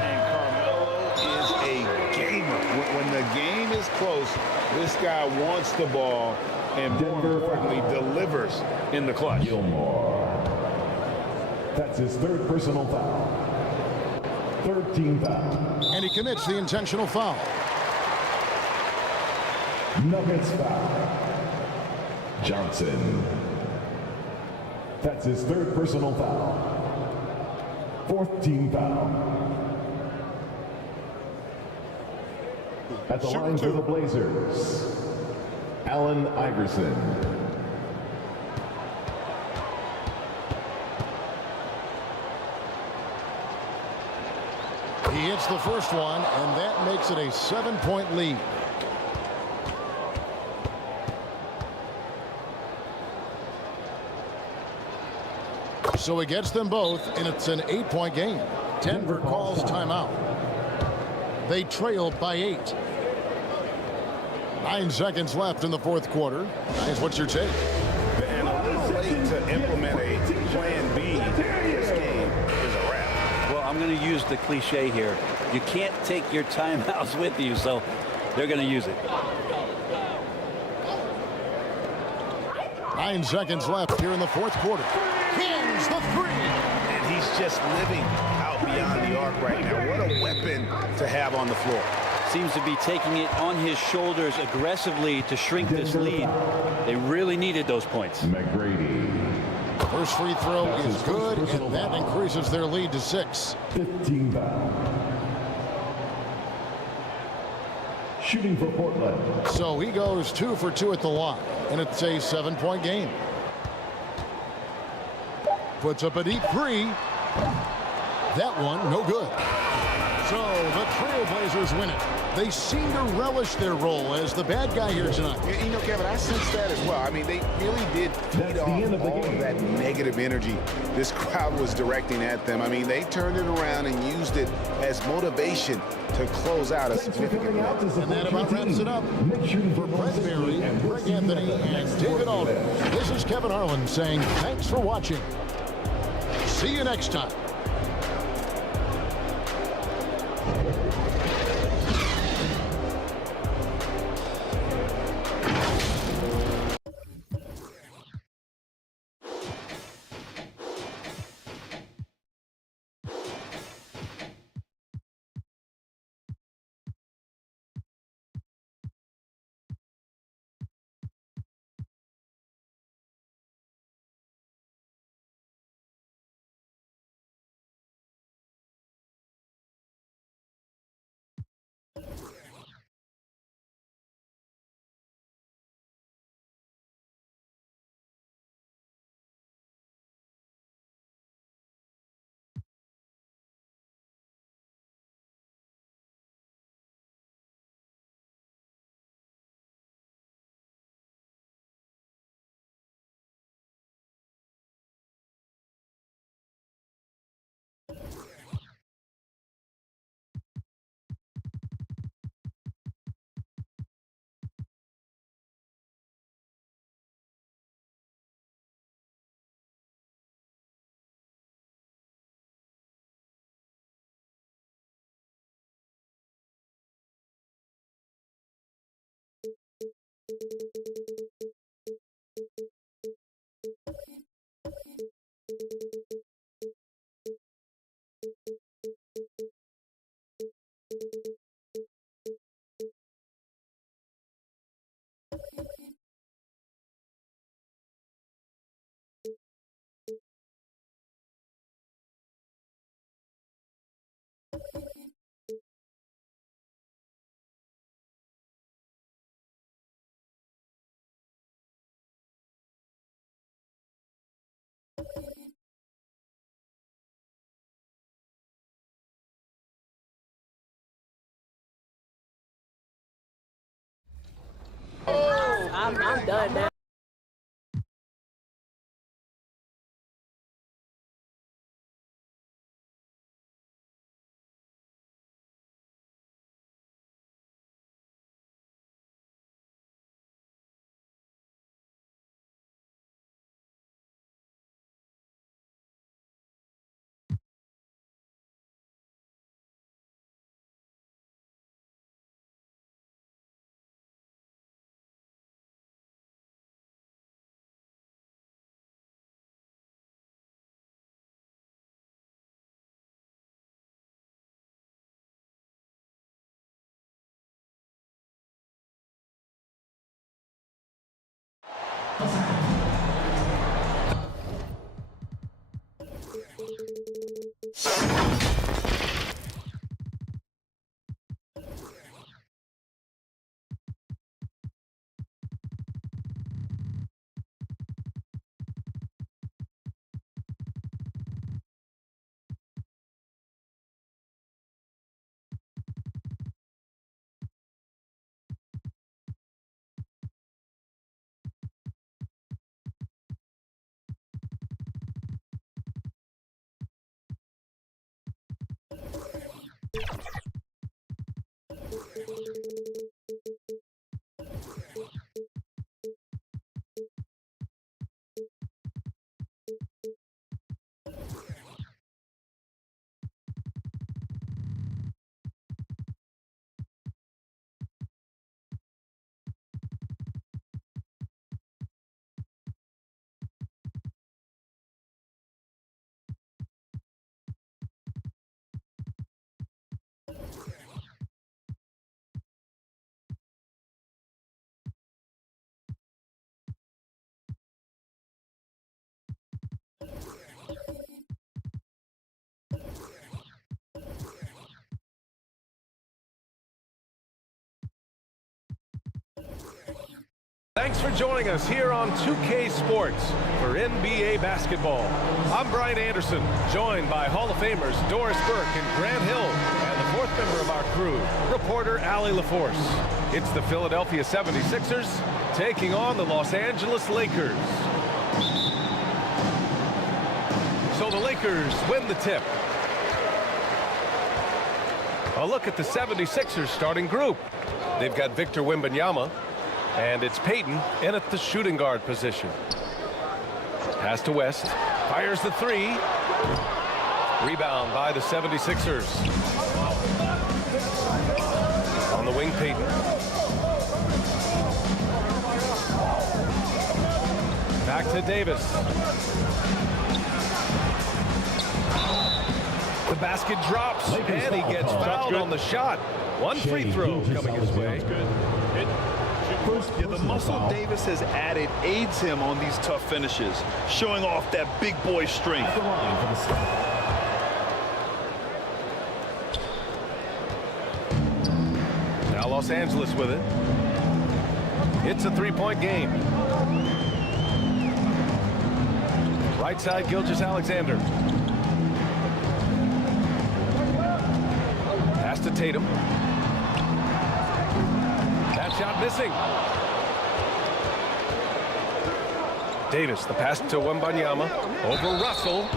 And Carmelo is a gamer. When the game is close, this guy wants the ball and more importantly delivers in the clutch. Gilmore. That's his 3rd personal foul. 3rd team foul. And he commits the intentional foul. Nuggets foul. Johnson. That's his 3rd personal foul. 4th team foul. At the line for the Blazers, Allen Iverson. He hits the first one, and that makes it a 7-point lead. So he gets them both, and it's an 8-point game. Denver calls timeout. They trail by 8. 9 seconds left in the 4th quarter. Guys, what's your take? And a little late to implement a plan B. This game is a wrap. Well, I'm going to use the cliche here. You can't take your timeouts with you, so they're going to use it. 9 seconds left here in the 4th quarter. Here's the 3. And he's just living out beyond the arc right now. What a weapon to have on the floor. Seems to be taking it on his shoulders aggressively to shrink this lead. They really needed those points. McGrady. First free throw is good, and that increases their lead to 6. 15 foul. Shooting for Portland. So he goes 2 for 2 at the line, and it's a 7-point game. Puts up a deep 3. That one, no good. So the Trailblazers win it. They seem to relish their role as the bad guy here tonight. You know, Kevin, I sense that as well. I mean, they really did feed off all of that negative energy this crowd was directing at them. I mean, they turned it around and used it as motivation to close out a significant win. And that about wraps it up. For Brett Berry, Greg Anthony, and David Alden, this is Kevin Harlan saying thanks for watching. See you next time. I'm done now. Thanks for joining us here on 2K Sports for NBA basketball. I'm Brian Anderson, joined by Hall of Famers Doris Burke and Grant Hill, and the fourth member of our crew, reporter Allie LaForce. It's the Philadelphia 76ers taking on the Los Angeles Lakers. So the Lakers win the tip. A look at the 76ers starting group. They've got Victor Wembanyama, and it's Payton in at the shooting guard position. Pass to West, fires the three. Rebound by the 76ers. On the wing, Payton. Back to Davis. The basket drops, and he gets fouled on the shot. One free throw coming his way. The muscle Davis has added aids him on these tough finishes, showing off that big boy strength. Now Los Angeles with it. It's a three-point game. Right side, Gilgeous-Alexander. Pass to Tatum. That shot missing. Davis, the pass to Wembanyama. Over Russell.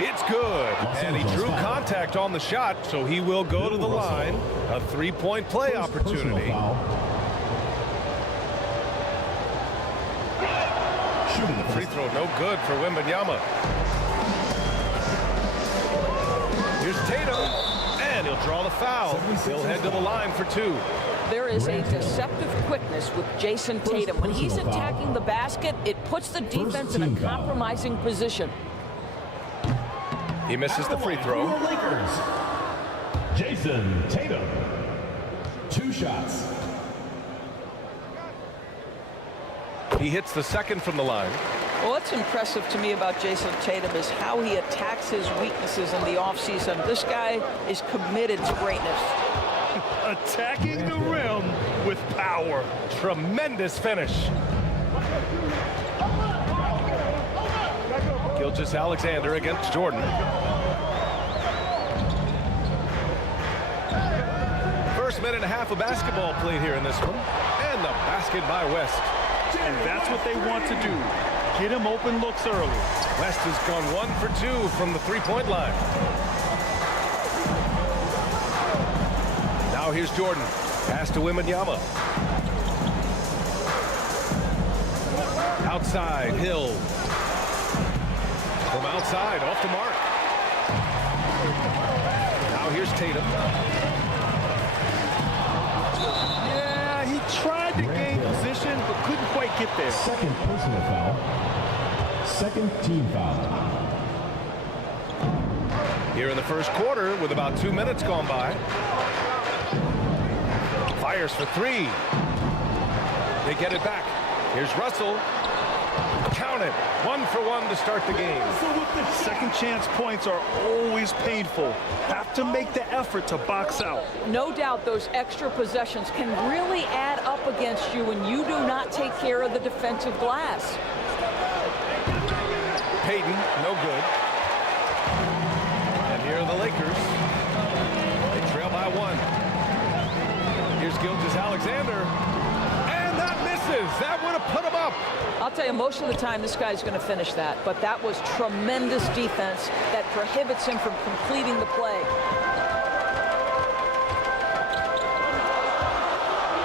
It's good. And he drew contact on the shot, so he will go to the line. A three-point play opportunity. Free throw no good for Wembanyama. Here's Tatum, and he'll draw the foul. He'll head to the line for two. There is a deceptive quickness with Jason Tatum. When he's attacking the basket, it puts the defense in a compromising position. He misses the free throw. Lakers. Jason Tatum. 2 shots. He hits the second from the line. Well, what's impressive to me about Jason Tatum is how he attacks his weaknesses in the offseason. This guy is committed to greatness. Attacking the rim with power. Tremendous finish. Gilgeous-Alexander against Jordan. First minute and a half of basketball played here in this one. And the basket by West. And that's what they want to do. Get him open looks early. West has gone 1 for 2 from the three-point line. Now here's Jordan. Pass to Wembanyama. Outside, Hill. From outside, off the mark. Now here's Tatum. Yeah, he tried to gain position, but couldn't quite get there. Second personal foul. Second team foul. Here in the first quarter with about 2 minutes gone by. Fires for three. They get it back. Here's Russell. Count it. 1 for 1 to start the game. Second chance points are always painful. Have to make the effort to box out. No doubt those extra possessions can really add up against you when you do not take care of the defensive glass. Payton, no good. And here are the Lakers. They trail by 1. Here's Gilgeous-Alexander. And that misses. That would have put him up. I'll tell you, most of the time this guy's going to finish that, but that was tremendous defense that prohibits him from completing the play.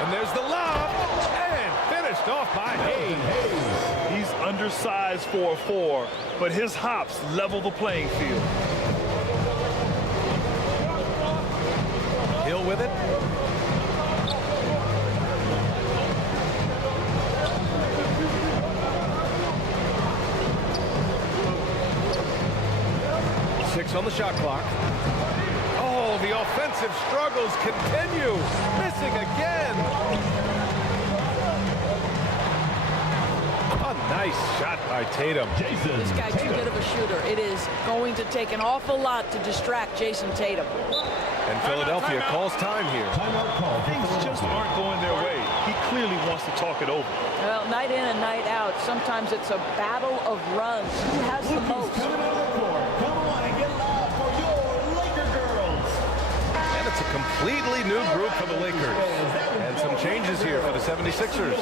And there's the lob, and finished off by Hayes. He's undersized for a 4, but his hops level the playing field. Hill with it. On the shot clock. Oh, the offensive struggles continue. Missing again. A nice shot by Tatum. This guy's too good of a shooter. It is going to take an awful lot to distract Jason Tatum. And Philadelphia calls time here. Things just aren't going their way. He clearly wants to talk it over. Well, night in and night out, sometimes it's a battle of runs. Who has the most? And it's a complete completely new group for the Lakers. And some changes here for the 76ers.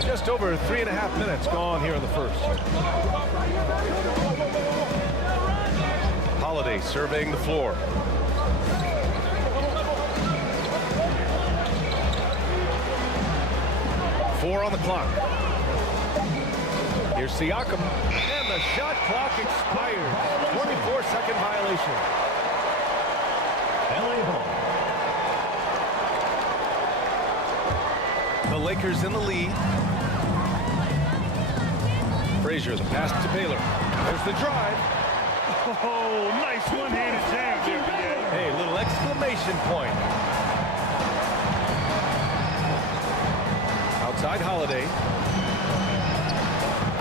Just over 3.5 minutes gone here in the first. Holiday surveying the floor. Four on the clock. Here's Siakam, and the shot clock expires. 24-second violation. The Lakers in the lead. Frazier, the pass to Baylor. There's the drive. Oh, nice one-handed jam there, BA. Hey, little exclamation point. Outside Holiday.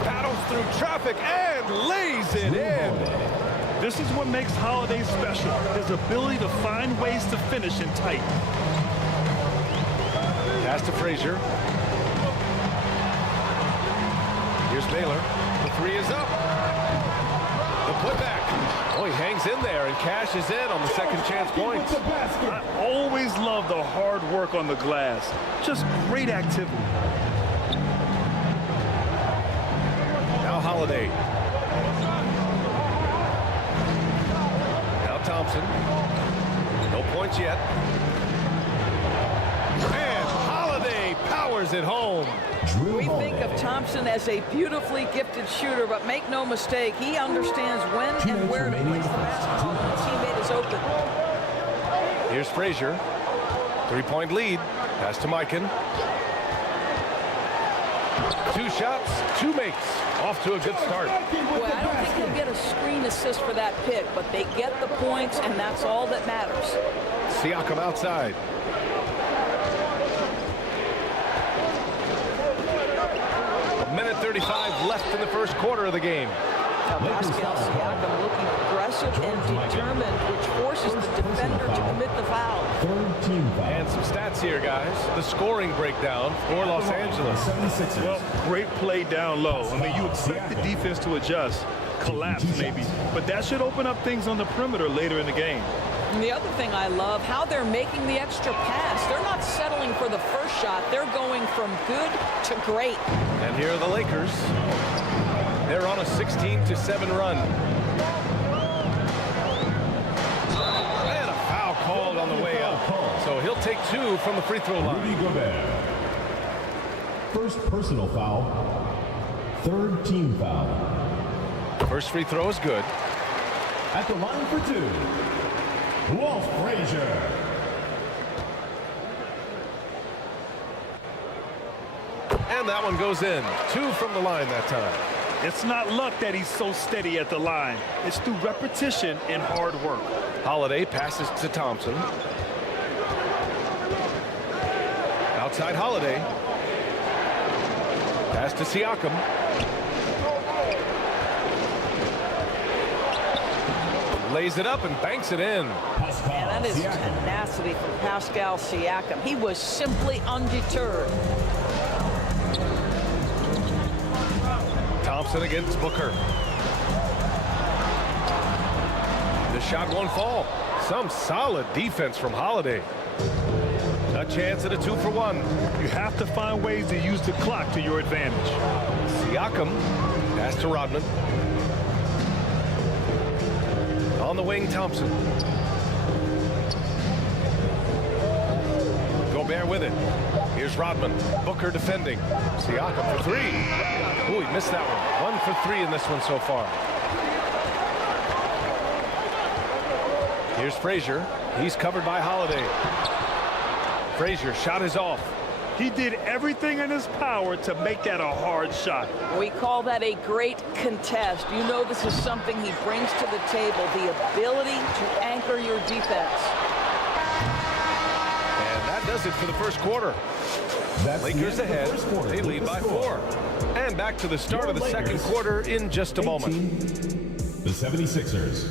Battles through traffic and lays it in. This is what makes Holiday special, his ability to find ways to finish in tight. Pass to Frazier. Here's Baylor. The three is up. The putback. Oh, he hangs in there and cashes in on the second chance points. I always love the hard work on the glass. Just great activity. Now Holiday. Now Thompson. No points yet. And Holiday powers it home. We think of Thompson as a beautifully gifted shooter, but make no mistake, he understands when and where to place the basketball when his teammate is open. Here's Frazier. 3-point lead. Pass to Mikan. 2 shots, 2 makes. Off to a good start. Well, I don't think he'll get a screen assist for that pick, but they get the points, and that's all that matters. Siakam outside. Minute 35 left in the first quarter of the game. Now, Pascal Siakam looking aggressive and determined, which forces the defender to commit the foul. And some stats here, guys. The scoring breakdown for Los Angeles. Well, great play down low. I mean, you expect the defense to adjust, collapse maybe, but that should open up things on the perimeter later in the game. And the other thing I love, how they're making the extra pass. They're not settling for the first shot. They're going from good to great. And here are the Lakers. They're on a 16-7 run. And a foul called on the way up. So he'll take 2 from the free throw line. Rudy Gobert. First personal foul. Third team foul. First free throw is good. At the line for 2. Walt Frazier. And that one goes in. 2 from the line that time. It's not luck that he's so steady at the line. It's through repetition and hard work. Holiday passes to Thompson. Outside Holiday. Pass to Siakam. Lays it up and banks it in. Man, that is tenacity from Pascal Siakam. He was simply undeterred. Thompson against Booker. The shot won't fall. Some solid defense from Holiday. A chance at a 2-for-1. You have to find ways to use the clock to your advantage. Siakam. Pass to Rodman. On the wing, Thompson. Gobert with it. Here's Rodman. Booker defending. Siakam for 3. Ooh, he missed that one. 1 for 3 in this one so far. Here's Frazier. He's covered by Holiday. Frazier, shot is off. He did everything in his power to make that a hard shot. We call that a great contest. You know this is something he brings to the table, the ability to anchor your defense. And that does it for the first quarter. Lakers ahead. They lead by 4. And back to the start of the second quarter in just a moment. The 76ers,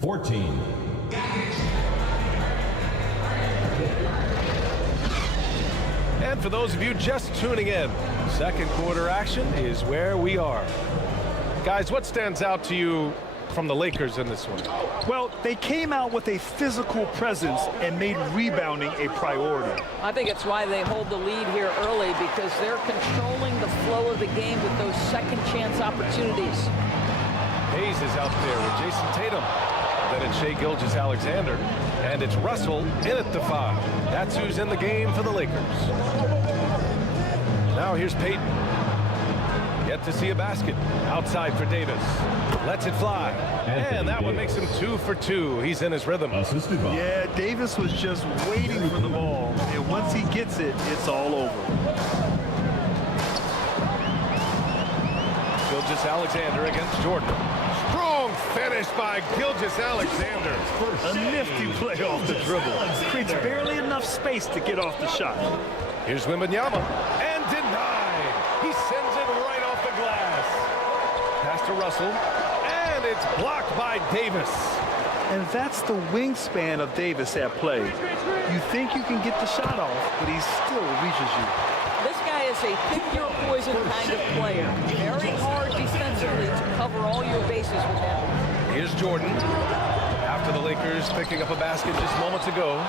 14. And for those of you just tuning in, second quarter action is where we are. Guys, what stands out to you from the Lakers in this one? Well, they came out with a physical presence and made rebounding a priority. I think it's why they hold the lead here early, because they're controlling the flow of the game with those second chance opportunities. Hayes is out there with Jason Tatum. Then it's Shai Gilgeous-Alexander, and it's Russell in at the 5. That's who's in the game for the Lakers. Now here's Payton. Yet to see a basket. Outside for Davis. Lets it fly. And that one makes him 2 for 2. He's in his rhythm. Yeah, Davis was just waiting for the ball. And once he gets it, it's all over. Gilgeous-Alexander against Jordan. Strong finish by Gilgeous-Alexander. A nifty play off the dribble. Creates barely enough space to get off the shot. Here's Wembanyama. And denied. He sends it right off the glass. Pass to Russell. And it's blocked by Davis. And that's the wingspan of Davis at play. You think you can get the shot off, but he still reaches you. This guy is a pick-your-poison kind of player. Very hard defensively to cover all your bases with him. Here's Jordan. After the Lakers picking up a basket just moments ago.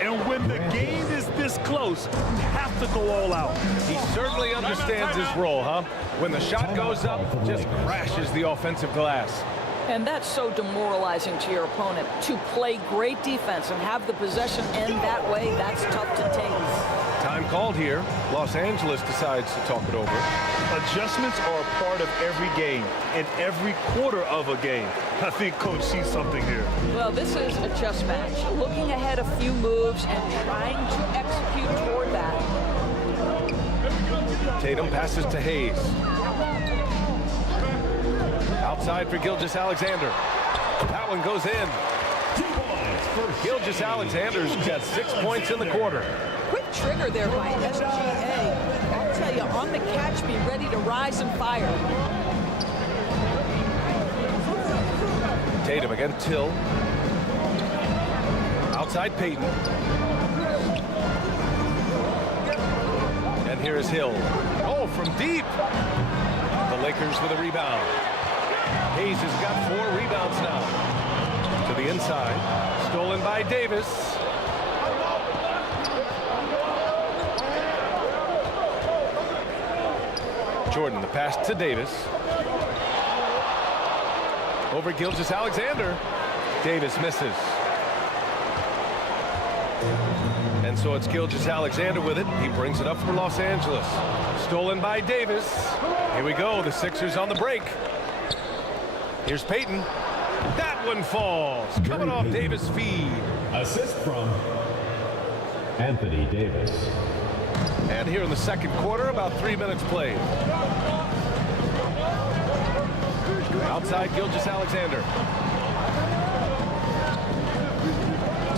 And when the game is this close, you have to go all out. He certainly understands his role, huh? When the shot goes up, just crashes the offensive glass. And that's so demoralizing to your opponent. To play great defense and have the possession end that way, that's tough to take. Time called here. Los Angeles decides to talk it over. Adjustments are a part of every game and every quarter of a game. I think Coach sees something here. Well, this is a chess match. Looking ahead a few moves and trying to execute toward that. Tatum passes to Hayes. Outside for Gilgeous-Alexander. That one goes in. Gilgeous-Alexander's got 6 points in the quarter. Quick trigger there by SGA. I'll tell you, on the catch, be ready to rise and fire. Tatum against Till. Outside Payton. And here is Hill. Oh, from deep. The Lakers with a rebound. Hayes has got 4 rebounds now. To the inside. Stolen by Davis. Jordan, the pass to Davis. Over Gilgeous-Alexander. Davis misses. And so it's Gilgeous-Alexander with it. He brings it up for Los Angeles. Stolen by Davis. Here we go. The Sixers on the break. Here's Payton. That one falls. Coming off Davis' feed. Assist from Anthony Davis. And here in the second quarter, about 3 minutes played. Outside Gilgeous-Alexander.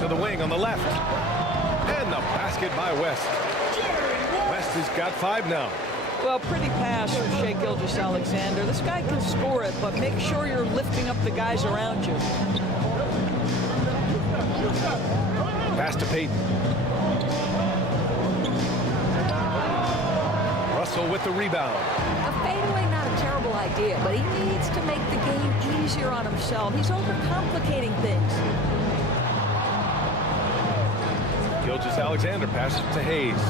To the wing on the left. And the basket by West. West has got 5 now. Well, pretty pass from Shai Gilgeous-Alexander. This guy can score it, but make sure you're lifting up the guys around you. Pass to Payton. Russell with the rebound. A fadeaway, not a terrible idea, but he needs to make the game easier on himself. He's overcomplicating things. Gilgeous-Alexander passes to Hayes.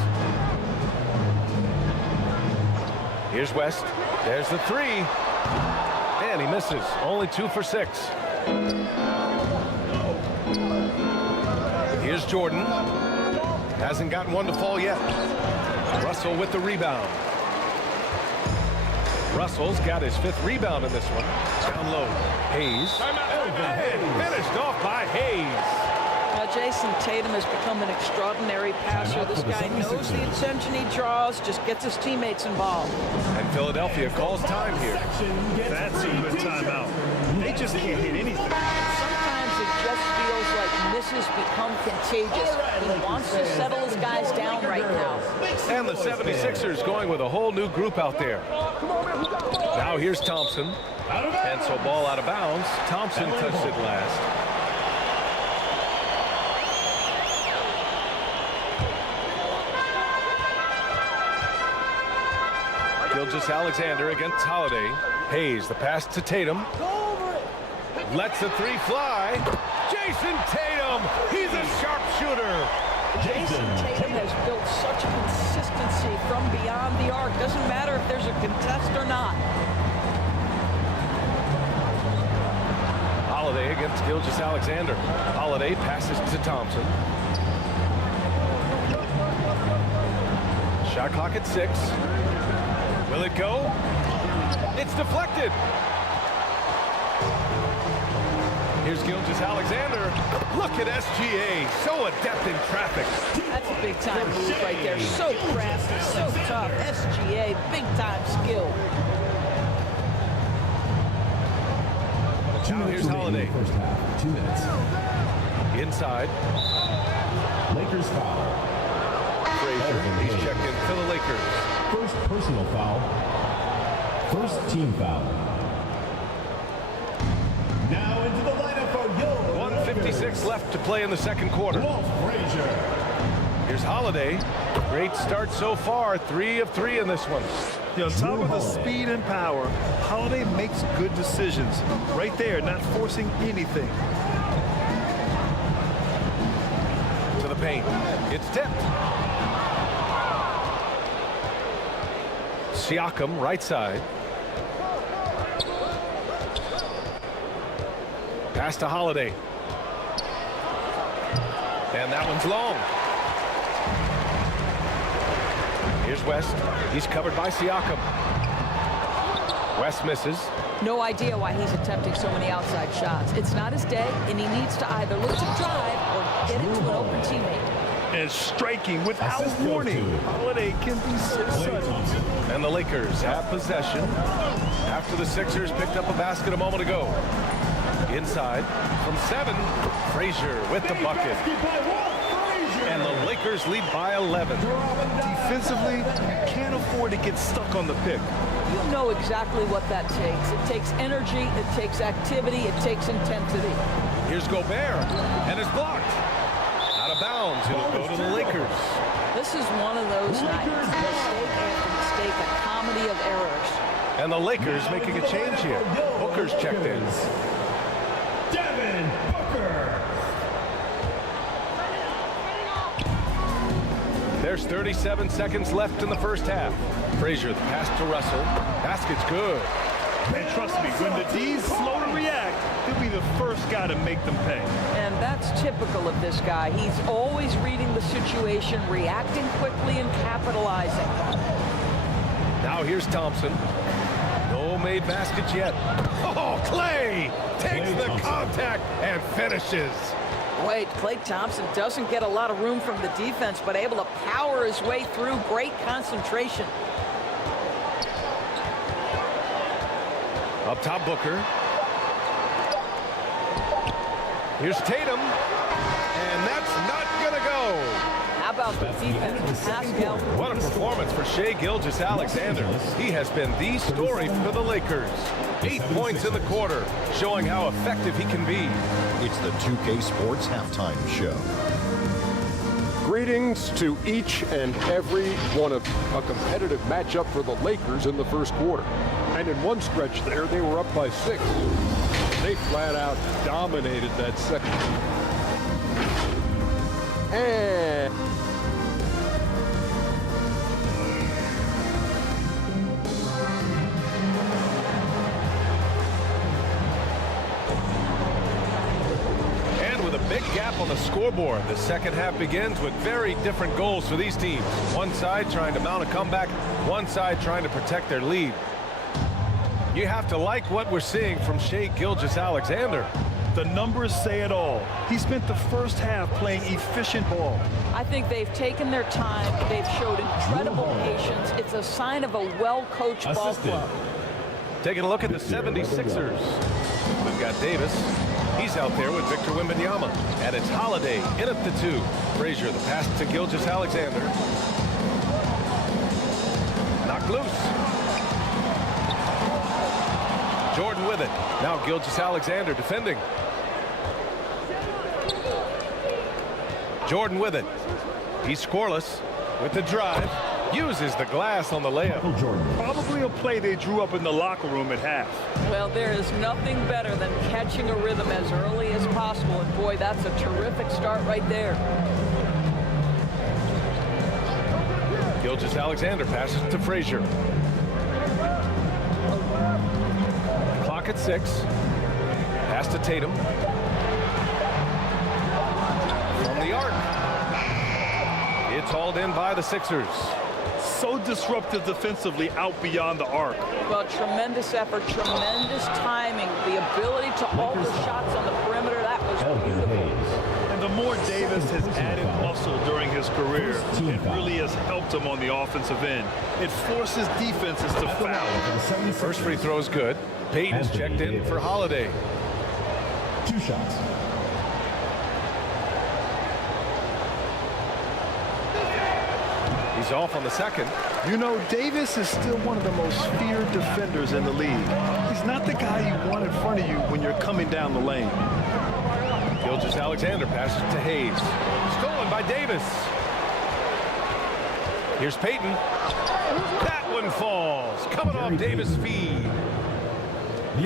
Here's West. There's the 3. And he misses. Only 2 for 6. Here's Jordan. Hasn't gotten one to fall yet. Russell with the rebound. Russell's got his 5th rebound in this one. Down low. Hayes. And finished off by Hayes. Now, Jason Tatum has become an extraordinary passer. This guy knows the attention he draws, just gets his teammates involved. And Philadelphia calls time here. That's a good timeout. They just can't hit anything. Sometimes it just feels like misses become contagious. He wants to settle his guys down right now. And the 76ers going with a whole new group out there. Now here's Thompson. And so ball out of bounds. Thompson touched it last. Gilgeous-Alexander against Holiday. Hayes, the pass to Tatum. Lets the three fly. Jason Tatum, he's a sharpshooter. Jason Tatum has built such consistency from beyond the arc. Doesn't matter if there's a contest or not. Holiday against Gilgeous-Alexander. Holiday passes to Thompson. Shot clock at 6. Will it go? It's deflected. Here's Gilgeous-Alexander. Look at SGA, so adept in traffic. That's a big-time move right there. So crafty, so tough. SGA, big-time skill. Now here's Holiday. First half, 2 minutes. Inside. Lakers foul. Frazier, he's checked in for the Lakers. First personal foul. First team foul. Now into the lineup for your 1:56 left to play in the second quarter. Frazier. Here's Holiday. Great start so far. 3 of 3 in this one. On top of the speed and power, Holiday makes good decisions. Right there, not forcing anything. To the paint. It's tipped. Siakam, right side. Pass to Holiday. And that one's long. Here's West. He's covered by Siakam. West misses. No idea why he's attempting so many outside shots. It's not his day, and he needs to either look to drive or get it to an open teammate. And striking without warning. Holiday can be so sudden. And the Lakers have possession after the Sixers picked up a basket a moment ago. Inside from 7, Frazier with the bucket. And the Lakers lead by 11. Defensively, you can't afford to get stuck on the pick. You know exactly what that takes. It takes energy, it takes activity, it takes intensity. Here's Gobert, and it's blocked. Out of bounds, it'll go to the Lakers. This is one of those nights. Mistake after mistake, a comedy of errors. And the Lakers making a change here. Booker's checked in. Devin Booker. There's 37 seconds left in the first half. Frazier, the pass to Russell. Basket's good. And trust me, when the D's slow to react, he'll be the first guy to make them pay. And that's typical of this guy. He's always reading the situation, reacting quickly, and capitalizing. Now here's Thompson. No made baskets yet. Oh, Klay takes the contact and finishes. Wait, Klay Thompson doesn't get a lot of room from the defense, but able to power his way through. Great concentration. Up top, Booker. Here's Tatum. And that's not going to go. How about the defense with Pascal? What a performance for Shai Gilgeous-Alexander. He has been the story for the Lakers. 8 points in the quarter, showing how effective he can be. It's the 2K Sports Halftime Show. Greetings to each and every one of a competitive matchup for the Lakers in the first quarter. And in one stretch there, they were up by 6. They flat out dominated that second. And with a big gap on the scoreboard, the second half begins with very different goals for these teams. One side trying to mount a comeback, one side trying to protect their lead. You have to like what we're seeing from Shai Gilgeous-Alexander. The numbers say it all. He spent the first half playing efficient ball. I think they've taken their time. They've showed incredible patience. It's a sign of a well-coached ball club. Taking a look at the 76ers. We've got Davis. He's out there with Victor Wembanyama. And it's Holiday in at the 2. Frazier, the pass to Gilgeous-Alexander. Knocked loose. Jordan with it. Now Gilgeous-Alexander defending. Jordan with it. He's scoreless with the drive. Uses the glass on the layup. Probably a play they drew up in the locker room at half. Well, there is nothing better than catching a rhythm as early as possible. And boy, that's a terrific start right there. Gilgeous-Alexander passes to Frazier. Clock at 6. Pass to Tatum. From the arc. It's hauled in by the Sixers. So disruptive defensively out beyond the arc. Well, tremendous effort, tremendous timing, the ability to alter shots on the perimeter. That was beautiful. And the more Davis has added muscle during his career, it really has helped him on the offensive end. It forces defenses to foul. The first free throw is good. Payton's checked in for Holiday. 2 shots. He's off on the second. You know, Davis is still one of the most feared defenders in the league. He's not the guy you want in front of you when you're coming down the lane. Gilgeous-Alexander passes to Hayes. Stolen by Davis. Here's Payton. That one falls. Coming off Davis' feed.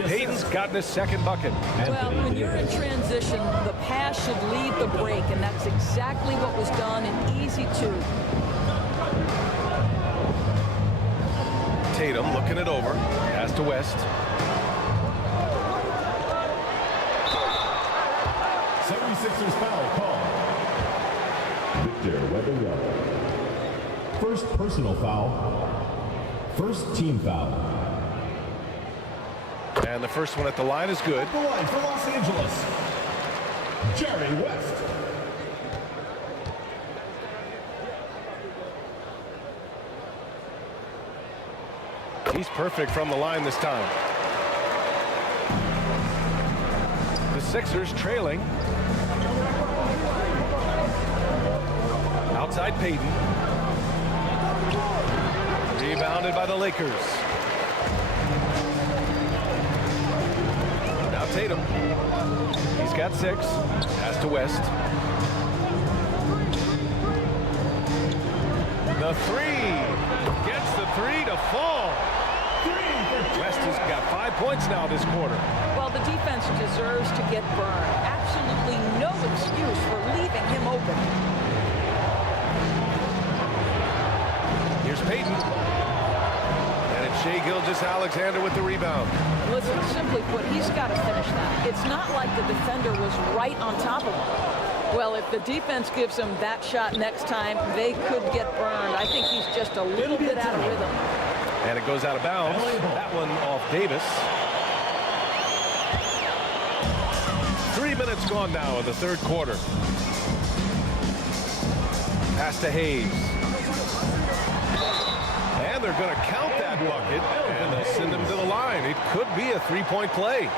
Payton's gotten his second bucket. Well, when you're in transition, the pass should lead the break, and that's exactly what was done in easy 2. Tatum looking it over. Pass to West. 76ers foul call. Victor Wembanyama. First personal foul. First team foul. And the first one at the line is good. The line for Los Angeles. Jerry West. He's perfect from the line this time. The Sixers trailing. Outside Payton. Rebounded by the Lakers. Now Tatum. He's got 6. Pass to West. The 3. Gets the 3 to fall. West has got 5 points now this quarter. Well, the defense deserves to get burned. Absolutely no excuse for leaving him open. Here's Payton. And it's Shai Gilgeous-Alexander with the rebound. Listen, simply put, he's got to finish that. It's not like the defender was right on top of him. Well, if the defense gives him that shot next time, they could get burned. I think he's just a little bit out of rhythm. And it goes out of bounds. That one off Davis. 3 minutes gone now in the third quarter. Pass to Hayes. And they're going to count that bucket. And they'll send him to the line. It could be a 3-point play.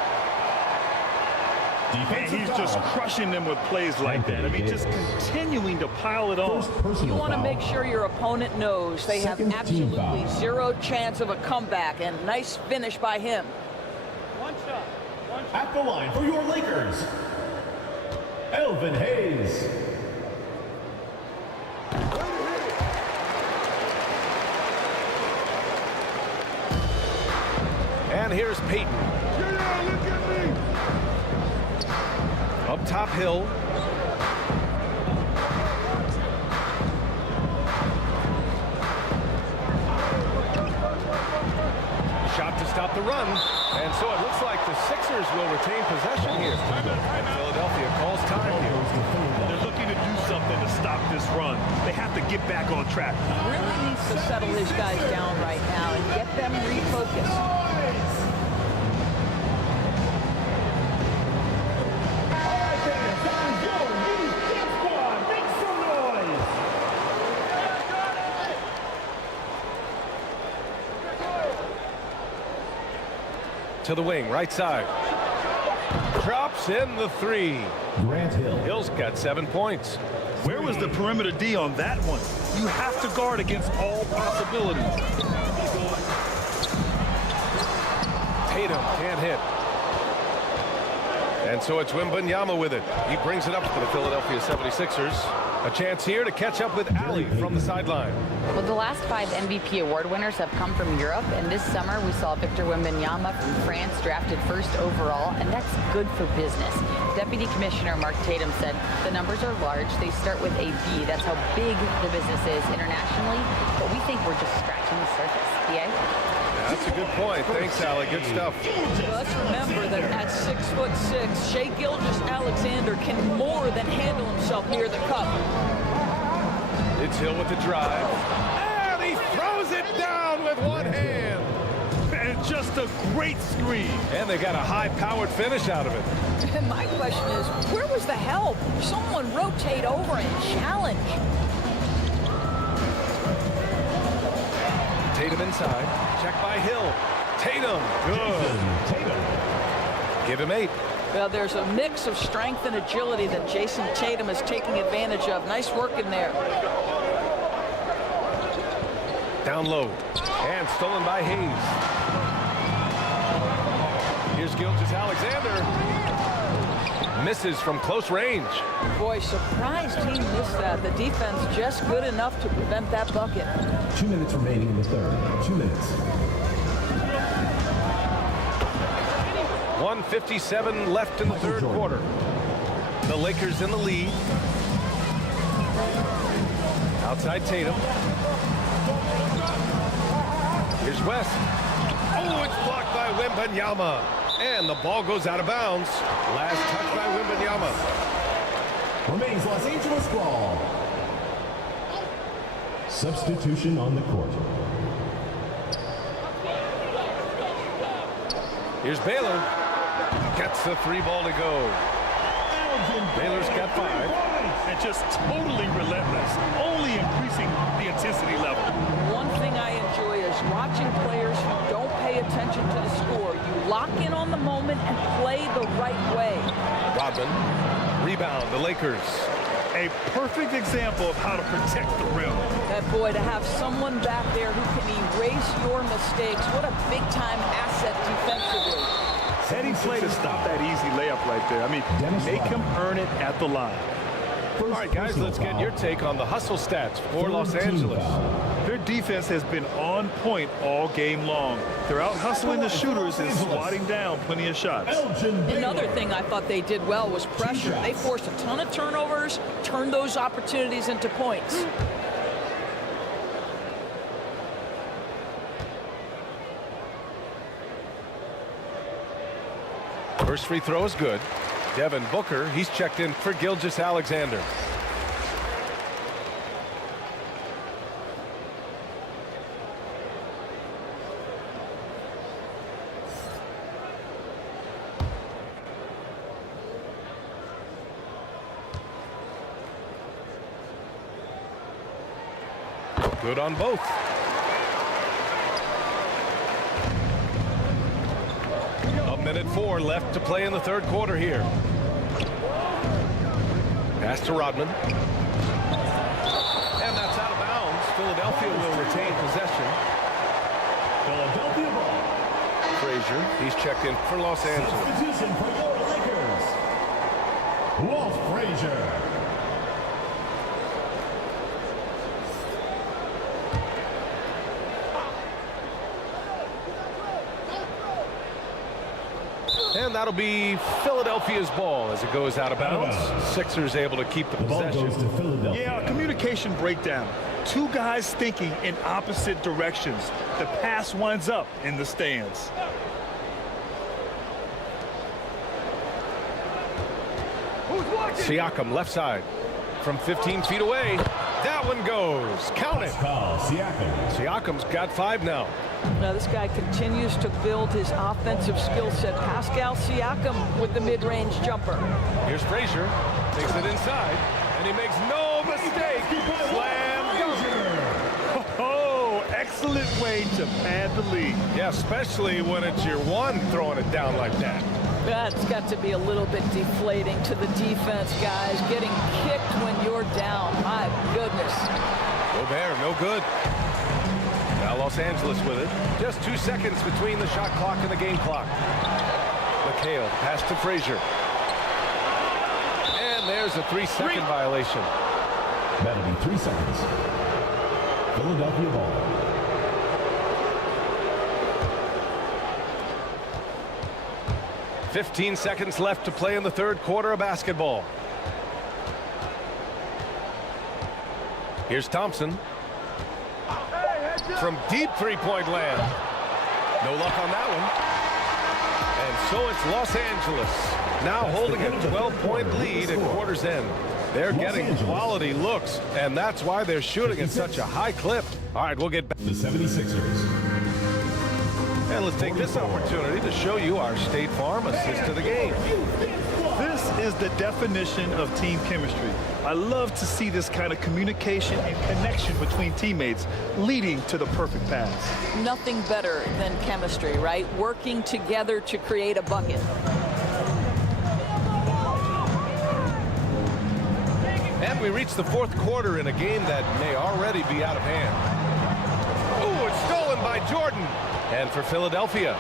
And he's just crushing them with plays like that. I mean, just continuing to pile it on. You want to make sure your opponent knows they have absolutely 0 chance of a comeback, and nice finish by him. One shot. At the line for your Lakers, Elvin Hayes. And here's Payton. Up top Hill. Shot to stop the run. And so it looks like the Sixers will retain possession here. Philadelphia calls time here. They're looking to do something to stop this run. They have to get back on track. Really needs to settle his guys down right now and get them refocused. To the wing, right side. Drops in the 3. Grant Hill. Hill's got 7 points. Where was the perimeter D on that one? You have to guard against all possibilities. Tatum can't hit. And so it's WEMBANYAMA with it. He brings it up for the Philadelphia 76ers. A chance here to catch up with Ali from the sideline. Well, the last 5 MVP award winners have come from Europe, and this summer we saw Victor WEMBANYAMA from France drafted 1st overall, and that's good for business. Deputy Commissioner Mark Tatum said the numbers are large. They start with a B. That's how big the business is internationally, but we think we're just scratching the surface. Yeah? That's a good point. Thanks, Ali. Good stuff. Well, let's remember that at 6'6", Shai Gilgeous-Alexander can more than handle himself near the cup. It's Hill with the drive. And he throws it down with one hand. And just a great screen. And they got a high-powered finish out of it. And my question is, where was the help? Someone rotate over and challenge. Tatum inside. Check by Hill. Tatum. Good. Tatum. Give him 8. Well, there's a mix of strength and agility that Jason Tatum is taking advantage of. Nice work in there. Down low. And stolen by Hayes. Here's Gilgeous-Alexander. Misses from close range. Boy, surprised he missed that. The defense just good enough to prevent that bucket. 2 minutes remaining in the third. 2 minutes. 1:57 left in the third quarter. The Lakers in the lead. Outside Tatum. Here's West. Oh, it's blocked by WEMBANYAMA. And the ball goes out of bounds. Last touch by WEMBANYAMA. Remains Los Angeles ball. Substitution on the court. Here's Baylor. Gets the 3 ball to go. Baylor's got 5. And just totally relentless, only increasing the intensity level. One thing I enjoy is watching players who don't pay attention to the score. You lock in on the moment and play the right way. Rodman. Rebound, the Lakers. A perfect example of how to protect the rim. That boy, to have someone back there who can erase your mistakes, what a big-time asset defensively. Setting play to stop that easy layup right there. I mean, make him earn it at the line. All right, guys, let's get your take on the hustle stats for Los Angeles. Their defense has been on point all game long. They're out hustling the shooters and swatting down plenty of shots. Another thing I thought they did well was pressure. They forced a ton of turnovers, turned those opportunities into points. First free throw is good. Devin Booker, he's checked in for Gilgeous-Alexander. Good on both. Minute 4 left to play in the third quarter here. Pass to Rodman. And that's out of bounds. Philadelphia will retain possession. Philadelphia ball. Frazier, he's checked in for Los Angeles. Substitution for your Lakers. Walt Frazier. And that'll be Philadelphia's ball as it goes out of bounds. Sixers able to keep the possession. Ball goes to Philadelphia. Yeah, a communication breakdown. 2 guys thinking in opposite directions. The pass winds up in the stands. Siakam left side from 15 feet away. That one goes. Count it. Siakam's got 5 now. Now this guy continues to build his offensive skill set. Pascal Siakam with the mid-range jumper. Here's Frazier. Takes it inside. And he makes no mistake. Slam dunk. Oh, excellent way to pad the lead. Yeah, especially when it's your one throwing it down like that. That's got to be a little bit deflating to the defense, guys. Getting kicked when you're down. My goodness. Gobert, no good. Now Los Angeles with it. Just 2 seconds between the shot clock and the game clock. McHale pass to Frazier. And there's a 3-second violation. That'll be 3 seconds. Philadelphia ball. "15 seconds left to play in the third quarter of basketball. Here's Thompson. From deep three-point land. No luck on that one. And so it's Los Angeles now holding a 12-point lead at quarter's end. They're getting quality looks, and that's why they're shooting at such a high clip. All right, we'll get back. The 76ers. And let's take this opportunity to show you our State Farm assist to the game. This is the definition of team chemistry. I love to see this kind of communication and connection between teammates leading to the perfect pass. Nothing better than chemistry, right? Working together to create a bucket. And we reach the fourth quarter in a game that may already be out of hand. Ooh, it's stolen by Jordan. And for Philadelphia,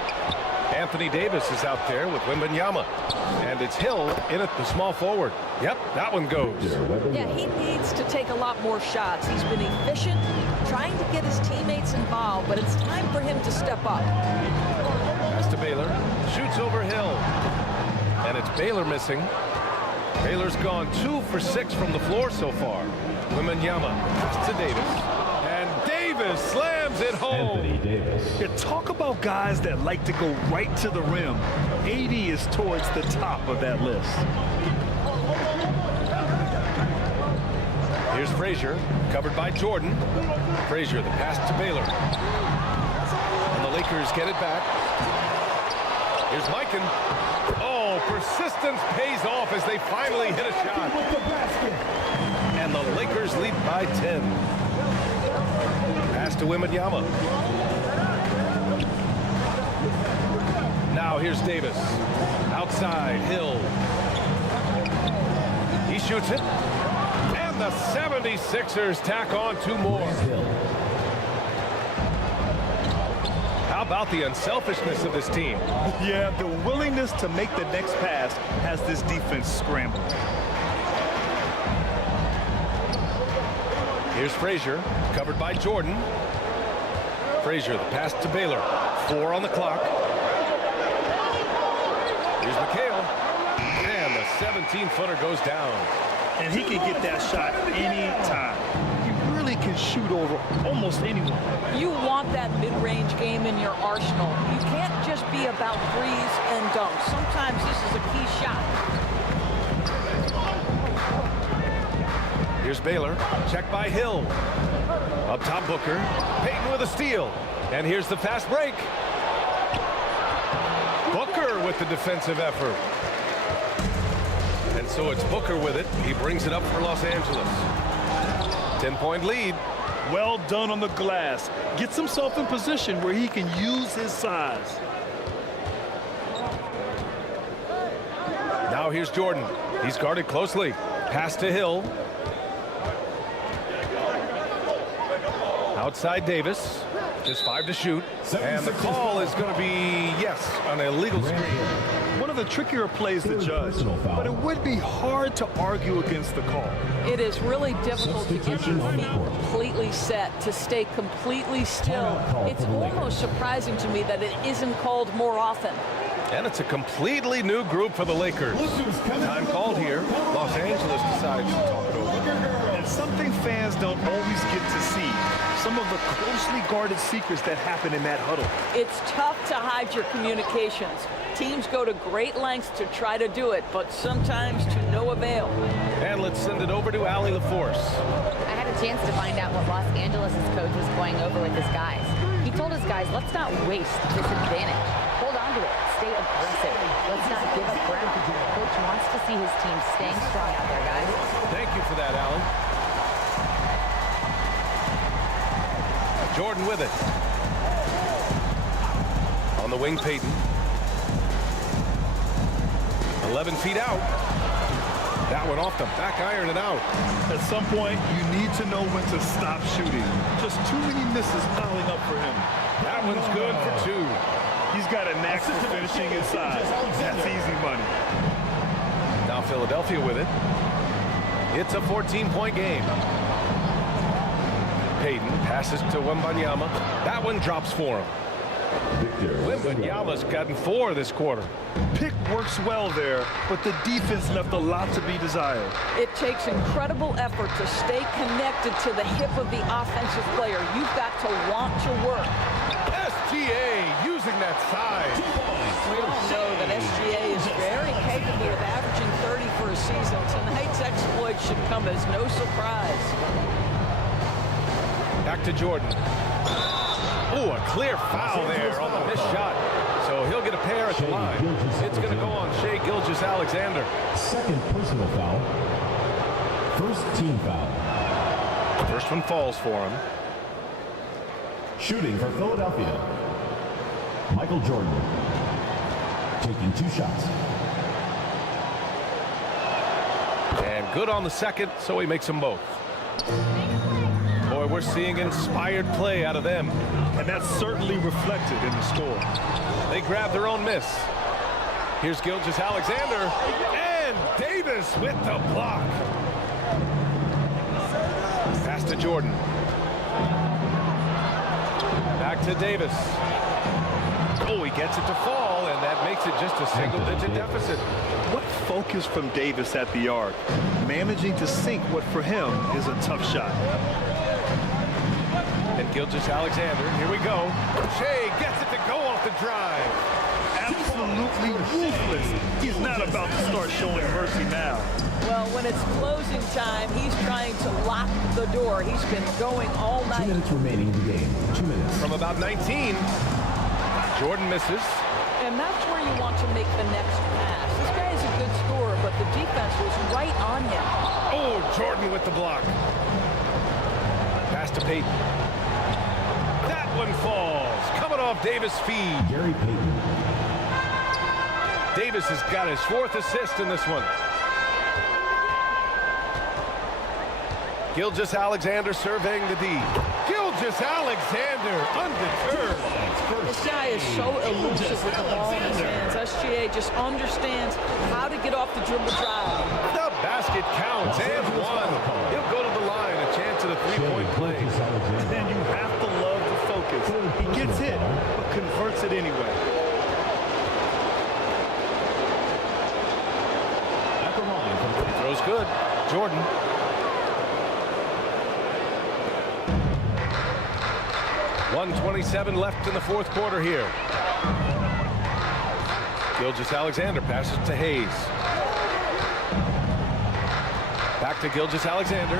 Anthony Davis is out there with Wembanyama. And it's Hill in at the small forward. Yep, that one goes. Yeah, he needs to take a lot more shots. He's been efficient, trying to get his teammates involved, but it's time for him to step up. Pass to Baylor. Shoots over Hill. And it's Baylor missing. Baylor's gone 2 for 6 from the floor so far. Wembanyama pass to Davis. And Davis slams it home. Anthony Davis. Yeah, talk about guys that like to go right to the rim. 80 is towards the top of that list. Here's Frazier, covered by Jordan. Frazier, the pass to Baylor. And the Lakers get it back. Here's Mikan. Oh, persistence pays off as they finally hit a shot. And the Lakers lead by 10. Pass to Wembanyama. Now here's Davis. Outside, Hill. He shoots it. And the 76ers tack on 2 more. How about the unselfishness of this team? Yeah, the willingness to make the next pass has this defense scrambling. Here's Frazier, covered by Jordan. Frazier, the pass to Baylor. 4 on the clock. Here's McHale. And the 17-footer goes down. And he can get that shot anytime. He really can shoot over almost anyone. You want that mid-range game in your arsenal. You can't just be about threes and dunks. Sometimes this is a key shot. Here's Baylor, checked by Hill. Up top, Booker. Payton with a steal. And here's the fast break. Booker with the defensive effort. And so it's Booker with it. He brings it up for Los Angeles. 10-point lead. Well done on the glass. Gets himself in position where he can use his size. Now here's Jordan. He's guarded closely. Pass to Hill. Outside Davis. Just 5 to shoot. And the call is going to be, yes, an illegal screen. One of the trickier plays to judge, but it would be hard to argue against the call. It is really difficult to get your feet completely set, to stay completely still. It's almost surprising to me that it isn't called more often. And it's a completely new group for the Lakers. Time called here. Los Angeles decides to talk it over. And something fans don't always get to see. Some of the closely guarded secrets that happen in that huddle. It's tough to hide your communications. Teams go to great lengths to try to do it, but sometimes to no avail. And let's send it over to Allie LaForce. I had a chance to find out what Los Angeles' coach was going over with his guys. He told his guys, let's not waste this advantage. Hold on to it. Stay aggressive. Let's not give up ground. Coach wants to see his team staying strong out there, guys. Thank you for that, Allen. Jordan with it. On the wing, Payton. 11 feet out. That one off the back iron and out. At some point, you need to know when to stop shooting. Just too many misses piling up for him. That one's good for 2. He's got a knack for finishing inside. That's easy money. Now Philadelphia with it. It's a 14-point game. Payton passes to Wembanyama. That one drops for him. Wembanyama's gotten 4 this quarter. Pick works well there, but the defense left a lot to be desired. It takes incredible effort to stay connected to the hip of the offensive player. You've got to want to work. SGA using that size. We all know that SGA is very capable of averaging 30 for a season. Tonight's exploit should come as no surprise. Back to Jordan. Oh, a clear foul there on the missed shot. So he'll get a pair at the line. It's going to go on Shai Gilgeous-Alexander. Second personal foul. First team foul. First one falls for him. Shooting for Philadelphia. Michael Jordan. Taking 2 shots. And good on the second, so he makes them both. Boy, we're seeing inspired play out of them. And that's certainly reflected in the score. They grab their own miss. Here's Gilgeous-Alexander. And Davis with the block. Pass to Jordan. Back to Davis. Oh, he gets it to fall, and that makes it just a single-digit deficit. What focus from Davis at the arc, managing to sink what for him is a tough shot. And Gilgeous-Alexander, here we go. Shai gets it to go off the drive. Absolutely ruthless. He's not about to start showing mercy now. Well, when it's closing time, he's trying to lock the door. He's been going all night. 2 minutes remaining in the game. 2 minutes. From about 19, Jordan misses. And that's where you want to make the next pass. This guy is a good scorer, but the defense was right on him. Oh, Jordan with the block. Pass to Payton. That one falls. Coming off Davis' feed. Gary Payton. Davis has got his 4th assist in this one. Gilgeous-Alexander surveying the D. Gilgeous-Alexander undeterred. This guy is so elusive with the ball in his hands. SGA just understands how to get off the dribble drive. The basket counts and 1. He'll go to the line, a chance at a 3-point play. And then you have to love the focus. He gets hit, but converts it anyway. At the line. Throws good. Jordan. .127 left in the 4th quarter here. Gilgeous-Alexander passes to Hayes. Back to Gilgeous-Alexander.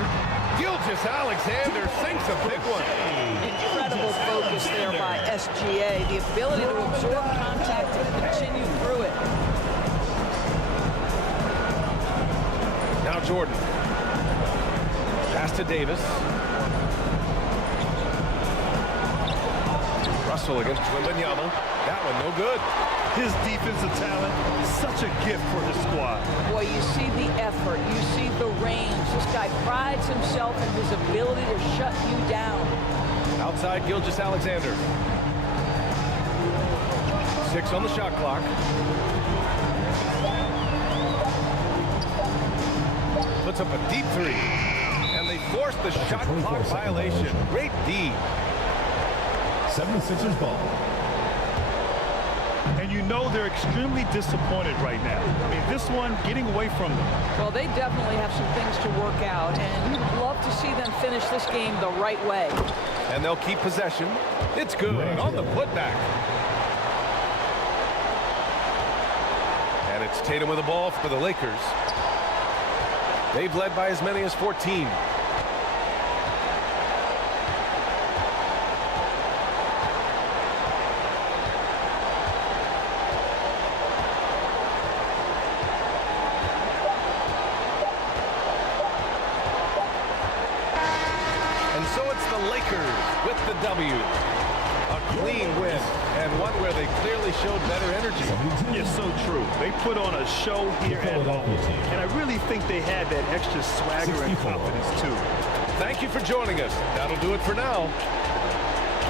Gilgeous-Alexander sinks a big one. Incredible focus there by SGA. The ability to absorb contact and continue through it. Now Jordan. Pass to Davis. Russell against Wembanyama. That one no good. His defensive talent is such a gift for his squad. Boy, you see the effort. You see the range. This guy prides himself in his ability to shut you down. Outside Gilgeous-Alexander. 6 on the shot clock. Puts up a deep 3. And they force the shot clock violation. Great D. 76ers ball. And you know they're extremely disappointed right now. I mean, this one getting away from them. Well, they definitely have some things to work out, and you'd love to see them finish this game the right way. And they'll keep possession. It's good on the putback. And it's Tatum with the ball for the Lakers. They've led by as many as 14. W. A clean win, and one where they clearly showed better energy. It's so true. They put on a show here at home, and I really think they had that extra swagger and confidence, too. Thank you for joining us. That'll do it for now.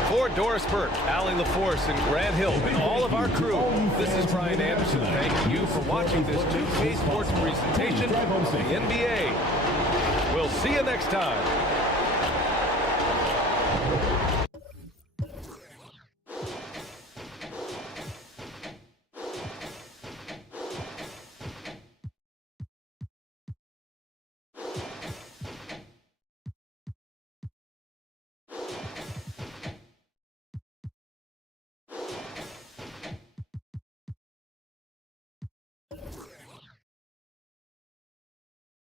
For Doris Burke, Allie LaForce, and Grant Hill, and all of our crew, this is Brian Anderson. Thank you for watching this 2K Sports presentation of the NBA. see you next time.